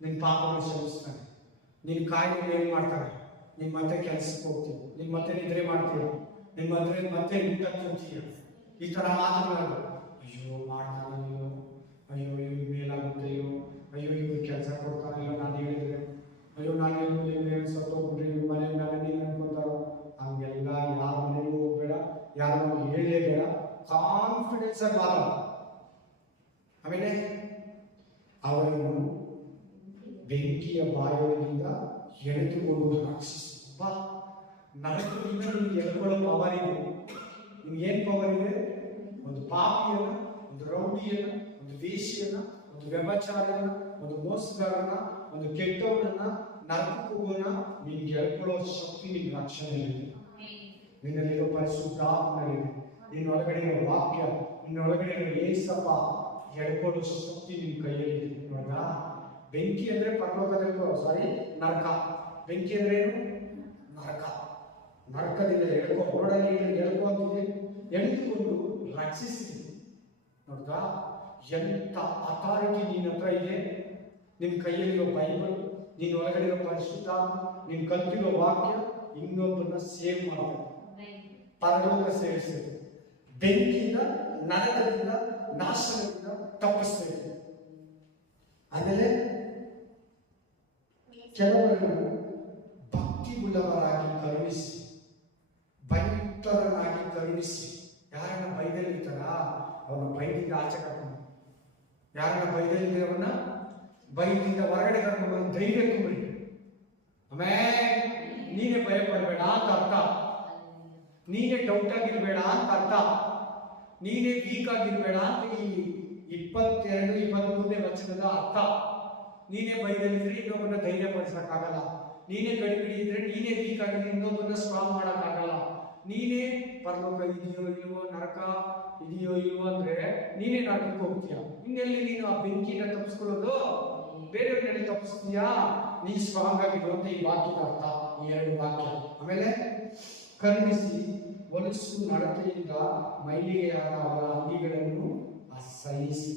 ನಿನ್ನ ಪಾಪವನ್ನು ಕ್ಷಮಿಸ್ತಾನೆ. ನಿನ್ನ ಕಾಯಿಲೆ ಏನು ಮಾಡ್ತಾನೆ? ನೀನು ಮತ್ತೆ ಕೆಲಸಕ್ಕೆ ಹೋಗ್ತೀವಿ, ನೀನು ಮತ್ತೆ ನಿದ್ರೆ ಮಾಡ್ತೀವಿ, ನಿಮ್ಮ ಮತ್ತೆ ಊಟ ತಿಂತೀಯ. ಈ ಥರ ಮಾತುಗಳು, ಅಯ್ಯೋ ಮಾಡ್ತಾನೋ, ಅಯ್ಯೋ ಇವ್ರು ಮೇಲಾಗುತ್ತೆಯೋ, ಅಯ್ಯೋ ಇವ್ರು ಕೆಲಸ ಕೊಡ್ತಾನೋ, ನಾನು ಹೇಳಿದ್ರೆ, ಅಯ್ಯೋ ನಾನು ಹೇಳಿದ್ರೆ ಸತ್ತೋಗ್ಬಿಟ್ರೆ ಇವ್ರ ಮನೆ ಮೇಲೆ ನೀನು ಅನ್ಕೊಂತಾರೋ. ಹಂಗೆಲ್ಲ ಯಾರ ಮನೆಗೂ ಹೋಗ್ಬೇಡ, ಯಾರು ಹೇಳಲೇಬೇಡ. ಕಾನ್ಫಿಡೆನ್ಸ್ ಆಗಿ ಮಾತಾಡ. ಆಮೇಲೆ ಅವರನ್ನು ಬೆಂಕಿಯ ಬಾಯೊಳಗಿಂದ ಎಳೆದುಕೊಂಡು ರಕ್ಷಿಸಿ. ನರಕದಿಂದ ನಿಮ್ಗೆ ಎಳ್ಕೊಳ್ಳೋ ಪವರ್ ಇದೆ. ನಿಮ್ಗೆ ಏನು ಪವರ್ ಇದೆ? ಒಂದು ಪಾಪಿಯನ್ನ, ಒಂದು ರೌಡಿಯನ್ನ, ಒಂದು ವೇಶ್ಯನ್ನ, ಒಂದು ವ್ಯಭಚಾರನ, ಒಂದು ಮೋಸಗಾರನ, ಒಂದು ಕೆಟ್ಟವನನ್ನ, ನರಕಕ್ಕೆ ಹೋಗೋಣ ನಿನ್ಗೆ ಎಳ್ಕೊಳ್ಳೋ ಶಕ್ತಿ ನಿಮ್ಗೆ ರಕ್ಷಣೆ ಇದೆ. ನಿನ್ನಲ್ಲಿರೋ ಪರಿಶುದ್ಧಾತ್ಮನಿದೆ, ನಿನ್ನ ಒಳಗಡೆ ಇರೋ ವಾಕ್ಯ, ನಿನ್ನ ಒಳಗಡೆ ಇರೋ ಏಸಪ್ಪ ಎಳ್ಕೊಳ್ಳೋ ಶಕ್ತಿ ನಿನ್ನ ಕೈಯಲ್ಲಿ. ನೋಡಾ, ಬೆಂಕಿ ಅಂದ್ರೆ ಪರಲೋಕದಲ್ಲಿ ನರಕ. ಬೆಂಕಿ ಅಂದ್ರೆ ಏನು? ನರಕ. ನರಕದಿಂದ ನೋಡಲಿ ಎಳ್ಕೊಂತಿದೆ, ಎಳೆದುಕೊಂಡು ರಕ್ಷಿಸಿದೆ. ನೋಡ್ದಾ, ಎಂತ ಅಥಾರಿಟಿ ನಿನ್ನ ಹತ್ರ ಇದೆ. ನಿನ್ನ ಕೈಯಲ್ಲಿರೋ ಬೈಬಲ್, ನೀನು ಒಳಗಡೆ ಇರೋ ಪರಿಶುದ್ಧ, ನೀನು ಕಲ್ತಿರೋ ವಾಕ್ಯ ಇನ್ನೊಬ್ಬರನ್ನ ಸೇವ್ ಮಾಡ್ತದೆ, ಪರಲೋಕ ಸೇರಿಸ್ತದೆ, ಬೆಂಕಿಯಿಂದ, ನರಕದಿಂದ, ನಾಶನದಿಂದ ತಪ್ಪಿಸ್ತದೆ. ಆಮೇಲೆ ಕೆಲವರನ್ನು ಭಕ್ತಿಯುಳ್ಳವರಾಗಿ ಕರುಣಿಸಿ, ಭಯಂಕರನಾಗಿ ಕರುಣಿಸಿ. ಯಾರನ್ನ ಬೈದಲ್ಲಿರ್ತಾರ ಅವನ ಬೈದಿಂದ ಆಚೆ ಕರ್ಕೊಂಡು, ಯಾರನ್ನ ಬೈದಲ್ಲಿದ್ದವನ್ನ ಬೈದಿಂದ ಹೊರಗಡೆ ಕರ್ಕೊಂಡು ಧೈರ್ಯ ತುಂಬ್ರಿ. ಆಮೇಲೆ ನೀನೇ ಭಯ ಪಡಬೇಡ ಅಂತ ಅರ್ಥ, ನೀನೇ ಡೌಟ್ ಆಗಿರ್ಬೇಡ ಅಂತ ಅರ್ಥ, ನೀನೇ ವೀಕ್ ಆಗಿರ್ಬೇಡ ಅಂತ ಈ 22-23ನೇ ವಚನದ ಅರ್ಥ. ನೀನೇ ಬೈದಲ್ಲಿದ್ರೆ ಇನ್ನೊಬ್ಬರನ್ನ ಧೈರ್ಯ ಪಡಿಸಕ್ಕಾಗಲ್ಲ, ನೀನೇ ಗಡಿಬಿಡಿ ಇದ್ರೆ, ನೀನೇ ವೀಕ್ ಆಗಿದ್ರೆ ಇನ್ನೊಬ್ಬರನ್ನ ಸ್ಟ್ರಾಂಗ್ ಮಾಡಕ್ಕಾಗಲ್ಲ. ನೀನೇ ಪರಲೋಕ ಇದೆಯೋ ಇಲ್ವೋ, ನರಕ ಇದೆಯೋ ಇಲ್ವೋ ಅಂದ್ರೆ ನೀನೇ ನರಕಕ್ಕೆ ಹೋಗ್ತೀಯ. ಇನ್ನೆಲ್ಲಿ ನೀನು ಆ ಬೆಂಕಿನ ತಪ್ಪಿಸ್ಕೊಳ್ಳೋದು? ಬೇರೆಯವ್ರನ್ನೆಲ್ಲಿ ತಪ್ಪಿಸ್ತೀಯಾ? ನೀ ಸ್ಟ್ರಾಂಗ್ ಆಗಿರು ಅಂತ ಈ ವಾಕ್ಯದ ಅರ್ಥ, ಈ 2 ವಾಕ್ಯ. ಆಮೇಲೆ ಕರುಣಿಸಿ, ಹೊಲಸು ನಡತೆಯಿಂದ ಮೈಲಿಗೆಯಾದ ಅವರ ಅಂಗಿಗಳನ್ನು ಅಸಹಿಸಿ.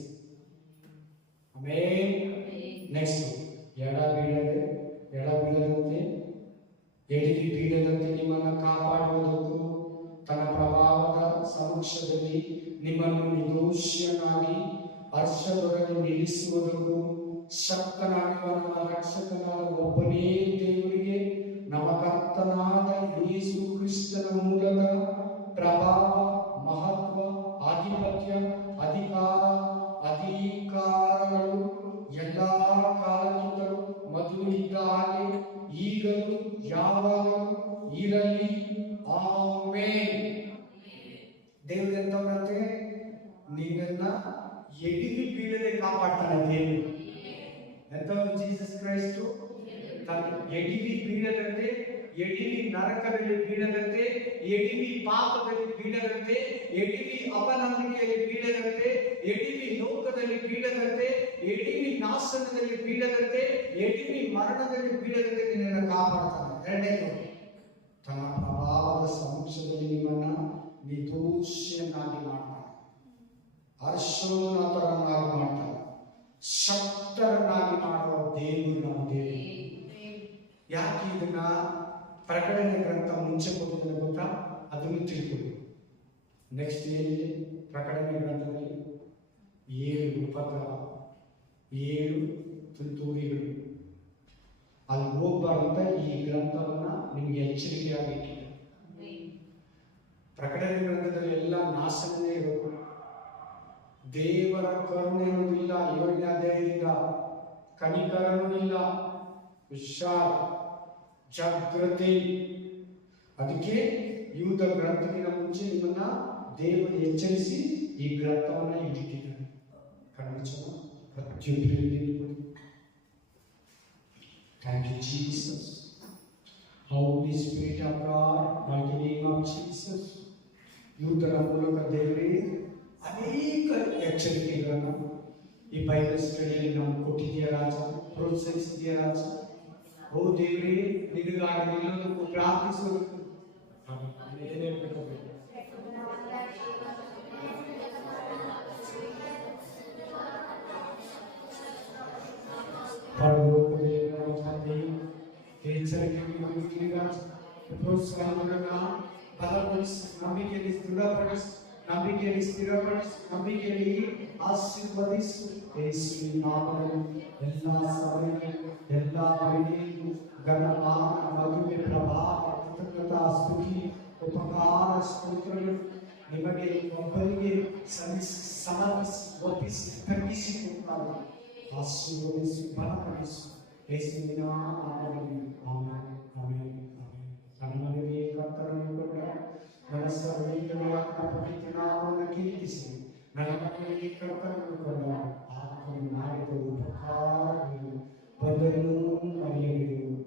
ಆಮೇಲೆ ನೆಕ್ಸ್ಟ್, ಎಡಬೀಳದಂತೆ ಎಡವಿ ಬೀಳದಂತೆ ನಿಮ್ಮನ್ನು ಕಾಪಾಡುವುದಕ್ಕೂ ತನ್ನ ಪ್ರಭಾವದ ಸಮಕ್ಷದಲ್ಲಿ ನಿಮ್ಮನ್ನು ನಿರ್ದೋಷಿಯನ್ನಾಗಿ ಹರ್ಷದೊಡನೆ ನಿಲ್ಲಿಸುವುದಕ್ಕೂ ಶಕ್ತನಾಗಿರುವ ನಮ್ಮ ರಕ್ಷಕನಾದ ಒಬ್ಬನೇ ದೇವರಿಗೆ, ನಮ್ಮ ಕರ್ತನಾದ ಯೇಸು ಕ್ರಿಸ್ತನ ಮೂಲಕ ಪ್ರಭಾವ, ಮಹತ್ವ, ಆಧಿಪತ್ಯ, ಅಧಿಕಾರಗಳು ಎಲ್ಲ ಕಾಲಕ್ಕಿಂತಲೂ ಮೊದಲು ಇದ್ದ ಹಾಗೆ ಈಗಲೂ ಯಾವಾಗಲೂ ಇರಲಿ. ಆಮೆನ್. ದೇವರು ಎಂತವರಂತೆ, ನಿನ್ನನ್ನ ಎಡಿವಿ ಬೀಳದೆ ಕಾಪಾಡ್ತಾನೆ ದೇವರು. ಎಂತವನು ಜೀಸಸ್ ಕ್ರೈಸ್ತು, ಎಡಿವಿ ಬೀಳದಂತೆ, ಎಡಿವಿ ನರಕದಲ್ಲಿ ಬೀಳದಂತೆ, ಎಡಿವಿ ಪಾಪದಲ್ಲಿ ಬೀಳದಂತೆ, ಎಡಿವಿ ಅಪನಂಬಿಕೆಯಲ್ಲಿ ಬೀಳದಂತೆ, ಎಡಿವಿ ಲೋಕದಲ್ಲಿ ಬೀಳದಂತೆ, ಎಡಿವಿ ನಾಶನದಲ್ಲಿ ಬೀಳದಂತೆ, ಎಡಿವಿ ಮರಣದಲ್ಲಿ ಬೀಳದಂತೆ ನಿನ್ನನ್ನು ಕಾಪಾಡ್ತಾನೆ. ಎರಡನೇದು, ತನ್ನ ಪ್ರಭಾವದ ಸಮಕ್ಷದಲ್ಲಿ ನಿಮ್ಮನ್ನ ನಿರ್ದೋಷಿಯನ್ನಾಗಿ ಮಾಡ್ತಾನೆ, ಹರ್ಷೋನ್ನತರನ್ನಾಗಿ ಮಾಡ್ತಾನೆ, ಶಕ್ತರನ್ನಾಗಿ ಮಾಡುವ ದೇವರು ನಮ್ಮ ದೇವರು. ಯಾಕೆ ಇದನ್ನ ಪ್ರಕಟಣೆ ಗ್ರಂಥ ಮುಂಚೆ ಕೊಟ್ಟಿದ್ದಾರೆ ಗೊತ್ತಾ? ಅದನ್ನು ತಿಳ್ಕೊಳ್ಳಿ. ನೆಕ್ಸ್ಟ್ ಏನಿದೆ ಪ್ರಕಟಣೆ ಗ್ರಂಥದಲ್ಲಿ? 7 ಉಪದ್ರವ, 7 ತುತ್ತೂರಿಗಳು. ಅಲ್ಲಿ ಹೋಗ್ಬಾರ್ದಂತ ಈ ಗ್ರಂಥವನ್ನ ನಿಮ್ಗೆ ಎಚ್ಚರಿಕೆಯಾಗಿಟ್ಟಿದೆ. ಪ್ರಕಟಣೆ ಗ್ರಂಥದಲ್ಲಿ ಎಲ್ಲ ನಾಶನೇ ಇರೋದು, ದೇವರ ಕರುಣೆ ಅನ್ನೋದಿಲ್ಲ. 7ನೇ ಅಧ್ಯಾಯದಿಂದ ಕನಿಕರನೂ ಇಲ್ಲ, ಹುಷಾರ್, ಜಾಗೃತಿ. ಅದಕ್ಕೆ ಯೂದ ಗ್ರಂಥಕ್ಕಿಂತ ಮುಂಚೆ ನಿಮ್ಮನ್ನ ದೇವರು ಎಚ್ಚರಿಸಿ ಈ ಗ್ರಂಥವನ್ನ ಇಟ್ಟಿದ್ದಾನೆ. ಕಣ್ಣು ಪ್ರತಿಯೊಬ್ಬರು Thank you, Jesus. Holy Spirit of God, mighty name of Jesus. ಯೂದರ ಮೂಲಕ ದೇವರೇ ಅನೇಕ ಎಚ್ಚರಿಕೆಗಳನ್ನು ಈ ಬೈಬಲ್ ಸ್ಟಡಿಯಲ್ಲಿ ನಾವು ಕೊಟ್ಟಿದೆಯ ರಾಜ, ಪ್ರೋತ್ಸಾಹಿಸಿದೆಯ ರಾಜ. ಓ ದೇವರೇ, ನಿನಗಾಗಿ ನಿಲ್ಲೋದಕ್ಕೂ ಪ್ರಾರ್ಥಿಸೋದಕ್ಕೂ ಏನೇ ಬೇಕಾಗಬೇಕು. ನಂಬಿಕೆಯಲ್ಲಿ ದೃಢಪಡಿಸು, ನಂಬಿಕೆಯಲ್ಲಿ ಸ್ಥಿರಪಡಿಸು, ನಂಬಿಕೆಯಲ್ಲಿ ಆಶೀರ್ವದಿಸು. ಯೇಸುವಿನ ನಾಮದಲ್ಲಿ ಎಲ್ಲ ಸಭೆಗಳು, ಎಲ್ಲ ಬೆಳೆಯಲು ಘನಮಾನ, ಮಹಿಮೆ, ಪ್ರಭಾವ, ಕೃತಜ್ಞತಾ, ಸ್ತುತಿ, ಉಪಕಾರ, ಸ್ತೋತ್ರಗಳು ನಿಮಗೆ ಒಬ್ಬರಿಗೆ ಸಮರ್ಪಿಸಿ, ಒಪ್ಪಿಸಿ, ತಗ್ಗಿಸಿಕೊಡುತ್ತಾರೆ. ಆಶೀರ್ವದಿಸಿ, ಬಲಪಡಿಸು. ಯೇಸುವಿನ ನಾಮದಲ್ಲಿ ಆಮೆನ್, ಆಮೆನ್, ಆಮೆನ್. ನಮ್ಮೊಂದಿಗೆ ಕರ್ತನನ್ನು ಕೊಂಡ ನನ್ನ ಸರ್ವೈಕ್ಯವಾದ ಪವಿತ್ರ ನಾಮವನ್ನು ಕೀರ್ತಿಸಿ, ನನ್ನ ಮಕ್ಕಳಿಗೆ ಕರ್ತನನ್ನು ಕೊಂಡ ಆತನು ಮಾಡಿದ ಉಪಕಾರಗಳು ಬಂದರೂ ಮರೆಯಲಿರು.